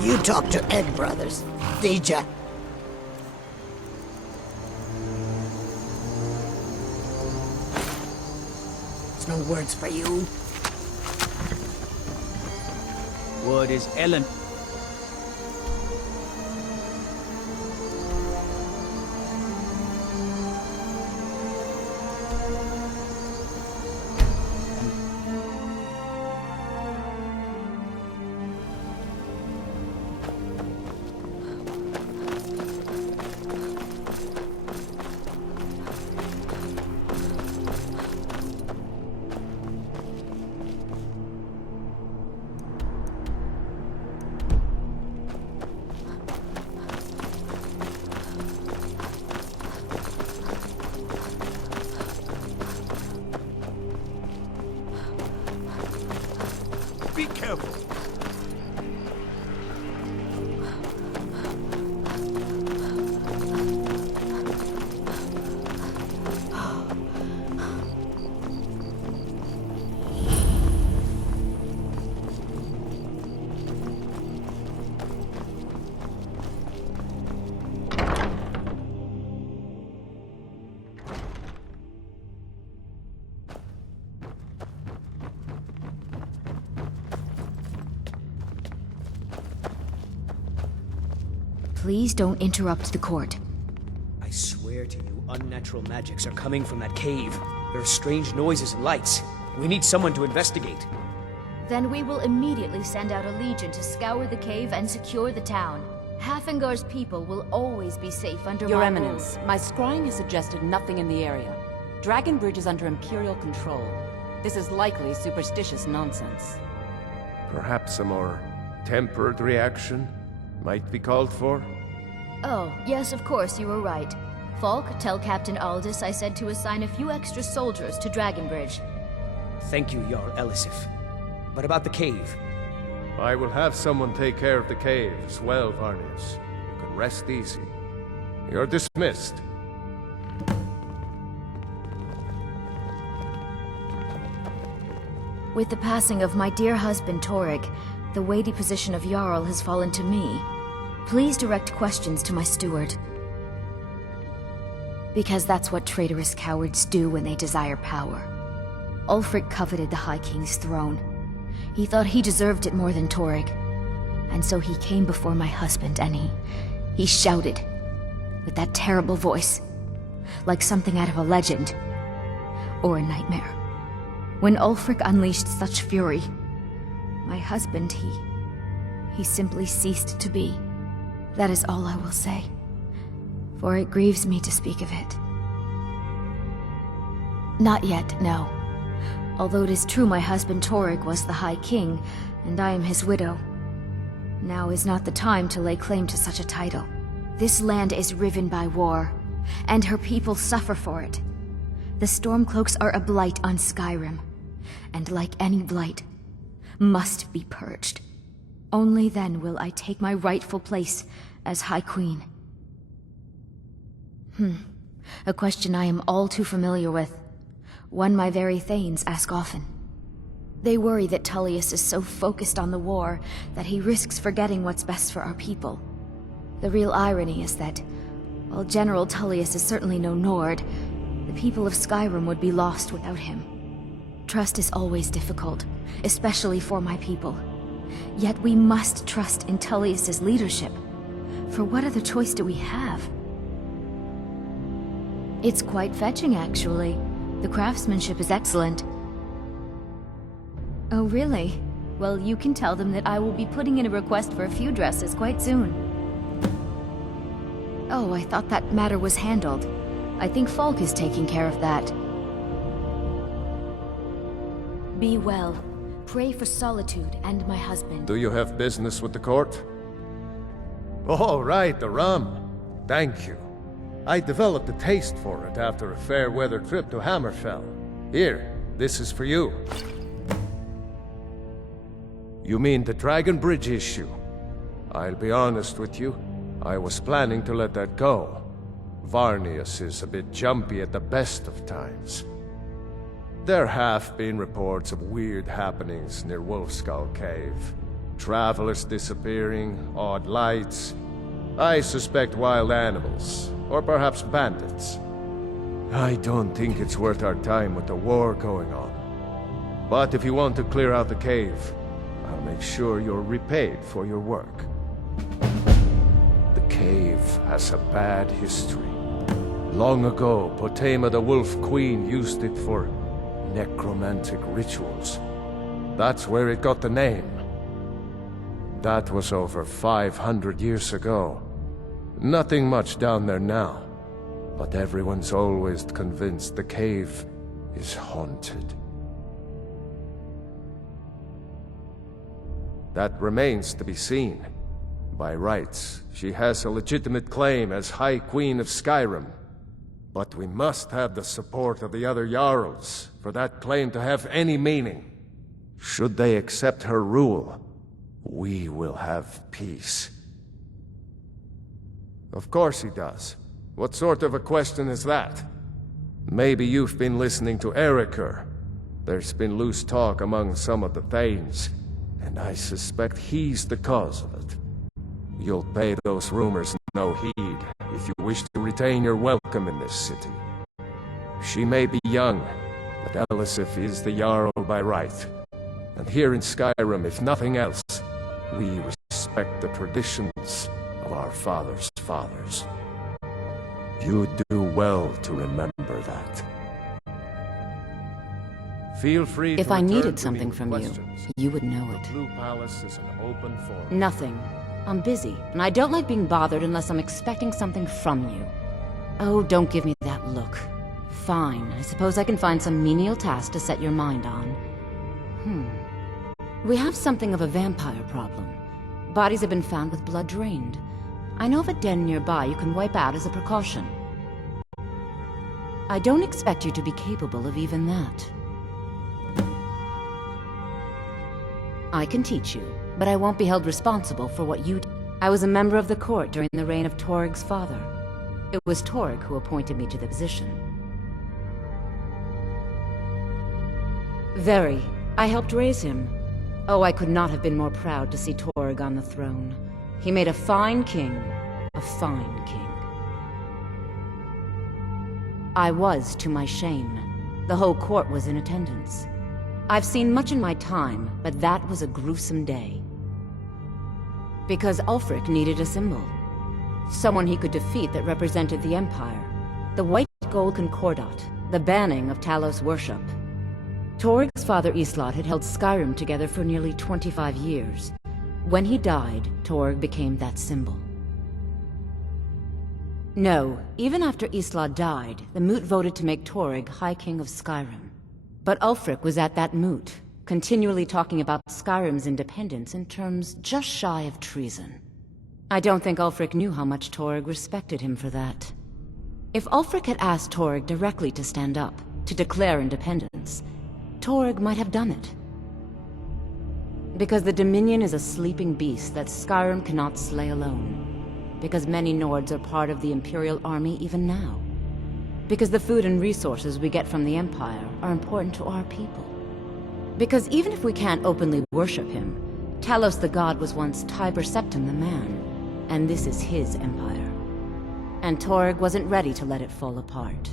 You talked to Egg Brothers, did ya? There's no words for you. What is Ellen? Be careful. Please don't interrupt the court. I swear to you, unnatural magics are coming from that cave. There are strange noises and lights. We need someone to investigate. Then we will immediately send out a legion to scour the cave and secure the town. Hafengar's people will always be safe under Your my Eminence, rule. my scrying has suggested nothing in the area. Dragon Bridge is under Imperial control. This is likely superstitious nonsense. Perhaps a more tempered reaction might be called for? Oh, yes, of course, you were right. Falk, tell Captain Aldous I said to assign a few extra soldiers to Dragonbridge. Thank you, Jarl Elisif. But about the cave? I will have someone take care of the cave as well, Varnius. You can rest easy. You're dismissed. With the passing of my dear husband Torrig, the weighty position of Jarl has fallen to me. Please direct questions to my steward. Because that's what traitorous cowards do when they desire power. Ulfric coveted the High King's throne. He thought he deserved it more than Torrig. And so he came before my husband and he shouted, with that terrible voice, like something out of a legend, or a nightmare. When Ulfric unleashed such fury, my husband, he simply ceased to be. That is all I will say, for it grieves me to speak of it. Not yet, no. Although it is true my husband Torrig was the High King, and I am his widow. Now is not the time to lay claim to such a title. This land is riven by war, and her people suffer for it. The Stormcloaks are a blight on Skyrim, and like any blight, must be purged. Only then will I take my rightful place as High Queen. A question I am all too familiar with. One my very thanes ask often. They worry that Tullius is so focused on the war that he risks forgetting what's best for our people. The real irony is that, while General Tullius is certainly no Nord, the people of Skyrim would be lost without him. Trust is always difficult, especially for my people. Yet we must trust in Tullius's leadership. For what other choice do we have? It's quite fetching, actually. The craftsmanship is excellent. Oh, really? Well, you can tell them that I will be putting in a request for a few dresses quite soon. Oh, I thought that matter was handled. I think Falk is taking care of that. Be well. Pray for Solitude and my husband. Do you have business with the court? Oh, right, the rum. Thank you. I developed a taste for it after a fair-weather trip to Hammerfell. Here, this is for you. You mean the Dragon Bridge issue? I'll be honest with you. I was planning to let that go. Varnius is a bit jumpy at the best of times. There have been reports of weird happenings near Wolfskull Cave. Travelers disappearing, odd lights. I suspect wild animals, or perhaps bandits. I don't think it's worth our time with the war going on. But if you want to clear out the cave, I'll make sure you're repaid for your work. The cave has a bad history. Long ago, Potema the Wolf Queen used it for necromantic rituals. That's where it got the name. That was over 500 years ago. Nothing much down there now, but everyone's always convinced the cave is haunted. That remains to be seen. By rights, she has a legitimate claim as High Queen of Skyrim. But we must have the support of the other Jarls for that claim to have any meaning. Should they accept her rule, we will have peace. Of course he does. What sort of a question is that? Maybe you've been listening to Erikur. There's been loose talk among some of the Thanes, and I suspect he's the cause of it. You'll pay those rumors no heed if you wish to retain your welcome in this city. She may be young, but Elisif is the Jarl by right. And here in Skyrim, if nothing else, we respect the traditions of our fathers' fathers. You do well to remember that. Feel free If to I return needed to something me with from questions. you would know it. The Blue Palace is an open forum. Nothing. I'm busy, and I don't like being bothered unless I'm expecting something from you. Oh, don't give me that look. Fine, I suppose I can find some menial task to set your mind on. We have something of a vampire problem. Bodies have been found with blood drained. I know of a den nearby you can wipe out as a precaution. I don't expect you to be capable of even that. I can teach you, but I won't be held responsible for what you did. I was a member of the court during the reign of Toryg's father. It was Toryg who appointed me to the position. Very. I helped raise him. Oh, I could not have been more proud to see Toryg on the throne. He made a fine king. A fine king. I was, to my shame. The whole court was in attendance. I've seen much in my time, but that was a gruesome day. Because Ulfric needed a symbol. Someone he could defeat that represented the Empire. The white gold concordat, the banning of Talos worship. Toryg's father Islot had held Skyrim together for nearly 25 years. When he died, Toryg became that symbol. No, even after Islot died, the Moot voted to make Toryg High King of Skyrim. But Ulfric was at that Moot, continually talking about Skyrim's independence in terms just shy of treason. I don't think Ulfric knew how much Toryg respected him for that. If Ulfric had asked Toryg directly to stand up, to declare independence, Toryg might have done it. Because the Dominion is a sleeping beast that Skyrim cannot slay alone. Because many Nords are part of the Imperial Army even now. Because the food and resources we get from the Empire are important to our people. Because even if we can't openly worship him, Talos the God was once Tiber Septim the man, and this is his empire. And Toryg wasn't ready to let it fall apart.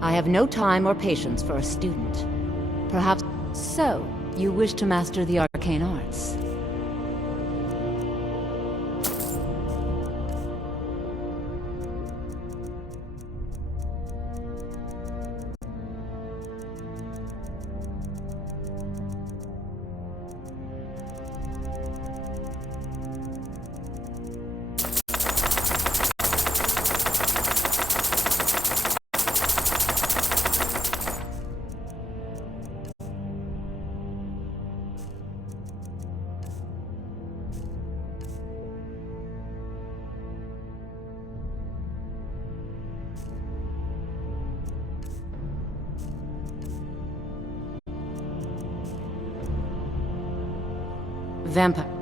I have no time or patience for a student. Perhaps so, you wish to master the arcane arts. Vampire.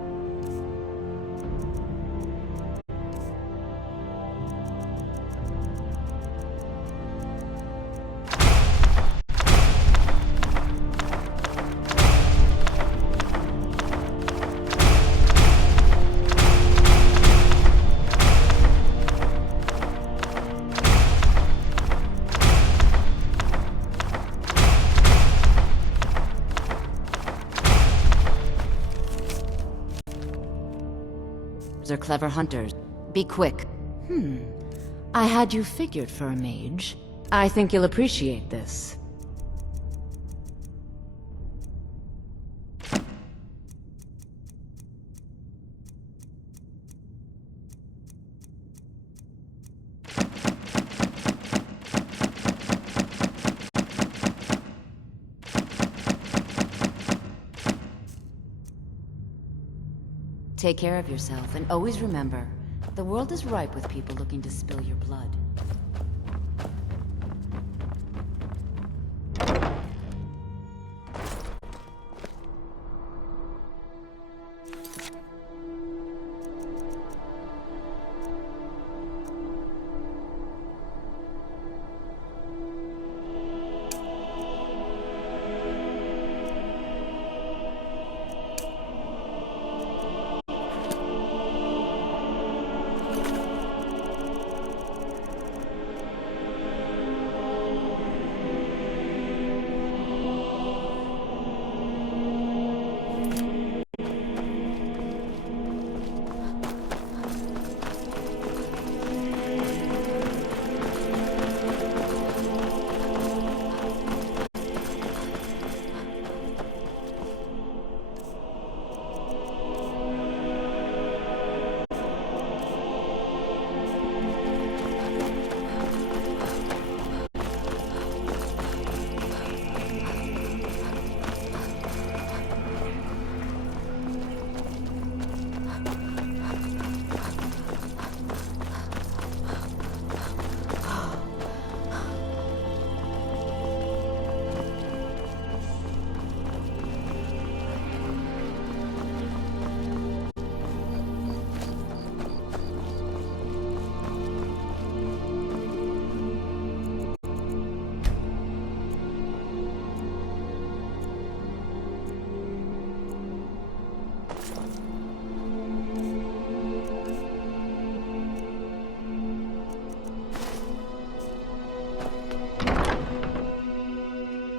They're clever hunters. Be quick. I had you figured for a mage. I think you'll appreciate this. Take care of yourself, and always remember, the world is ripe with people looking to spill your blood.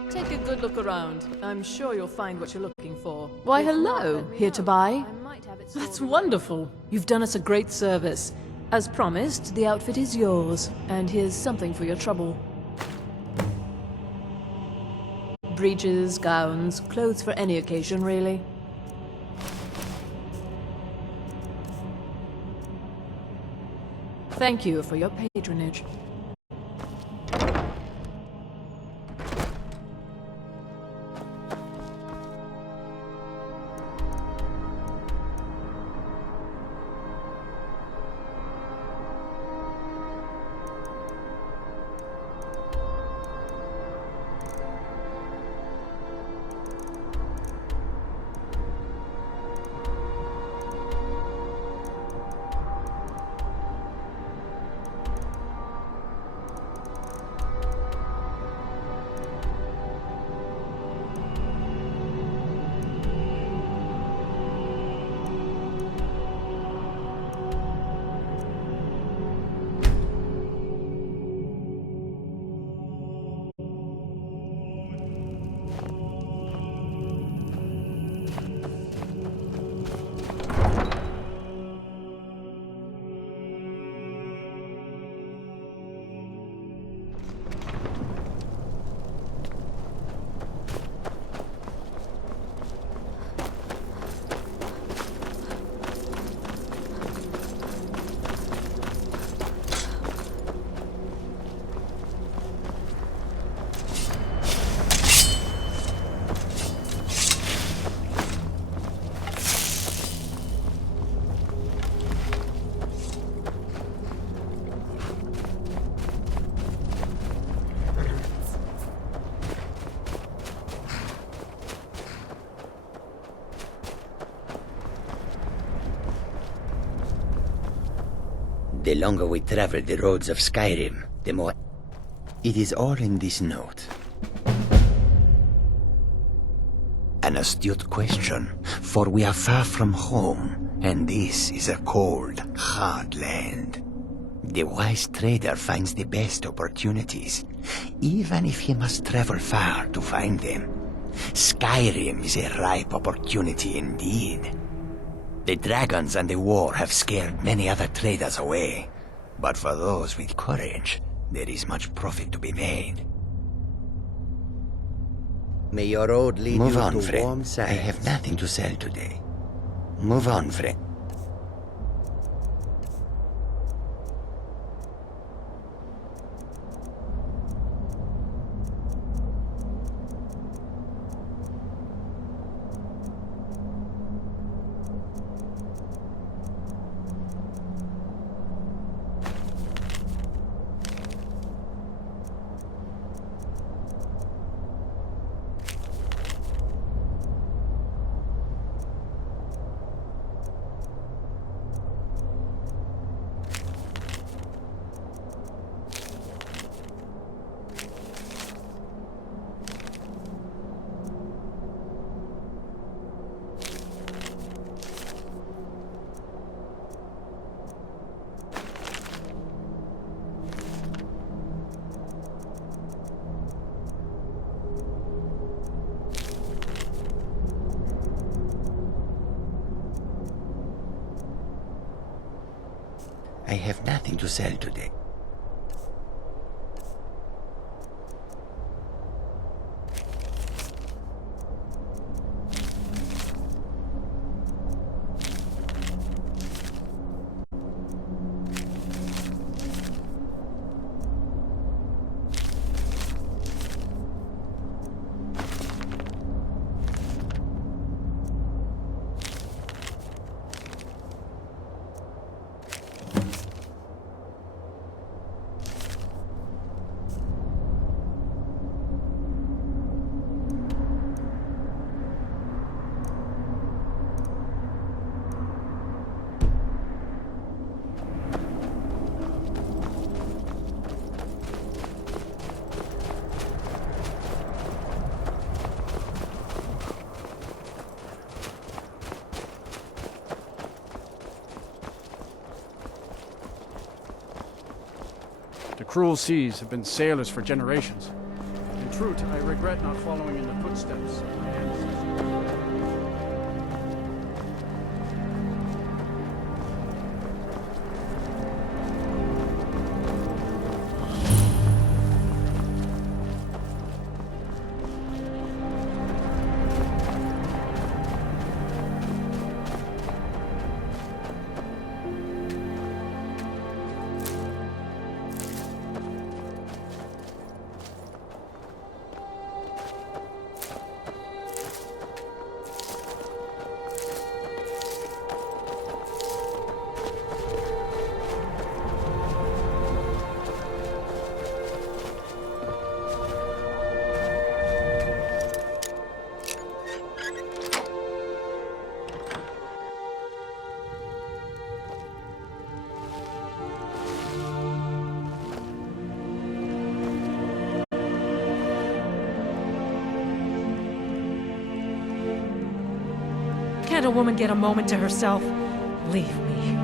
Take a good look around. I'm sure you'll find what you're looking for. Why, hello. Here to buy? That's wonderful. You've done us a great service. As promised, the outfit is yours. And here's something for your trouble. Breeches, gowns, clothes for any occasion, really. Thank you for your patronage. The longer we travel the roads of Skyrim, the more... It is all in this note. An astute question, for we are far from home, and this is a cold, hard land. The wise trader finds the best opportunities, even if he must travel far to find them. Skyrim is a ripe opportunity indeed. The dragons and the war have scared many other traders away. But for those with courage, there is much profit to be made. May your road lead Move you on, to friend. warm I sands. have nothing to sell today. Move on, friend. I have nothing to sell today. The cruel seas have been sailors for generations. In truth, I regret not following in the footsteps of my ancestors. Can't a woman get a moment to herself? Leave me.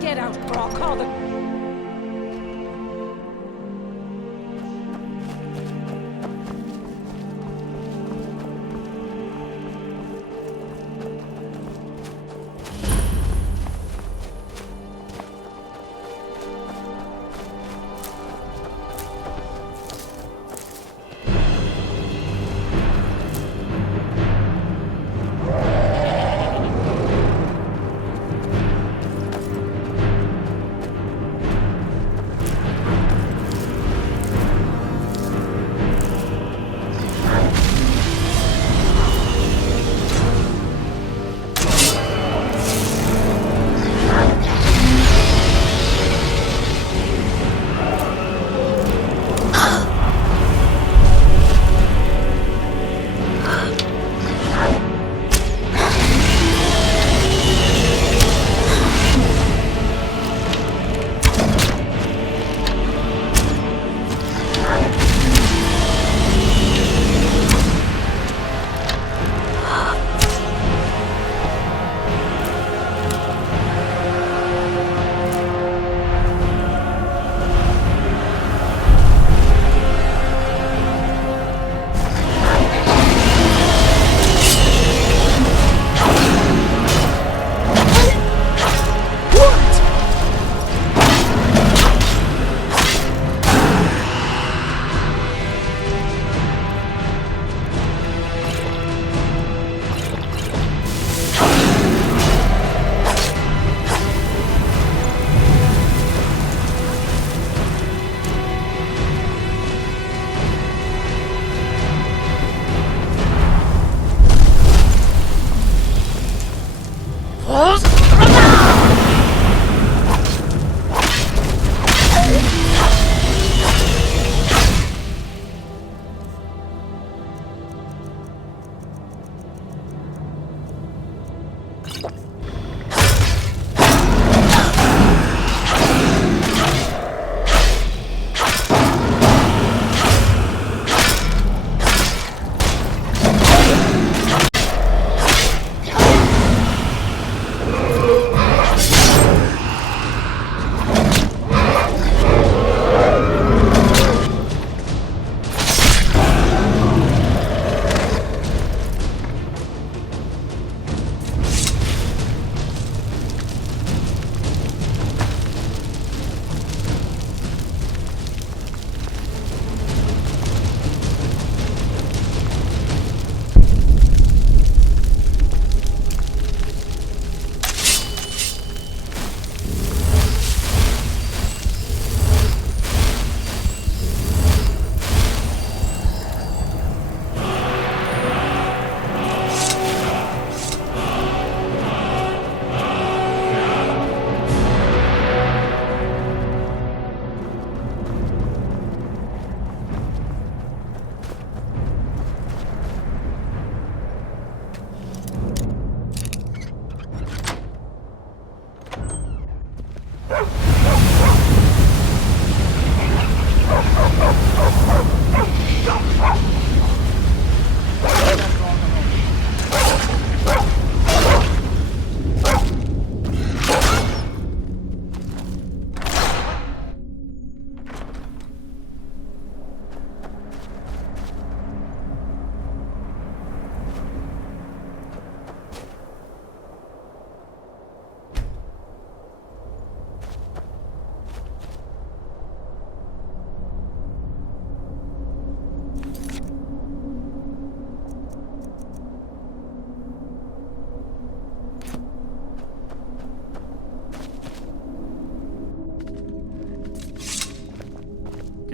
Get out, or I'll call the...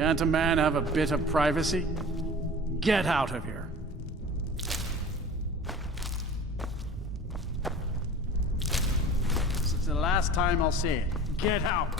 Can't a man have a bit of privacy? Get out of here. This is the last time I'll see it. Get out!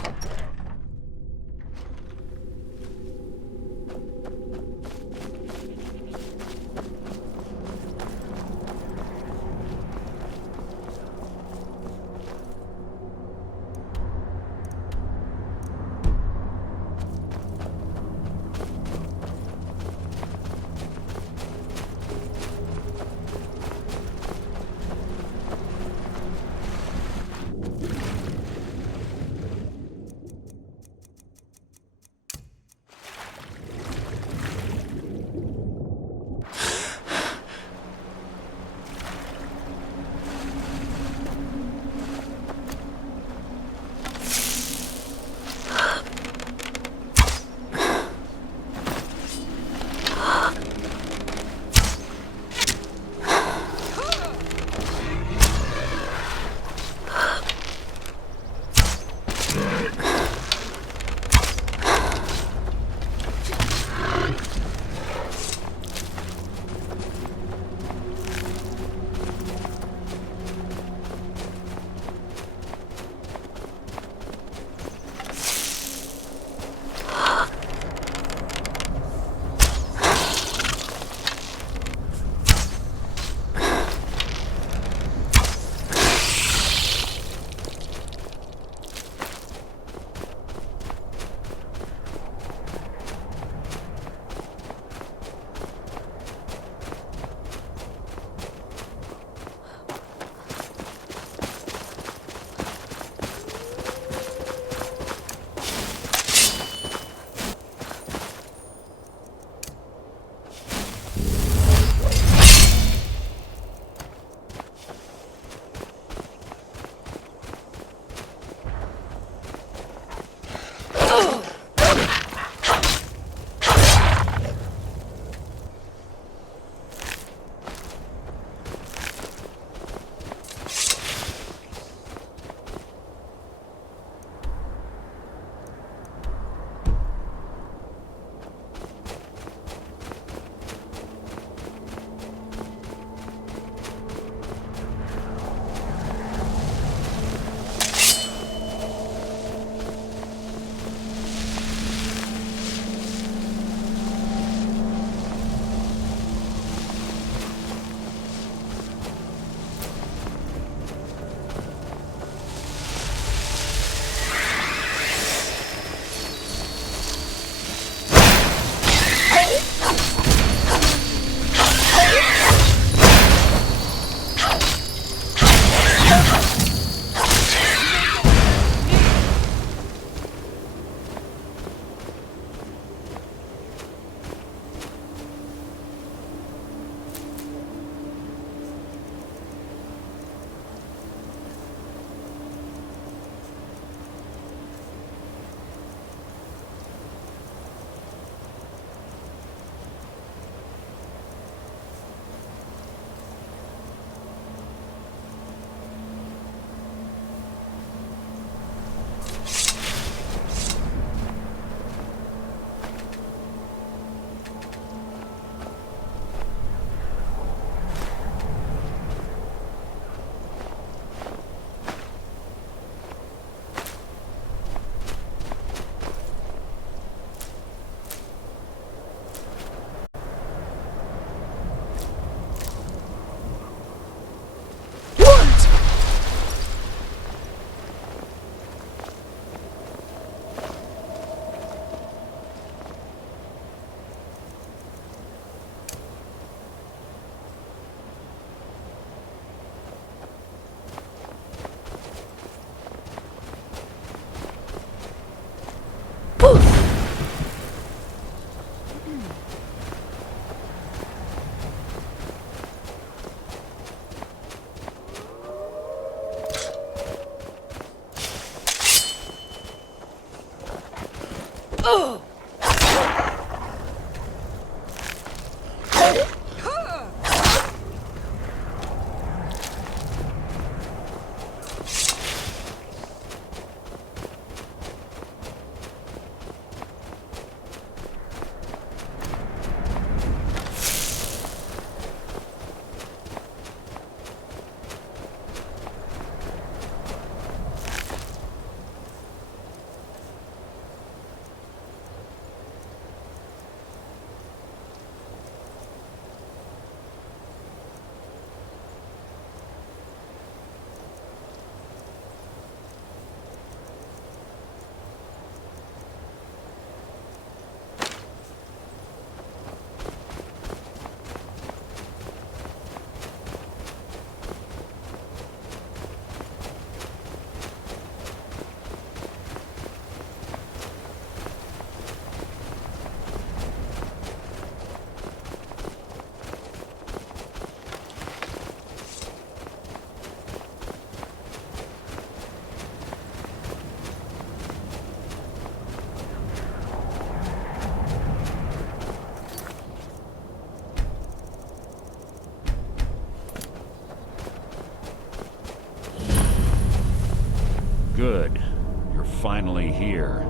finally here.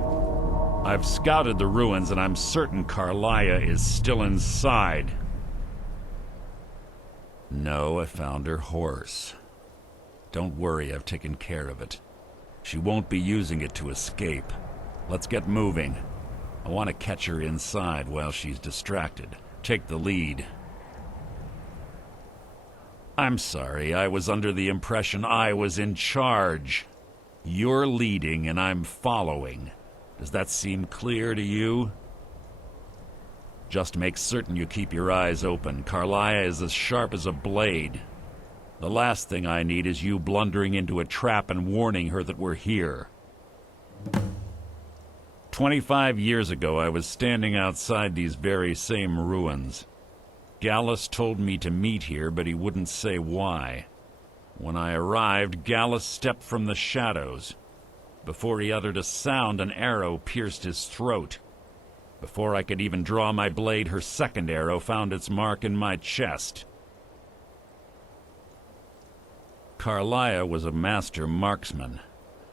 I've scouted the ruins and I'm certain Carlia is still inside. No, I found her horse. Don't worry, I've taken care of it. She won't be using it to escape. Let's get moving. I want to catch her inside while she's distracted. Take the lead. I'm sorry, I was under the impression I was in charge. You're leading and I'm following. Does that seem clear to you? Just make certain you keep your eyes open. Carlia is as sharp as a blade. The last thing I need is you blundering into a trap and warning her that we're here. 25 years ago, I was standing outside these very same ruins. Gallus told me to meet here, but he wouldn't say why. When I arrived, Gallus stepped from the shadows. Before he uttered a sound, an arrow pierced his throat. Before I could even draw my blade, her second arrow found its mark in my chest. Carlia was a master marksman,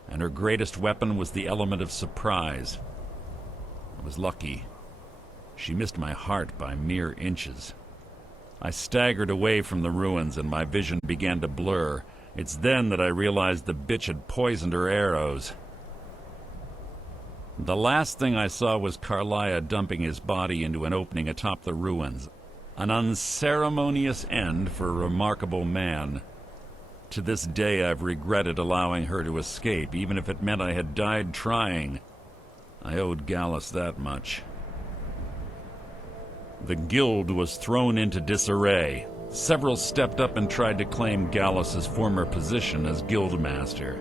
and her greatest weapon was the element of surprise. I was lucky. She missed my heart by mere inches. I staggered away from the ruins and my vision began to blur. It's then that I realized the bitch had poisoned her arrows. The last thing I saw was Carlia dumping his body into an opening atop the ruins. An unceremonious end for a remarkable man. To this day I've regretted allowing her to escape, even if it meant I had died trying. I owed Gallus that much. The guild was thrown into disarray. Several stepped up and tried to claim Gallus's former position as guildmaster.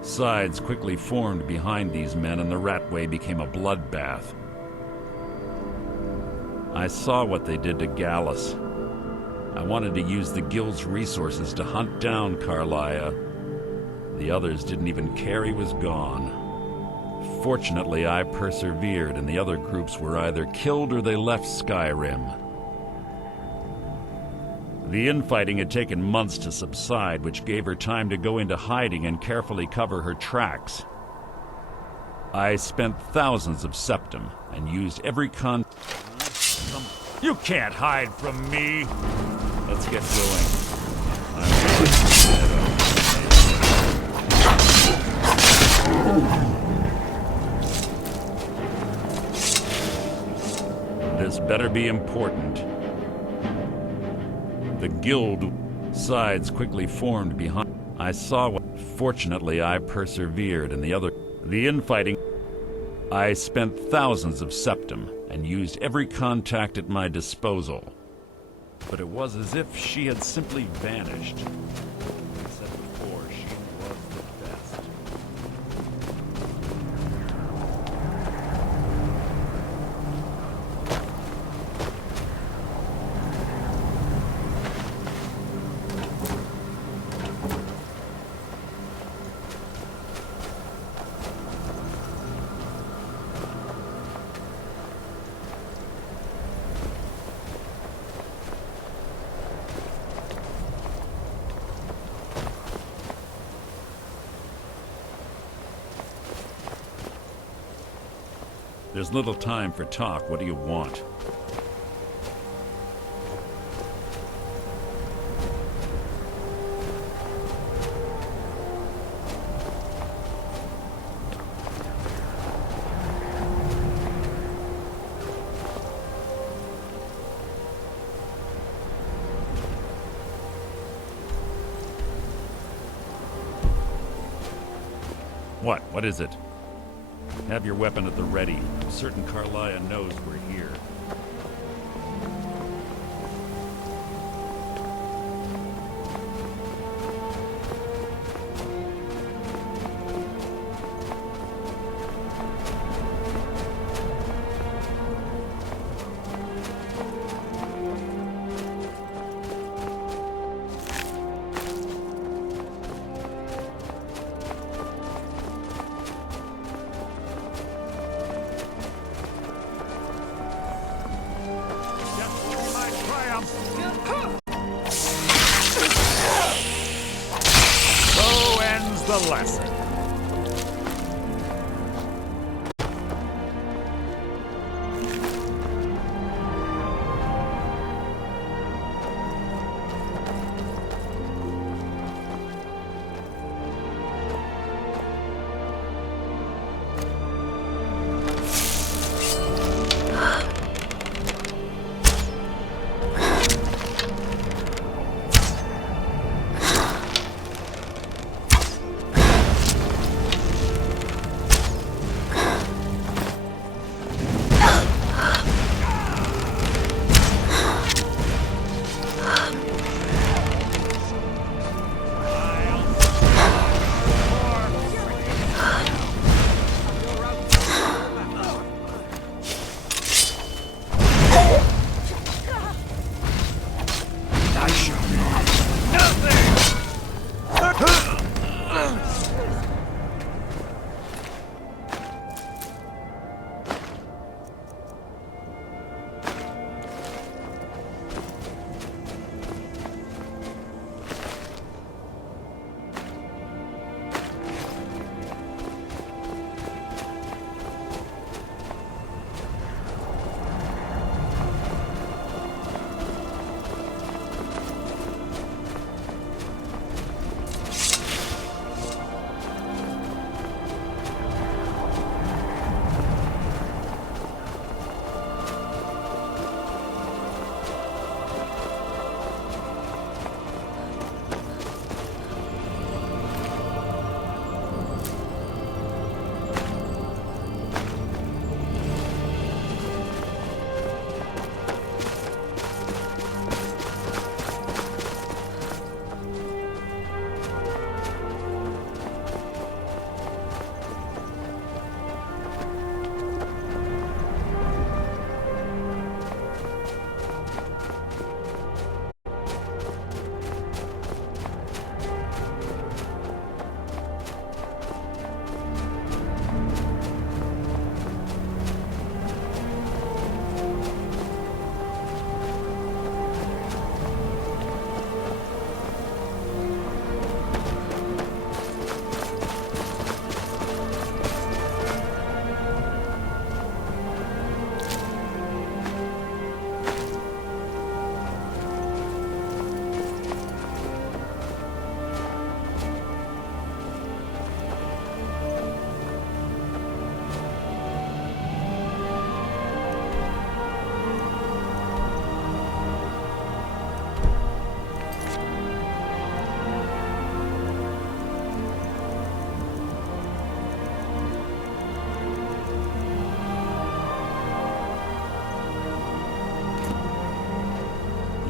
Sides quickly formed behind these men and the Ratway became a bloodbath. I saw what they did to Gallus. I wanted to use the guild's resources to hunt down Carlia. The others didn't even care he was gone. Fortunately, I persevered, and the other groups were either killed or they left Skyrim. The infighting had taken months to subside, which gave her time to go into hiding and carefully cover her tracks. I spent thousands of septum and used every You can't hide from me! Let's get going. This better be important. The guild sides quickly formed behind. I saw what. Fortunately, I persevered, and the infighting. I spent thousands of septum and used every contact at my disposal. But it was as if she had simply vanished. As I said before, she was the best. There's little time for talk. What do you want? What is it? Have your weapon at the ready. I'm certain Carlia knows we're here.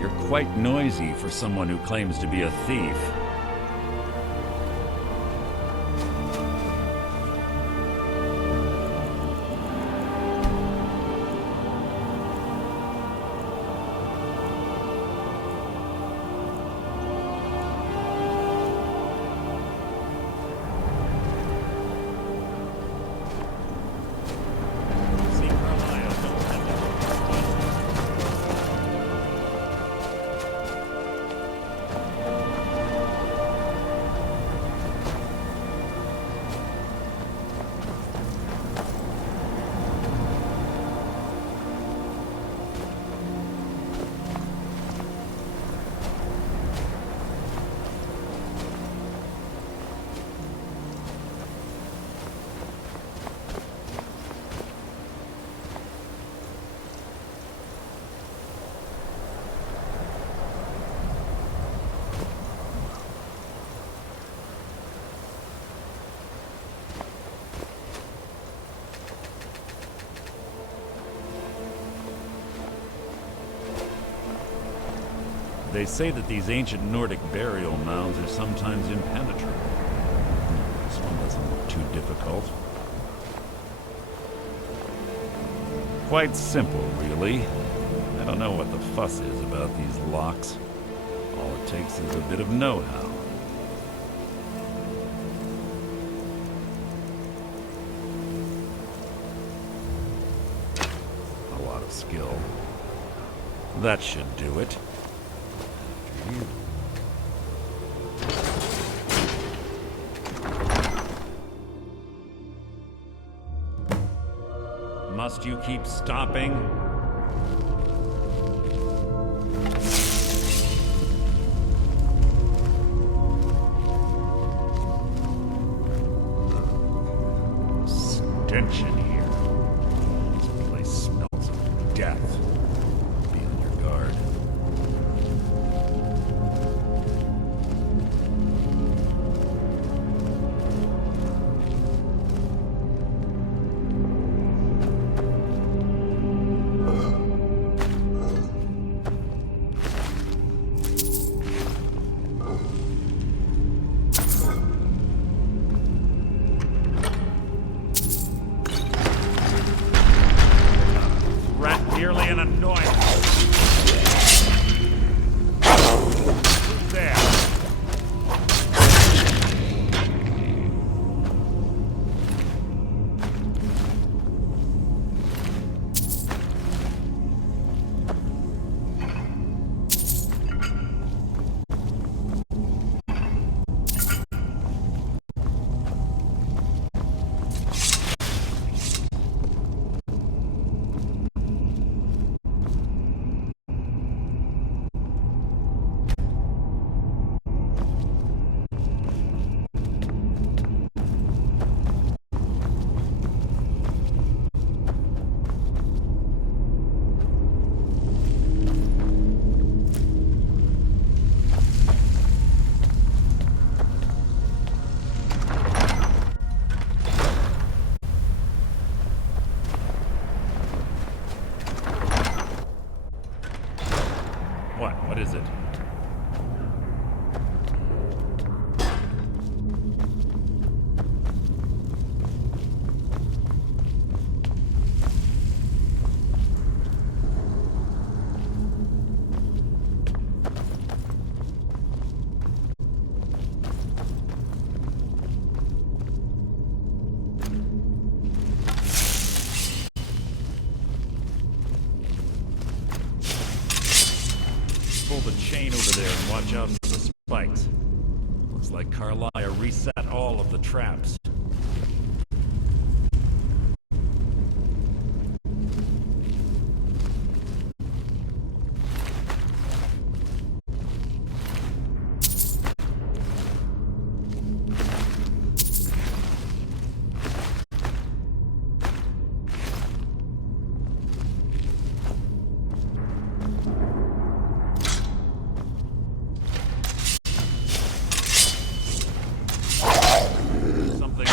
You're quite noisy for someone who claims to be a thief. They say that these ancient Nordic burial mounds are sometimes impenetrable. This one doesn't look too difficult. Quite simple, really. I don't know what the fuss is about these locks. All it takes is a bit of know-how. A lot of skill. That should do it. Must you keep stopping? Stench in here. This place smells of death. Be on your guard. Merely an annoyance. Who's there? What is it? Pull the chain over there and watch out for the spikes. Looks like Carlia reset all of the traps. Something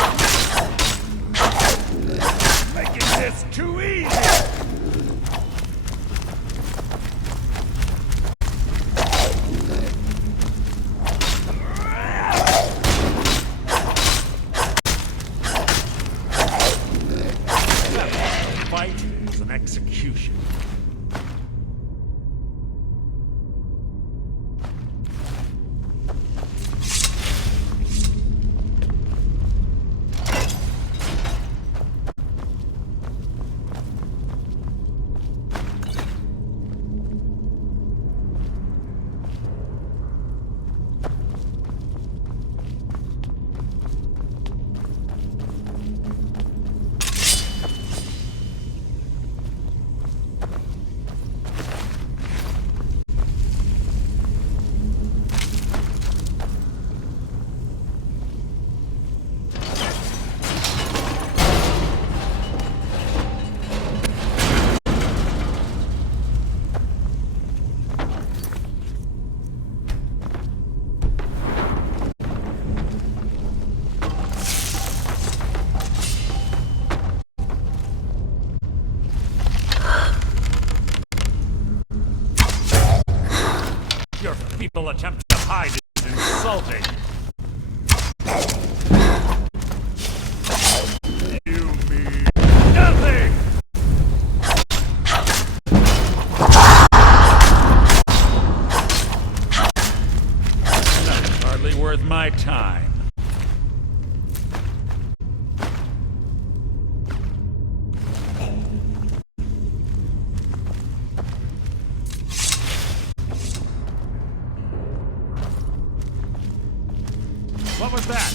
people attempt to hide is insulting. You mean nothing! That's hardly worth my time. What was that?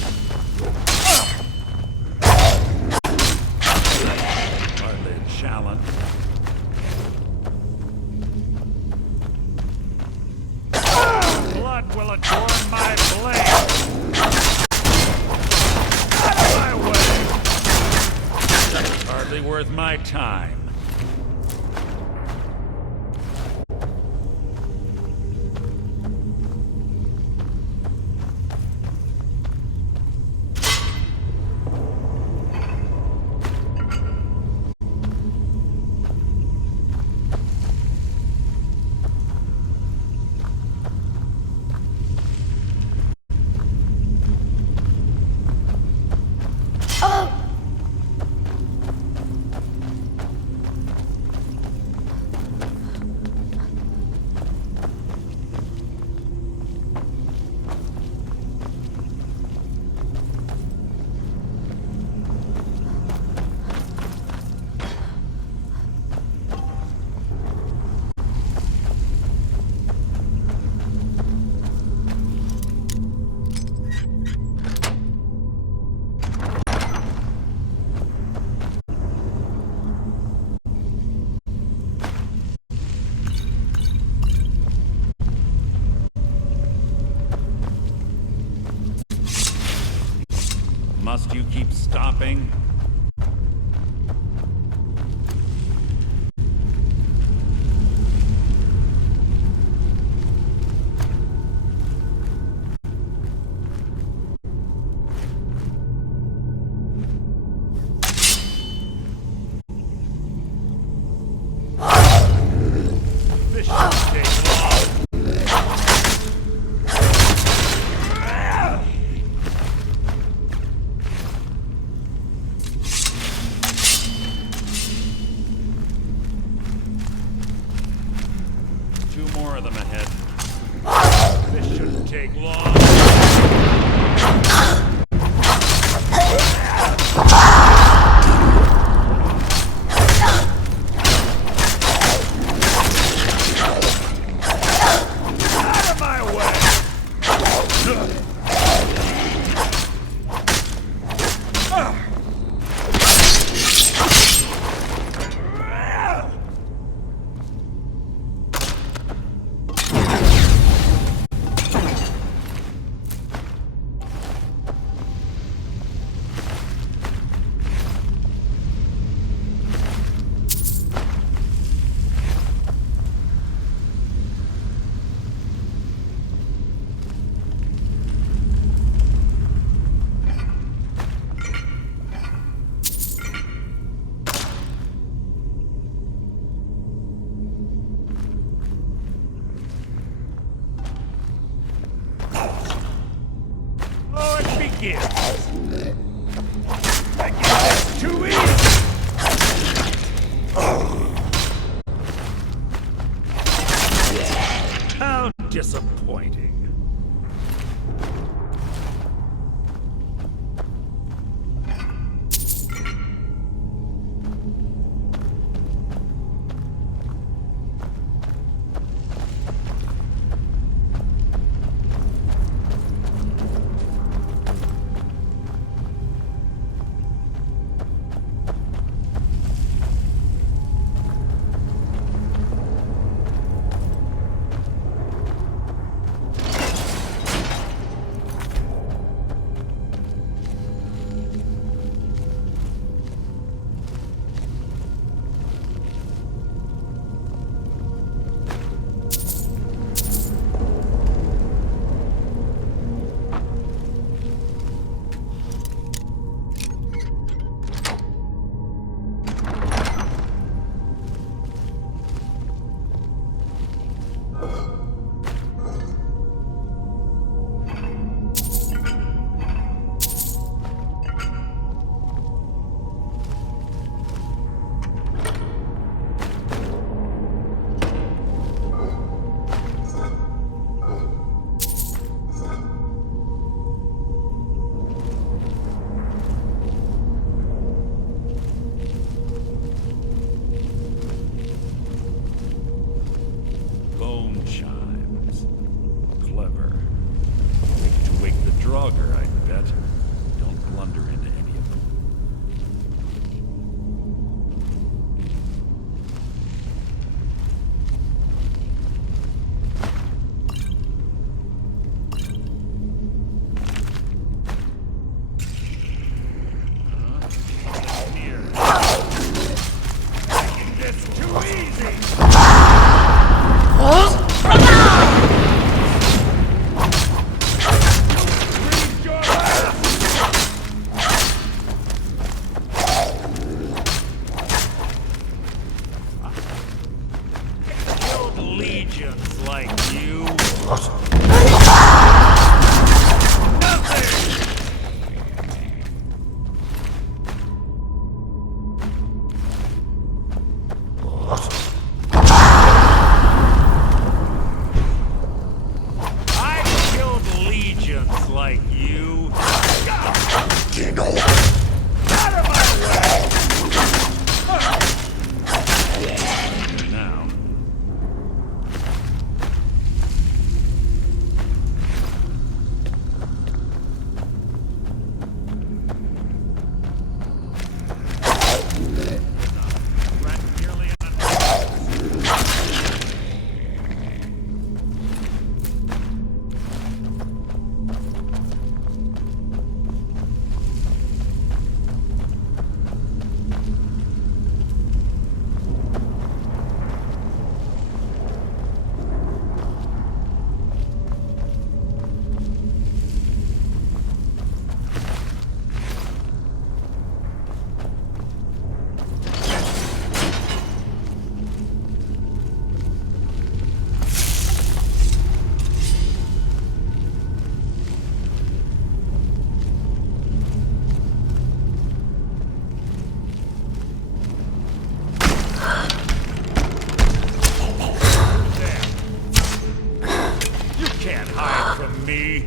Hardly a challenge. Blood will adorn my blade! Out of my way! That's hardly worth my time. Must you keep stopping? This shouldn't take long. Two more of them ahead. This shouldn't take long. Out of my way! Oh, it begins. Making this too easy. How disappointing. legions like you. I've killed legions like you. Get out of my way! Now. Can't hide from me.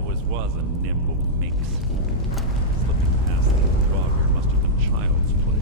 always was a nimble minx. Slipping past the Draugr must have been child's play.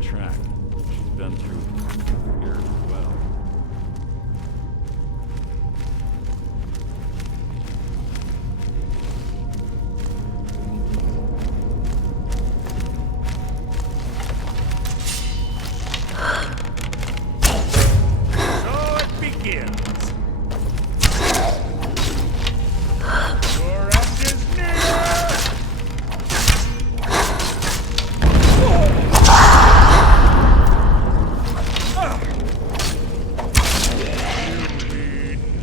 Track. She's been through here as well. So it begins. Your end is near.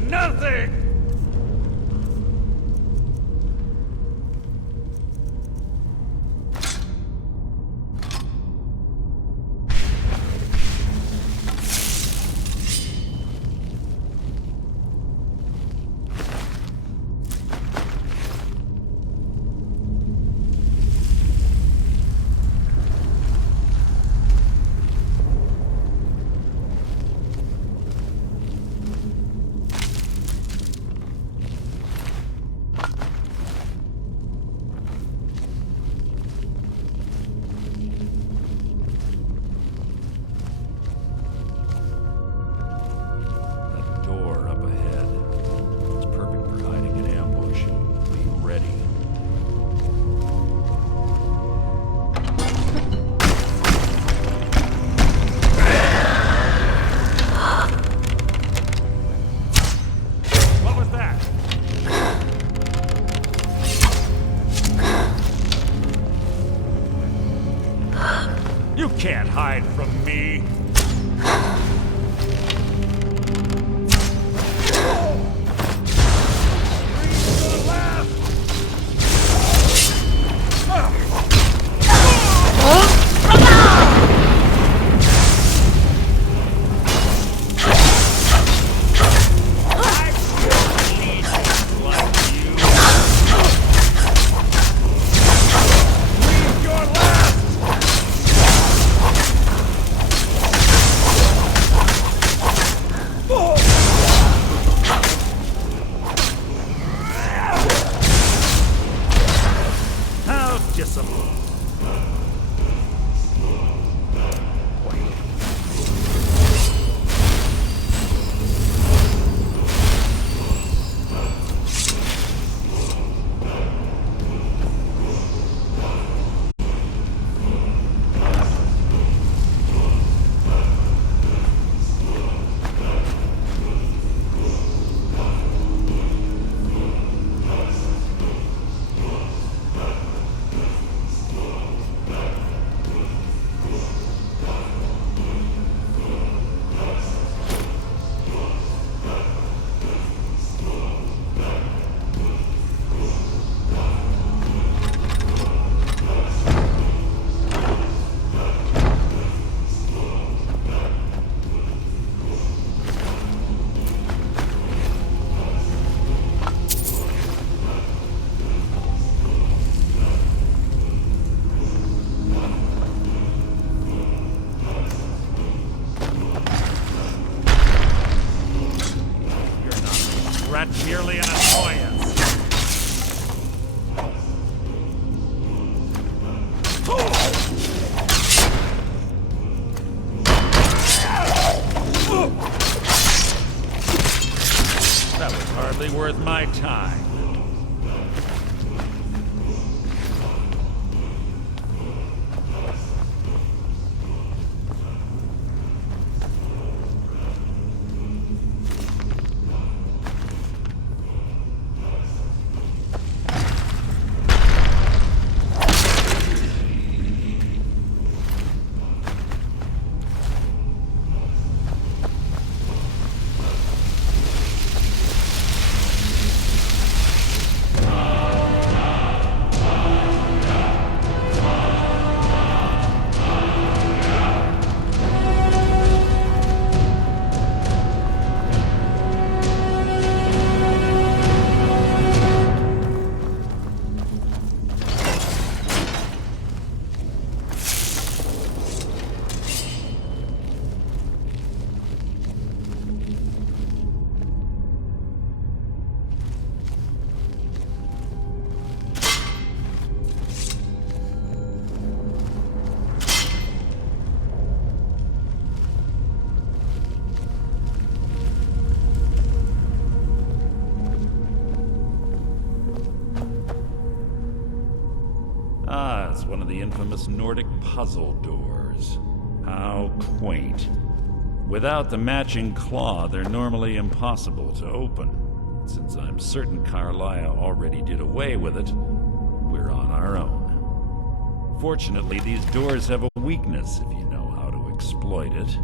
Nothing! can't hide from me. Merely an annoyance. That was hardly worth my time. It's one of the infamous Nordic puzzle doors. How quaint. Without the matching claw, they're normally impossible to open. Since I'm certain Carlia already did away with it, we're on our own. Fortunately, these doors have a weakness if you know how to exploit it.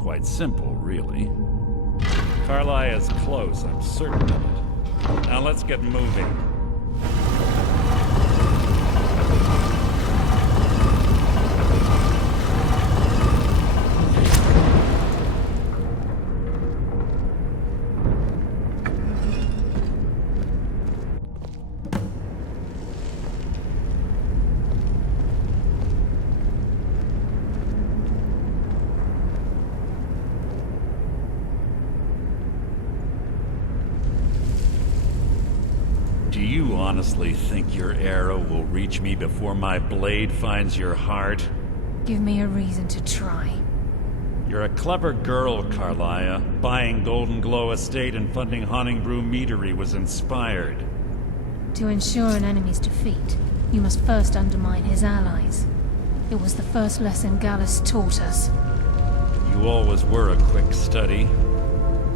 Quite simple, really. Carlia is close, I'm certain of it. Now let's get moving. Do you honestly think your arrow will reach me before my blade finds your heart? Give me a reason to try. You're a clever girl, Carlia. Buying Golden Glow Estate and funding Honningbrew Meadery was inspired. To ensure an enemy's defeat, you must first undermine his allies. It was the first lesson Gallus taught us. You always were a quick study.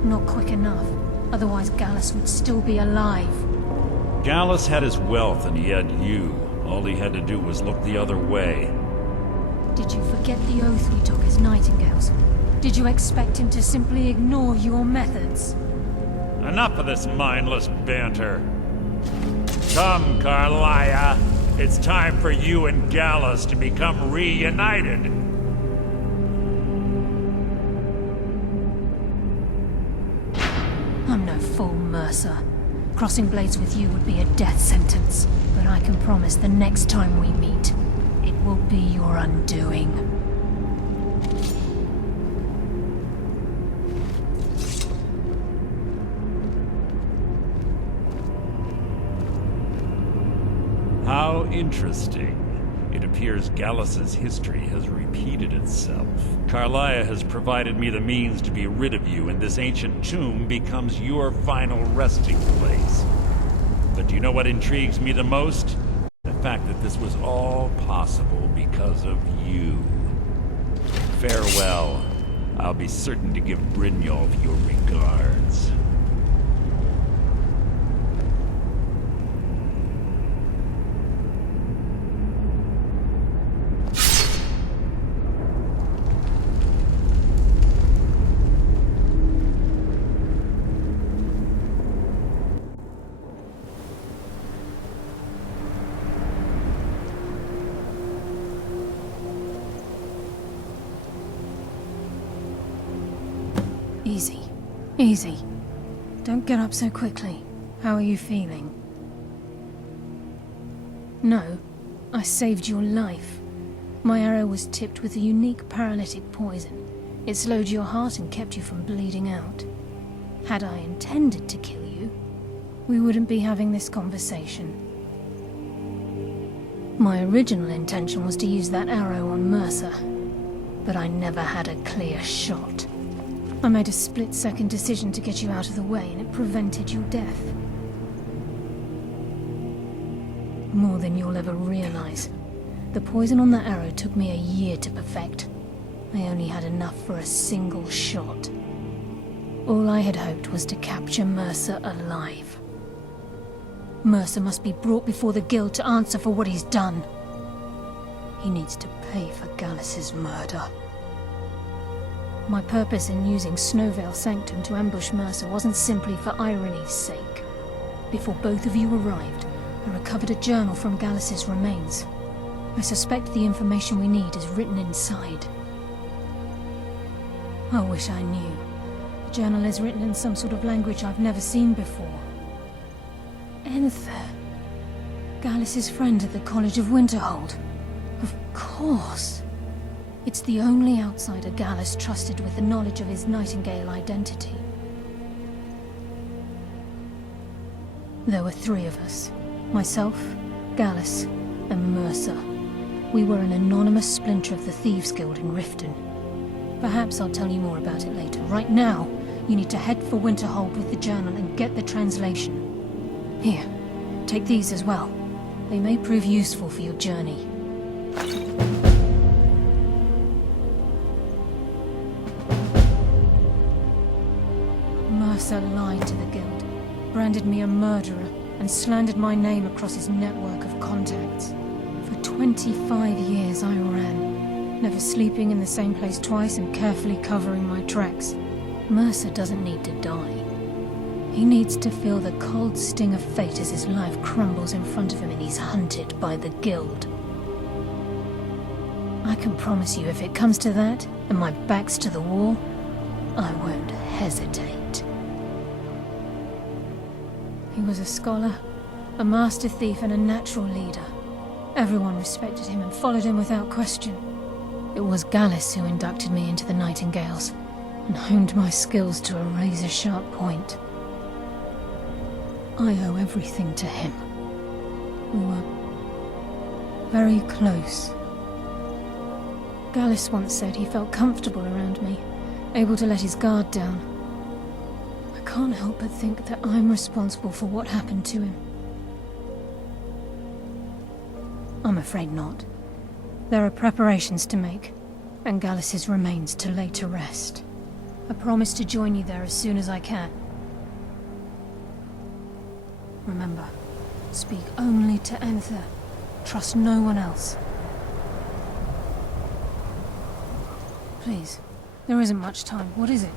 Not quick enough. Otherwise Gallus would still be alive. Gallus had his wealth and he had you. All he had to do was look the other way. Did you forget the oath we took as Nightingales? Did you expect him to simply ignore your methods? Enough of this mindless banter. Come, Carlia. It's time for you and Gallus to become reunited. I'm no fool, Mercer. Crossing blades with you would be a death sentence. But I can promise the next time we meet, it will be your undoing. How interesting. It appears Gallus's history has repeated itself. Carlia has provided me the means to be rid of you, and this ancient tomb becomes your final resting place. But do you know what intrigues me the most? The fact that this was all possible because of you. Farewell. I'll be certain to give Brynjolf your regards. Easy. Easy. Don't get up so quickly. How are you feeling? No. I saved your life. My arrow was tipped with a unique paralytic poison. It slowed your heart and kept you from bleeding out. Had I intended to kill you, we wouldn't be having this conversation. My original intention was to use that arrow on Mercer, but I never had a clear shot. I made a split-second decision to get you out of the way, and it prevented your death. More than you'll ever realize. The poison on that arrow took me a year to perfect. I only had enough for a single shot. All I had hoped was to capture Mercer alive. Mercer must be brought before the Guild to answer for what he's done. He needs to pay for Gallus's murder. My purpose in using Snowvale Sanctum to ambush Mercer wasn't simply for irony's sake. Before both of you arrived, I recovered a journal from Gallus's remains. I suspect the information we need is written inside. I wish I knew. The journal is written in some sort of language I've never seen before. Enther. Gallus's friend at the College of Winterhold. Of course. It's the only outsider Gallus trusted with the knowledge of his Nightingale identity. There were 3 of us. Myself, Gallus, and Mercer. We were an anonymous splinter of the Thieves' Guild in Riften. Perhaps I'll tell you more about it later. Right now, you need to head for Winterhold with the journal and get the translation. Here, take these as well. They may prove useful for your journey. Mercer lied to the Guild, branded me a murderer, and slandered my name across his network of contacts. For 25 years I ran, never sleeping in the same place twice and carefully covering my tracks. Mercer doesn't need to die. He needs to feel the cold sting of fate as his life crumbles in front of him and he's hunted by the Guild. I can promise you, if it comes to that, and my back's to the wall, I won't hesitate. He was a scholar, a master thief, and a natural leader. Everyone respected him and followed him without question. It was Gallus who inducted me into the Nightingales, and honed my skills to a razor-sharp point. I owe everything to him. We were very close. Gallus once said he felt comfortable around me, able to let his guard down. I can't help but think that I'm responsible for what happened to him. I'm afraid not. There are preparations to make, and Gallus's remains to lay to rest. I promise to join you there as soon as I can. Remember, speak only to Enther. Trust no one else. Please. There isn't much time. What is it?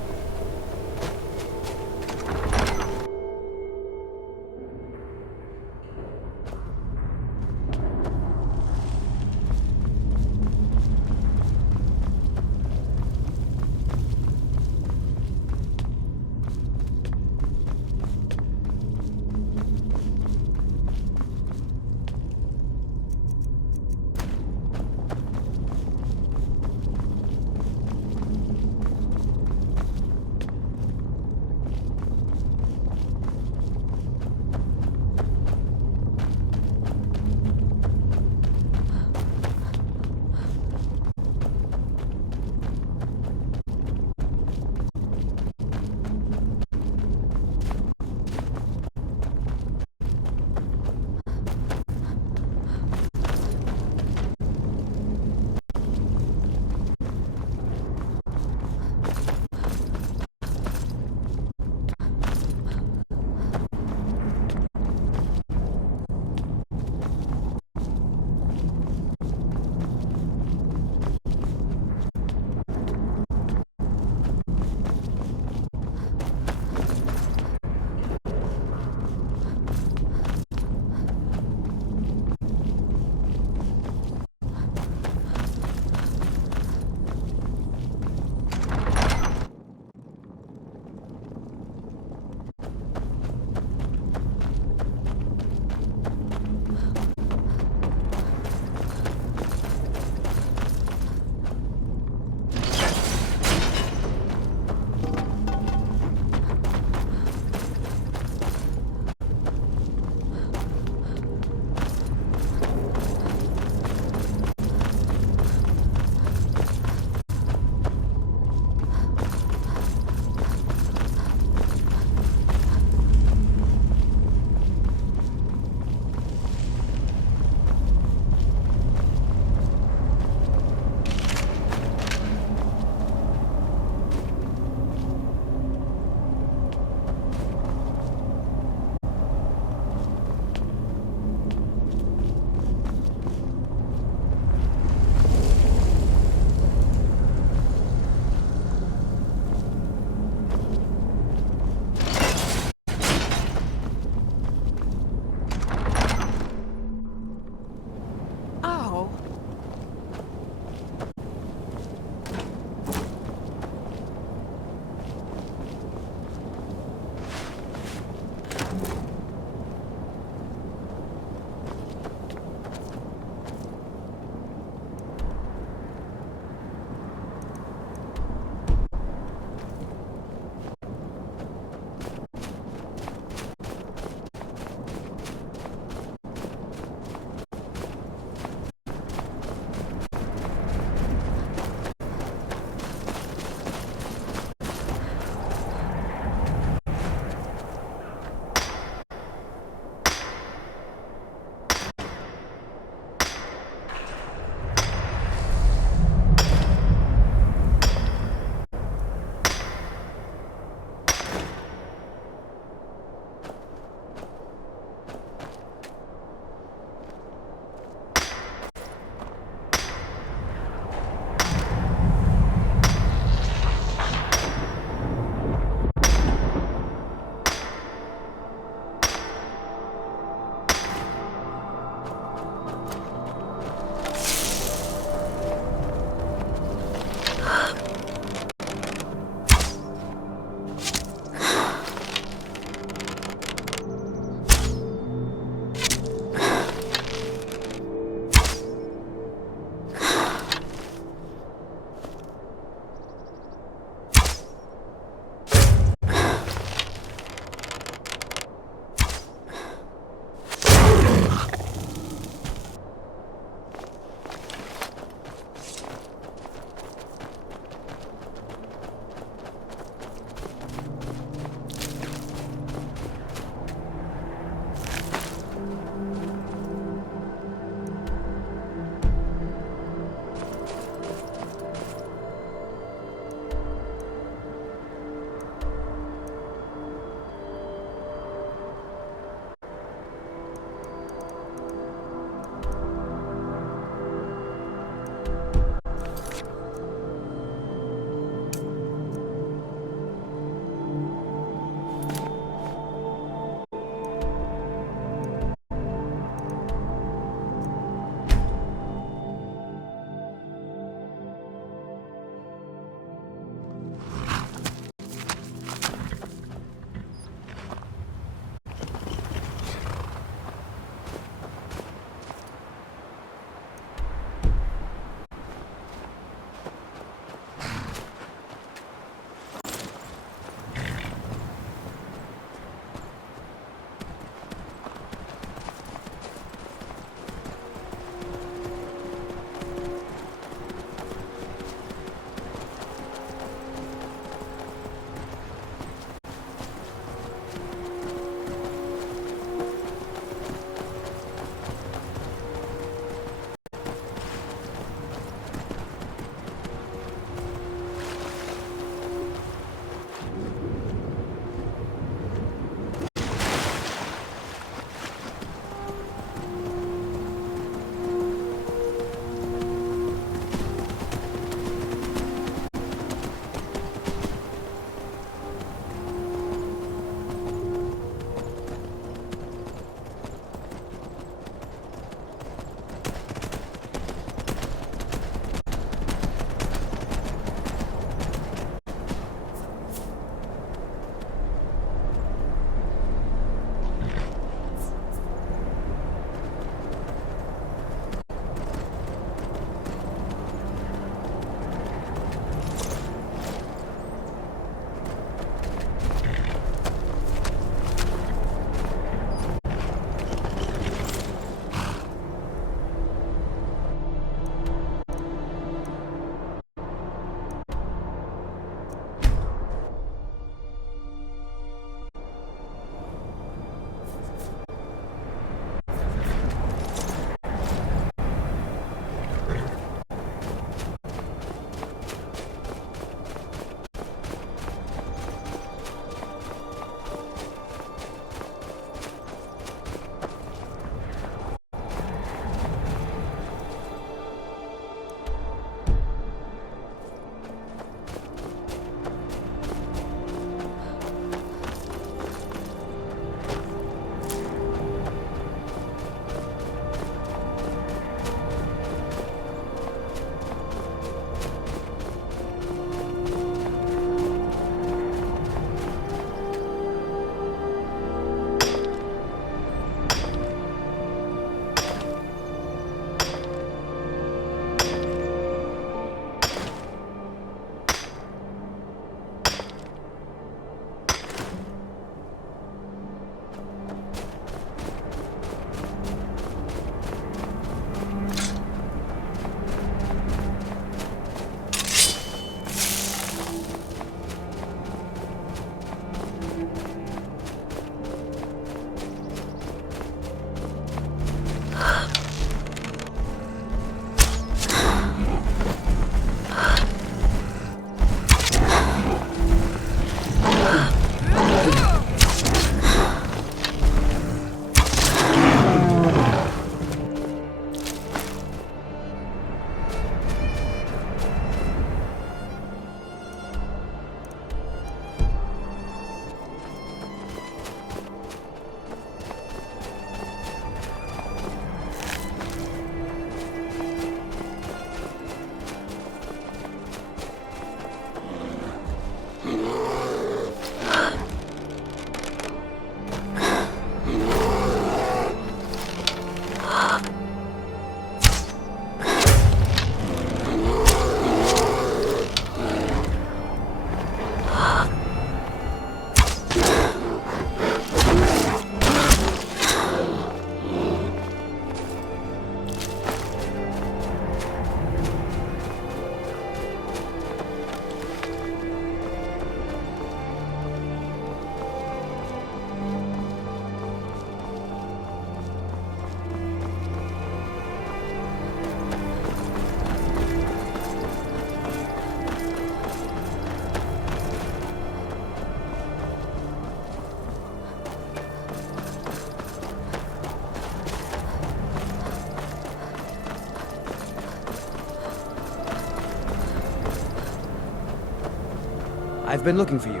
I've been looking for you.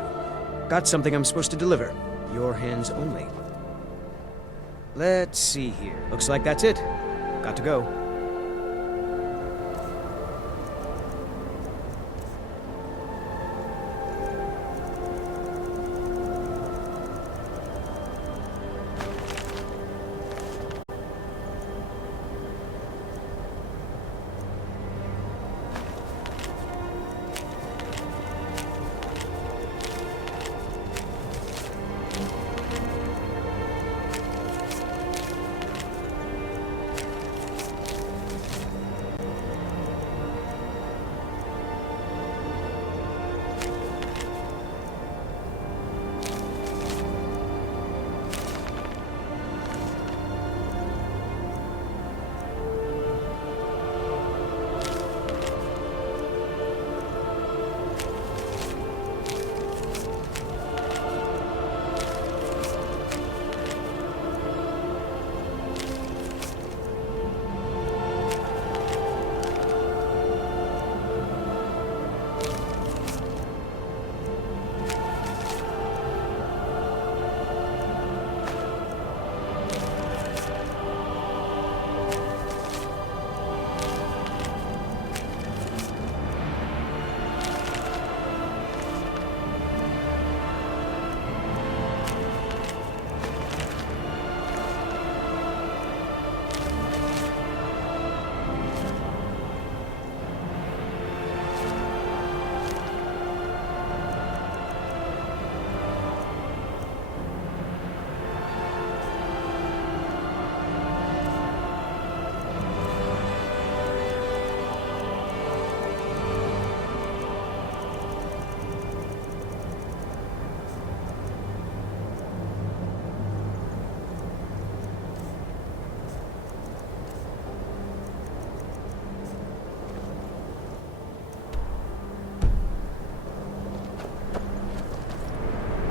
Got something I'm supposed to deliver. Your hands only. Let's see here. Looks like that's it. Got to go.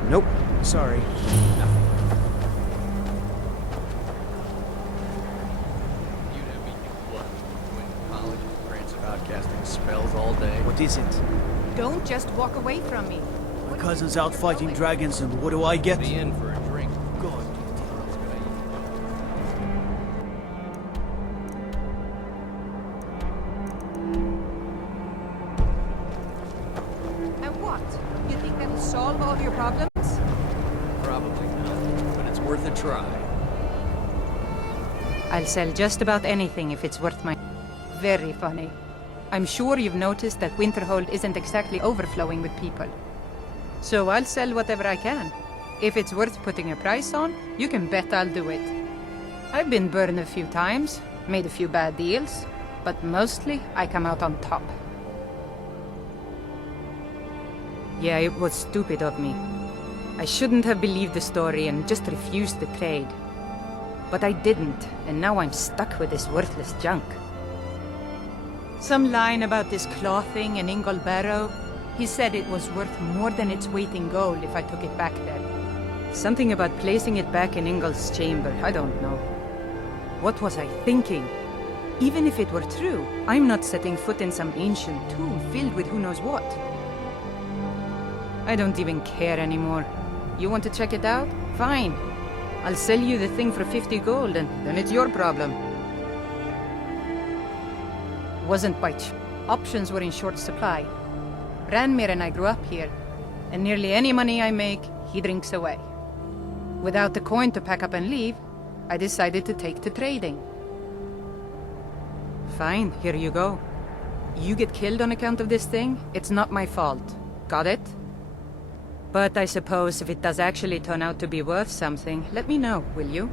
Nope. Sorry. Nothing. College rants about casting spells all day. What is it? Don't just walk away from me. My cousin's out fighting dragons, and what do I get? Be in for a drink. God. And what? You think that'll solve all of your problems? Probably not, but it's worth a try. I'll sell just about anything if it's worth my... Very funny. I'm sure you've noticed that Winterhold isn't exactly overflowing with people. So I'll sell whatever I can. If it's worth putting a price on, you can bet I'll do it. I've been burned a few times, made a few bad deals, but mostly I come out on top. Yeah, it was stupid of me. I shouldn't have believed the story and just refused the trade. But I didn't, and now I'm stuck with this worthless junk. Some line about this clothing in Ingol Barrow. He said it was worth more than its weight in gold if I took it back there. Something about placing it back in Ingol's chamber, I don't know. What was I thinking? Even if it were true, I'm not setting foot in some ancient tomb filled with who knows what. I don't even care anymore. You want to check it out? Fine. I'll sell you the thing for 50 gold, and then it's your problem. Wasn't by options were in short supply. Ranmir and I grew up here, and nearly any money I make, he drinks away. Without the coin to pack up and leave, I decided to take to trading. Fine, here you go. You get killed on account of this thing, it's not my fault. Got it? But I suppose if it does actually turn out to be worth something, let me know, will you?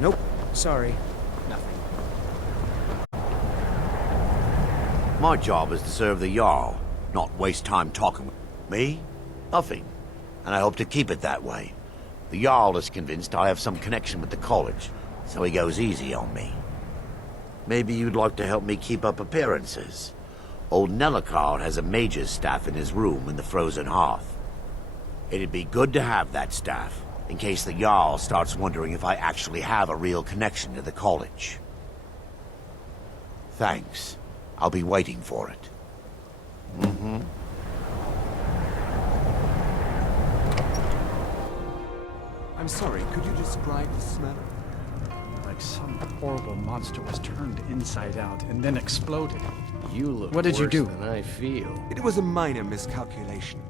Nope. Sorry. Nothing. My job is to serve the Jarl, not waste time talking with me. Nothing. And I hope to keep it that way. The Jarl is convinced I have some connection with the college, so he goes easy on me. Maybe you'd like to help me keep up appearances. Old Nellicard has a mage's staff in his room in the frozen hearth. It'd be good to have that staff, in case the Jarl starts wondering if I actually have a real connection to the college. Thanks. I'll be waiting for it. I'm sorry, could you describe the smell? Like some horrible monster was turned inside out and then exploded. You look What did you worse do? than I feel. It was a minor miscalculation.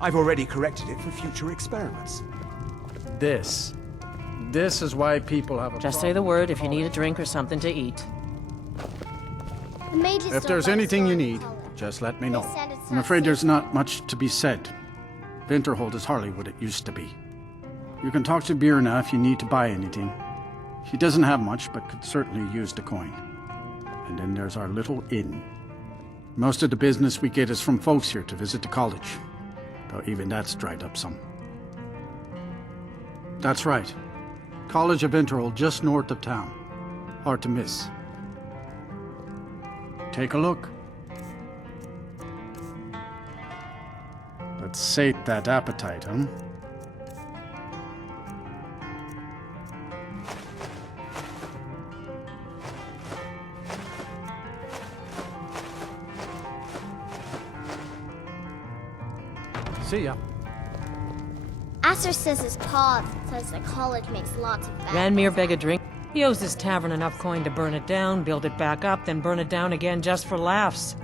I've already corrected it for future experiments. This is why people have a Just say the word if you need a drink or something to eat. The mages If don't there's like anything you stolen need, color. just let me know. They said it's I'm not afraid safe. there's not much to be said. Winterhold is hardly what it used to be. You can talk to Birna if you need to buy anything. He doesn't have much, but could certainly use the coin. And then there's our little inn. Most of the business we get is from folks here to visit the college, though even that's dried up some. That's right. College of Winterhold just north of town. Hard to miss. Take a look. Let's sate that appetite, huh? See ya. Asser says his pa says the college makes lots of bad Ranmir beg a drink. He owes his tavern enough coin to burn it down, build it back up, then burn it down again just for laughs.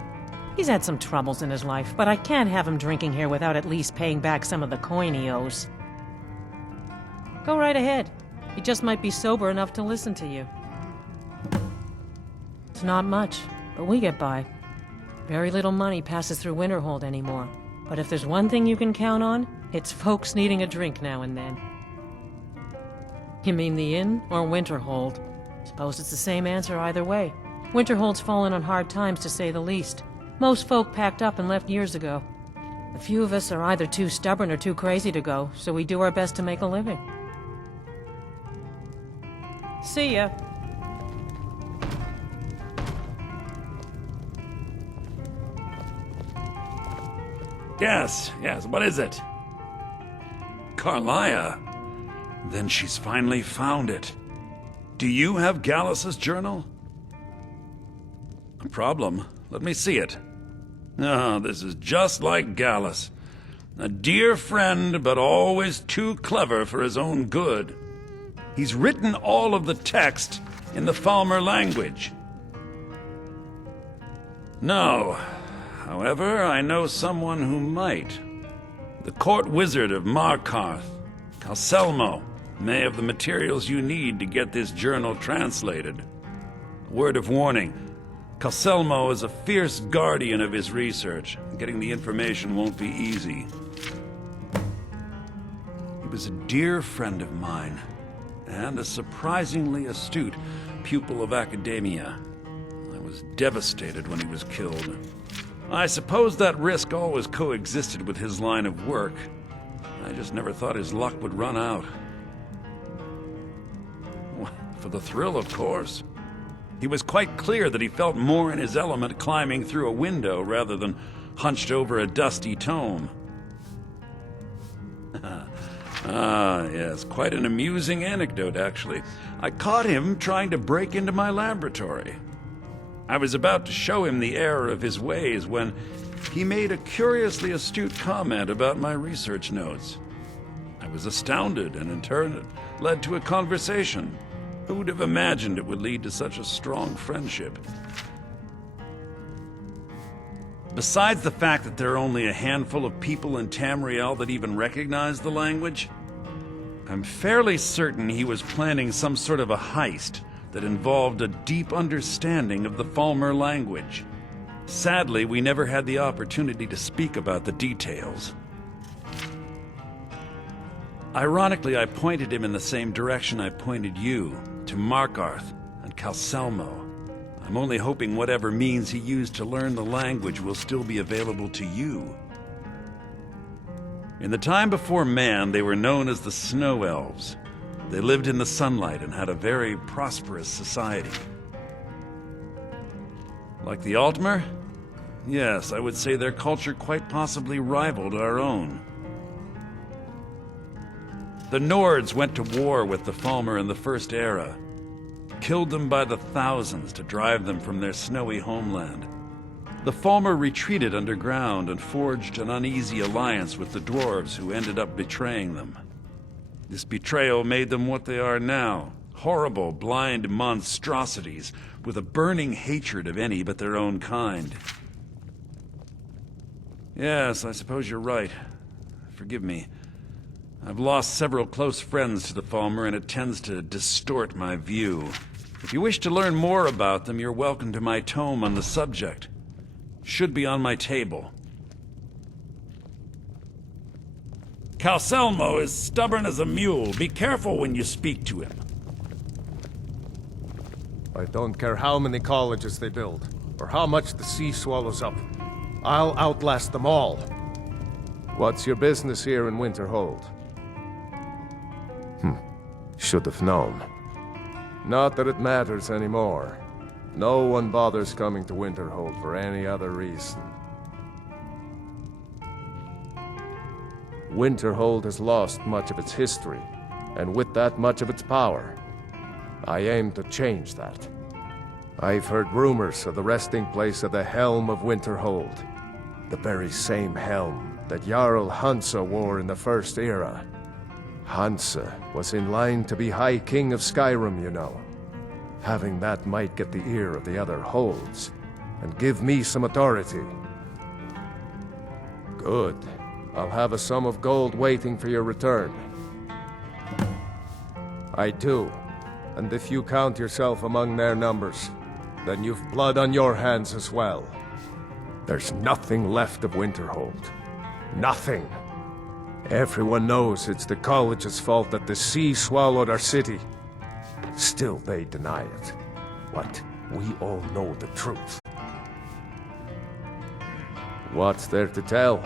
He's had some troubles in his life, but I can't have him drinking here without at least paying back some of the coin he owes. Go right ahead. He just might be sober enough to listen to you. It's not much, but we get by. Very little money passes through Winterhold anymore. But if there's one thing you can count on, it's folks needing a drink now and then. You mean the inn or Winterhold? Suppose it's the same answer either way. Winterhold's fallen on hard times, to say the least. Most folk packed up and left years ago. A few of us are either too stubborn or too crazy to go, so we do our best to make a living. See ya. Yes, what is it? Carlia. Then she's finally found it. Do you have Gallus's journal? A problem? Let me see it. Oh, this is just like Gallus. A dear friend, but always too clever for his own good. He's written all of the text in the Falmer language. No. However, I know someone who might. The court wizard of Markarth, Calselmo, may have the materials you need to get this journal translated. A word of warning. Calselmo is a fierce guardian of his research. Getting the information won't be easy. He was a dear friend of mine, and a surprisingly astute pupil of academia. I was devastated when he was killed. I suppose that risk always coexisted with his line of work. I just never thought his luck would run out. Well, for the thrill, of course. He was quite clear that he felt more in his element climbing through a window rather than hunched over a dusty tome. Yes, quite an amusing anecdote, actually. I caught him trying to break into my laboratory. I was about to show him the error of his ways when he made a curiously astute comment about my research notes. I was astounded, and in turn it led to a conversation. Who would have imagined it would lead to such a strong friendship? Besides the fact that there are only a handful of people in Tamriel that even recognize the language, I'm fairly certain he was planning some sort of a heist that involved a deep understanding of the Falmer language. Sadly, we never had the opportunity to speak about the details. Ironically, I pointed him in the same direction I pointed you, to Markarth and Calselmo. I'm only hoping whatever means he used to learn the language will still be available to you. In the time before man, they were known as the Snow Elves. They lived in the sunlight and had a very prosperous society. Like the Altmer? Yes, I would say their culture quite possibly rivaled our own. The Nords went to war with the Falmer in the First Era, killed them by the thousands to drive them from their snowy homeland. The Falmer retreated underground and forged an uneasy alliance with the dwarves who ended up betraying them. This betrayal made them what they are now, horrible, blind monstrosities with a burning hatred of any but their own kind. Yes, I suppose you're right. Forgive me. I've lost several close friends to the Falmer, and it tends to distort my view. If you wish to learn more about them, you're welcome to my tome on the subject. Should be on my table. Calcelmo is stubborn as a mule. Be careful when you speak to him. I don't care how many colleges they build, or how much the sea swallows up. I'll outlast them all. What's your business here in Winterhold? Should have known. Not that it matters anymore. No one bothers coming to Winterhold for any other reason. Winterhold has lost much of its history, and with that much of its power. I aim to change that. I've heard rumors of the resting place of the Helm of Winterhold. The very same helm that Jarl Hansa wore in the First Era. Hansa was in line to be High King of Skyrim, you know. Having that might get the ear of the other holds, and give me some authority. Good. I'll have a sum of gold waiting for your return. I do. And if you count yourself among their numbers, then you've blood on your hands as well. There's nothing left of Winterhold. Nothing. Everyone knows it's the college's fault that the sea swallowed our city. Still they deny it. But we all know the truth. What's there to tell?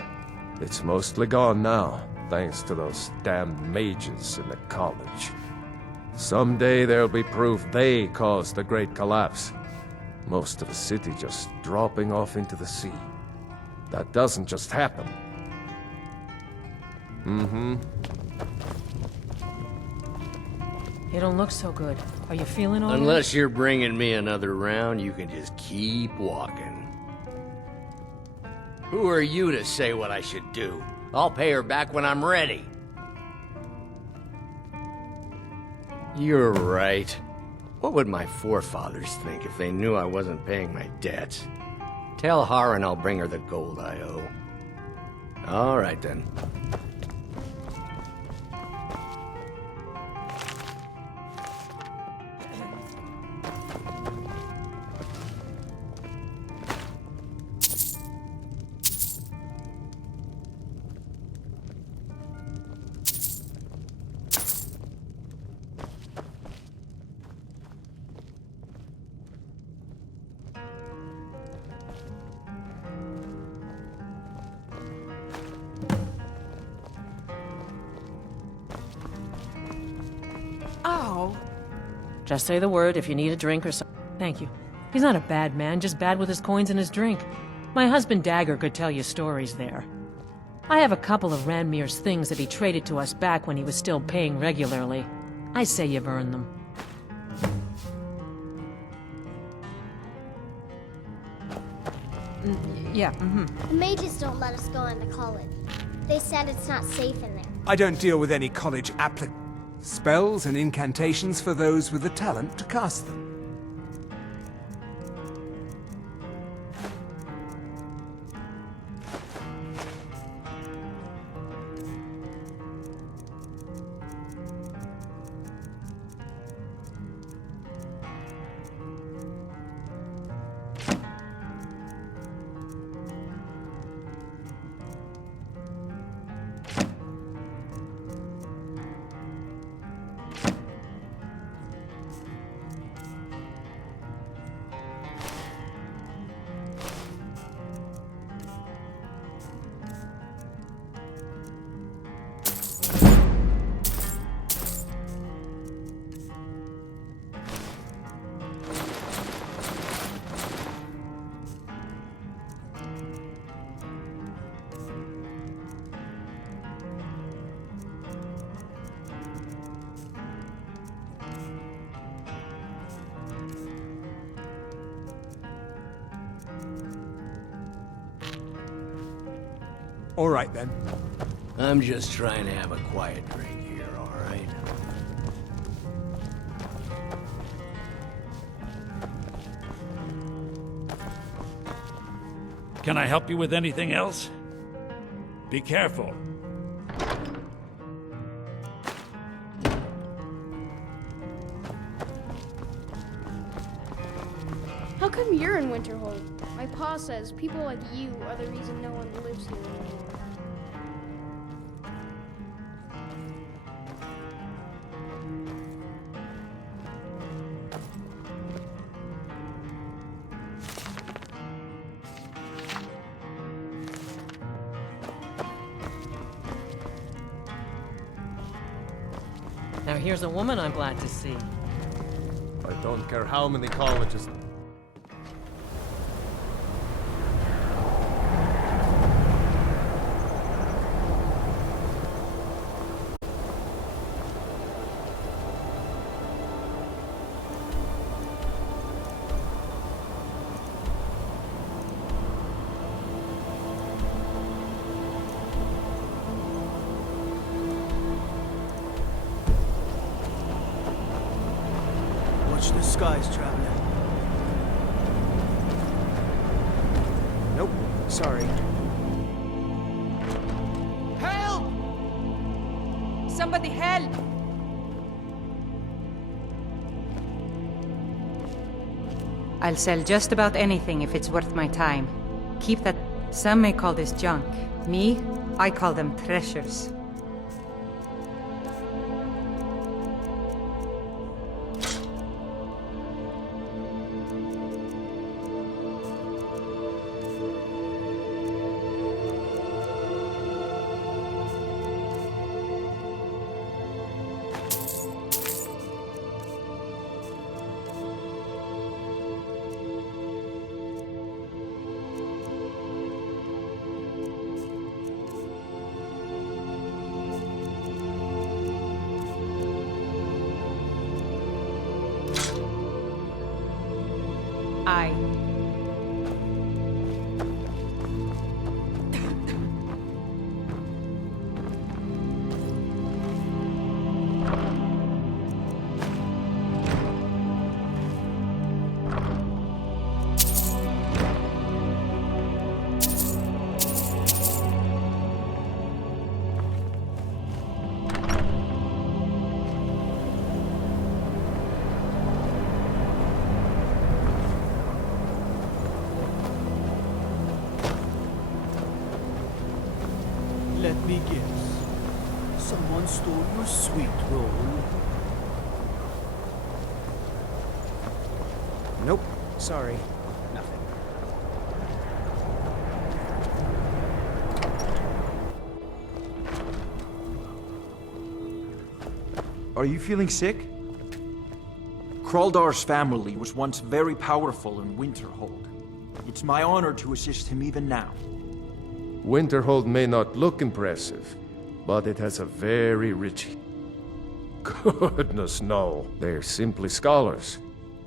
It's mostly gone now, thanks to those damned mages in the college. Someday there'll be proof they caused the Great Collapse. Most of the city just dropping off into the sea. That doesn't just happen. You don't look so good. Are you feeling all right? Unless you're bringing me another round, you can just keep walking. Who are you to say what I should do? I'll pay her back when I'm ready. You're right. What would my forefathers think if they knew I wasn't paying my debts? Tell Har and I'll bring her the gold I owe. All right, then. Just say the word if you need a drink or something. Thank you. He's not a bad man, just bad with his coins and his drink. My husband Dagger could tell you stories there. I have a couple of Ranmir's things that he traded to us back when he was still paying regularly. I say you've earned them. Yeah, The mages don't let us go into college. They said it's not safe in there. I don't deal with any college spells and incantations for those with the talent to cast them. All right, then. I'm just trying to have a quiet drink here, all right? Can I help you with anything else? Be careful. How come you're in Winterhold? My pa says people like you are the reason no one lives here anymore. Now here's a woman I'm glad to see. I don't care how many colleges. Watch the skies, traveler. Nope, sorry. Help! Somebody help! I'll sell just about anything if it's worth my time. Keep that. Some may call this junk. Me, I call them treasures. Let me guess. Someone stole your sweet roll. Nope, sorry. Nothing. Are you feeling sick? Kraldar's family was once very powerful in Winterhold. It's my honor to assist him even now. Winterhold may not look impressive, but it has a very rich... Goodness, no. They're simply scholars.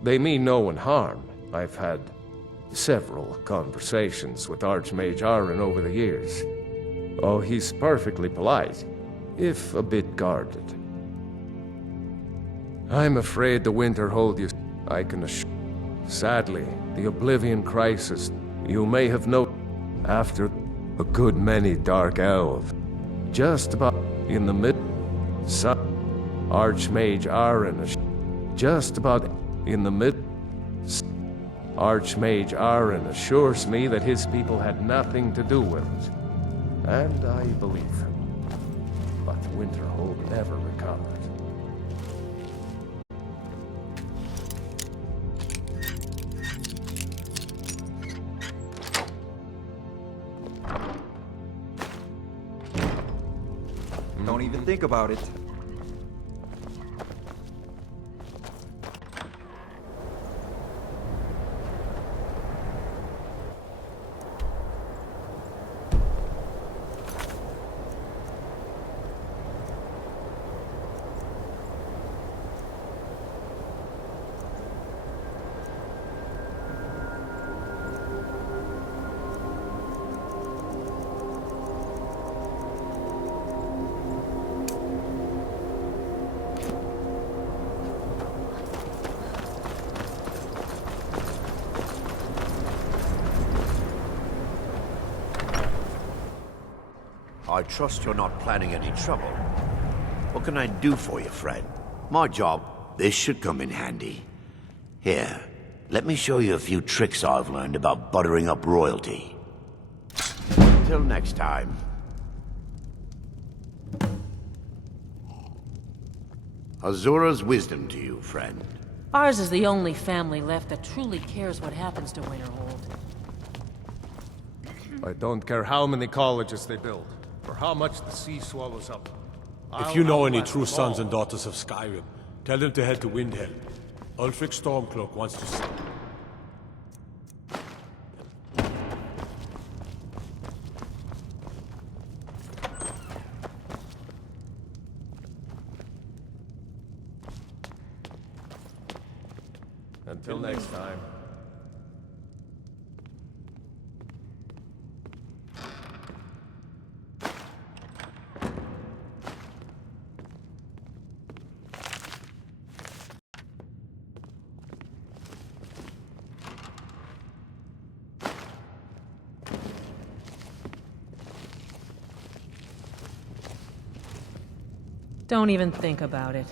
They mean no one harm. I've had several conversations with Archmage Aaron over the years. Oh, he's perfectly polite, if a bit guarded. I'm afraid the Winterhold you... I can assure... Sadly, the Oblivion Crisis, you may have known after a good many Dark Elves. Just about in the mid... Archmage Aaron... Just about in the mid... Archmage Aaron assures me that his people had nothing to do with it. And I believe him. But Winterhold never recovered. Don't even think about it. I trust you're not planning any trouble. What can I do for you, friend? My job, this should come in handy. Here, let me show you a few tricks I've learned about buttering up royalty. Until next time. Azura's wisdom to you, friend. Ours is the only family left that truly cares what happens to Winterhold. I don't care how many colleges they build, or how much the sea swallows up. If you know any true sons and daughters of Skyrim, tell them to head to Windhelm. Ulfric Stormcloak wants to see. Until next time. Don't even think about it.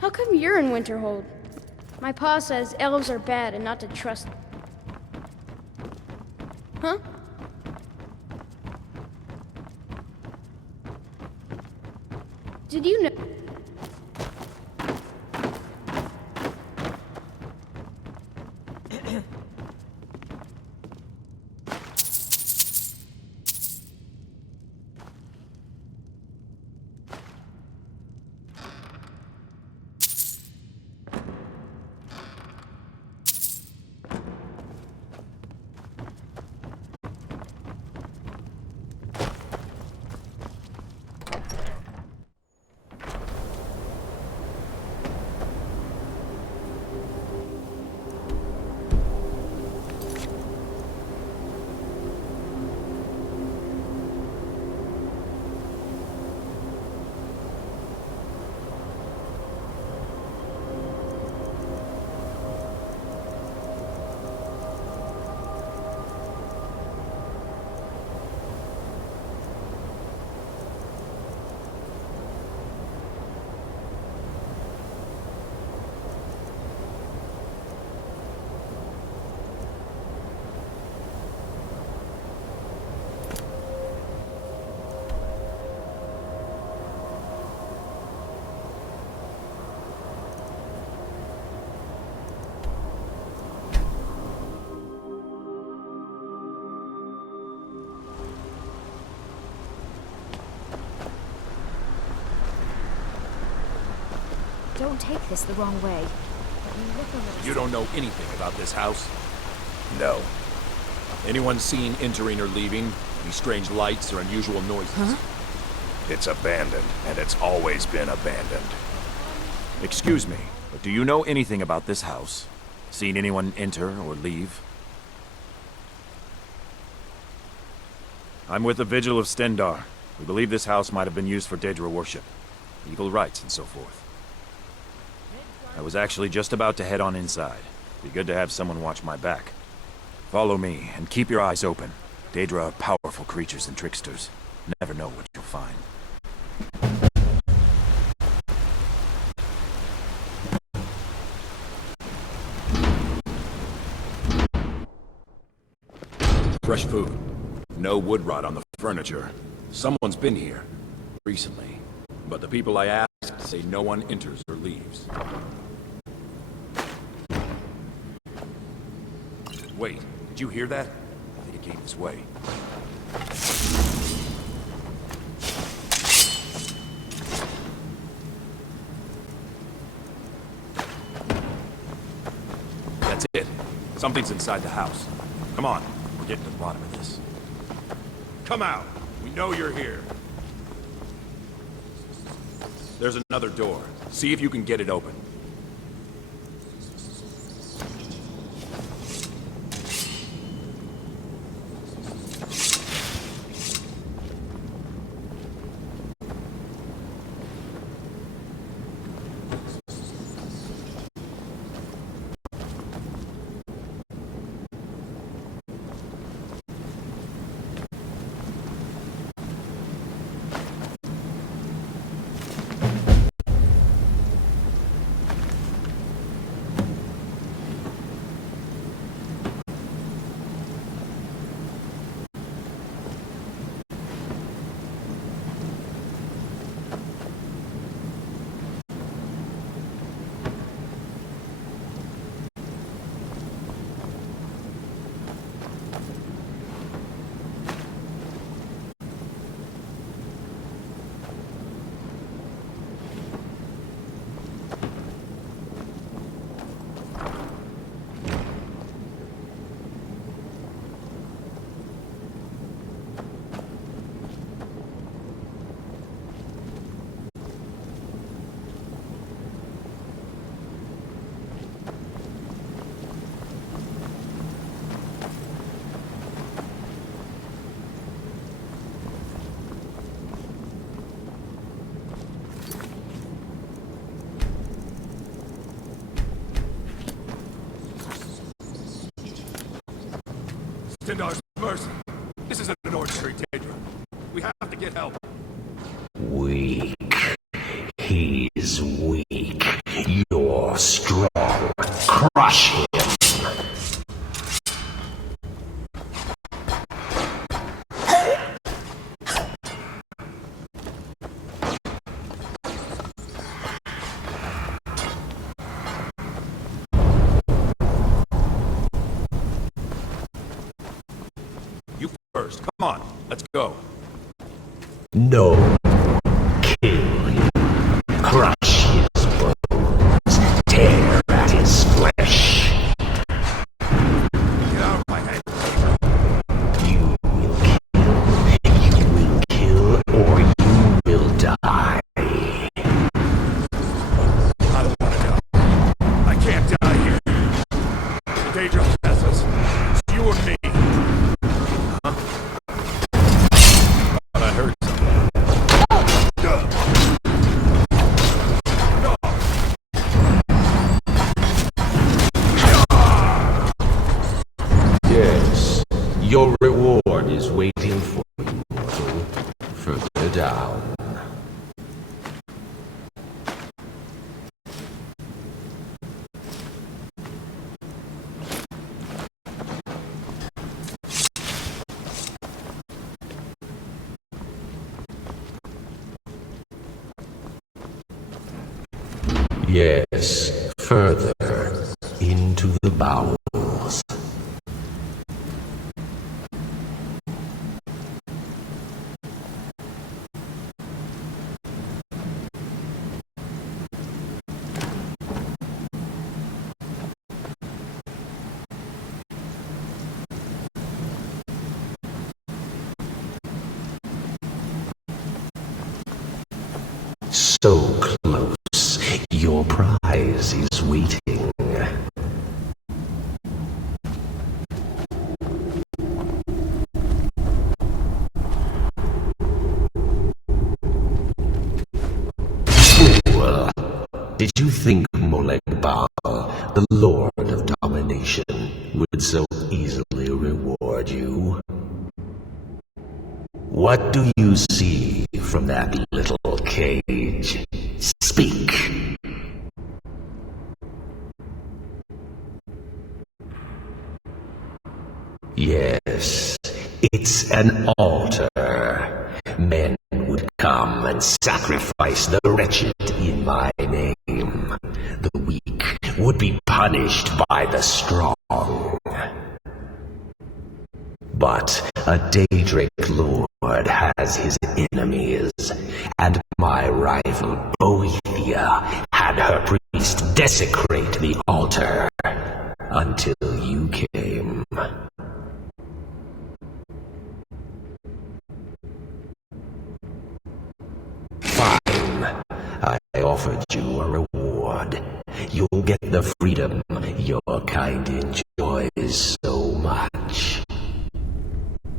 How come you're in Winterhold? My pa says elves are bad and not to trust. Huh? Did you know? Don't take this the wrong way. You don't know anything about this house? No. Anyone seen entering or leaving? Any strange lights or unusual noises? Huh? It's abandoned, and it's always been abandoned. Excuse me, but do you know anything about this house? Seen anyone enter or leave? I'm with the Vigil of Stendar. We believe this house might have been used for Daedra worship, evil rites and so forth. I was actually just about to head on inside. Be good to have someone watch my back. Follow me, and keep your eyes open. Daedra are powerful creatures and tricksters. Never know what you'll find. Fresh food. No wood rot on the furniture. Someone's been here. Recently. But the people I asked say no one enters or leaves. Wait, did you hear that? I think it came this way. That's it. Something's inside the house. Come on, we're getting to the bottom of this. come out. We know you're here. There's another door. See if you can get it open. Stendar's mercy. This isn't an ordinary Daedra. We have to get help. Weak. He's weak. You're strong. Crush him. First, come on, let's go. No. Kill him. Crush his bones. Tear at his flesh. Get out of my head. You will kill. You will kill, or you will die. I don't want to die. I can't die here. The Daedra has us. It's you or me. Your reward is waiting for you, mortal, further down. Yes, further into the bowels. So close, your prize is waiting. Fool! Did you think Moleg Bal, the Lord of Domination, would so easily reward you? What do you see from that little cage? Speak! Yes, it's an altar. Men would come and sacrifice the wretched in my name. The weak would be punished by the strong. But a Daedric lord has his enemies, and my rival Boethia had her priest desecrate the altar until you came. offered you a reward. You'll get the freedom your kind enjoys so much.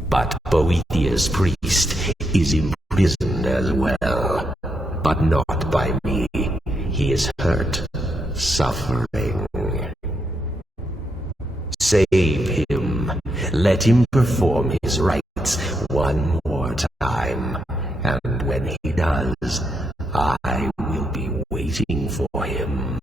But Boethiah's priest is imprisoned as well. But not by me. He is hurt, suffering. Save him. Let him perform his rites one more time. And when he does, I will be waiting for him.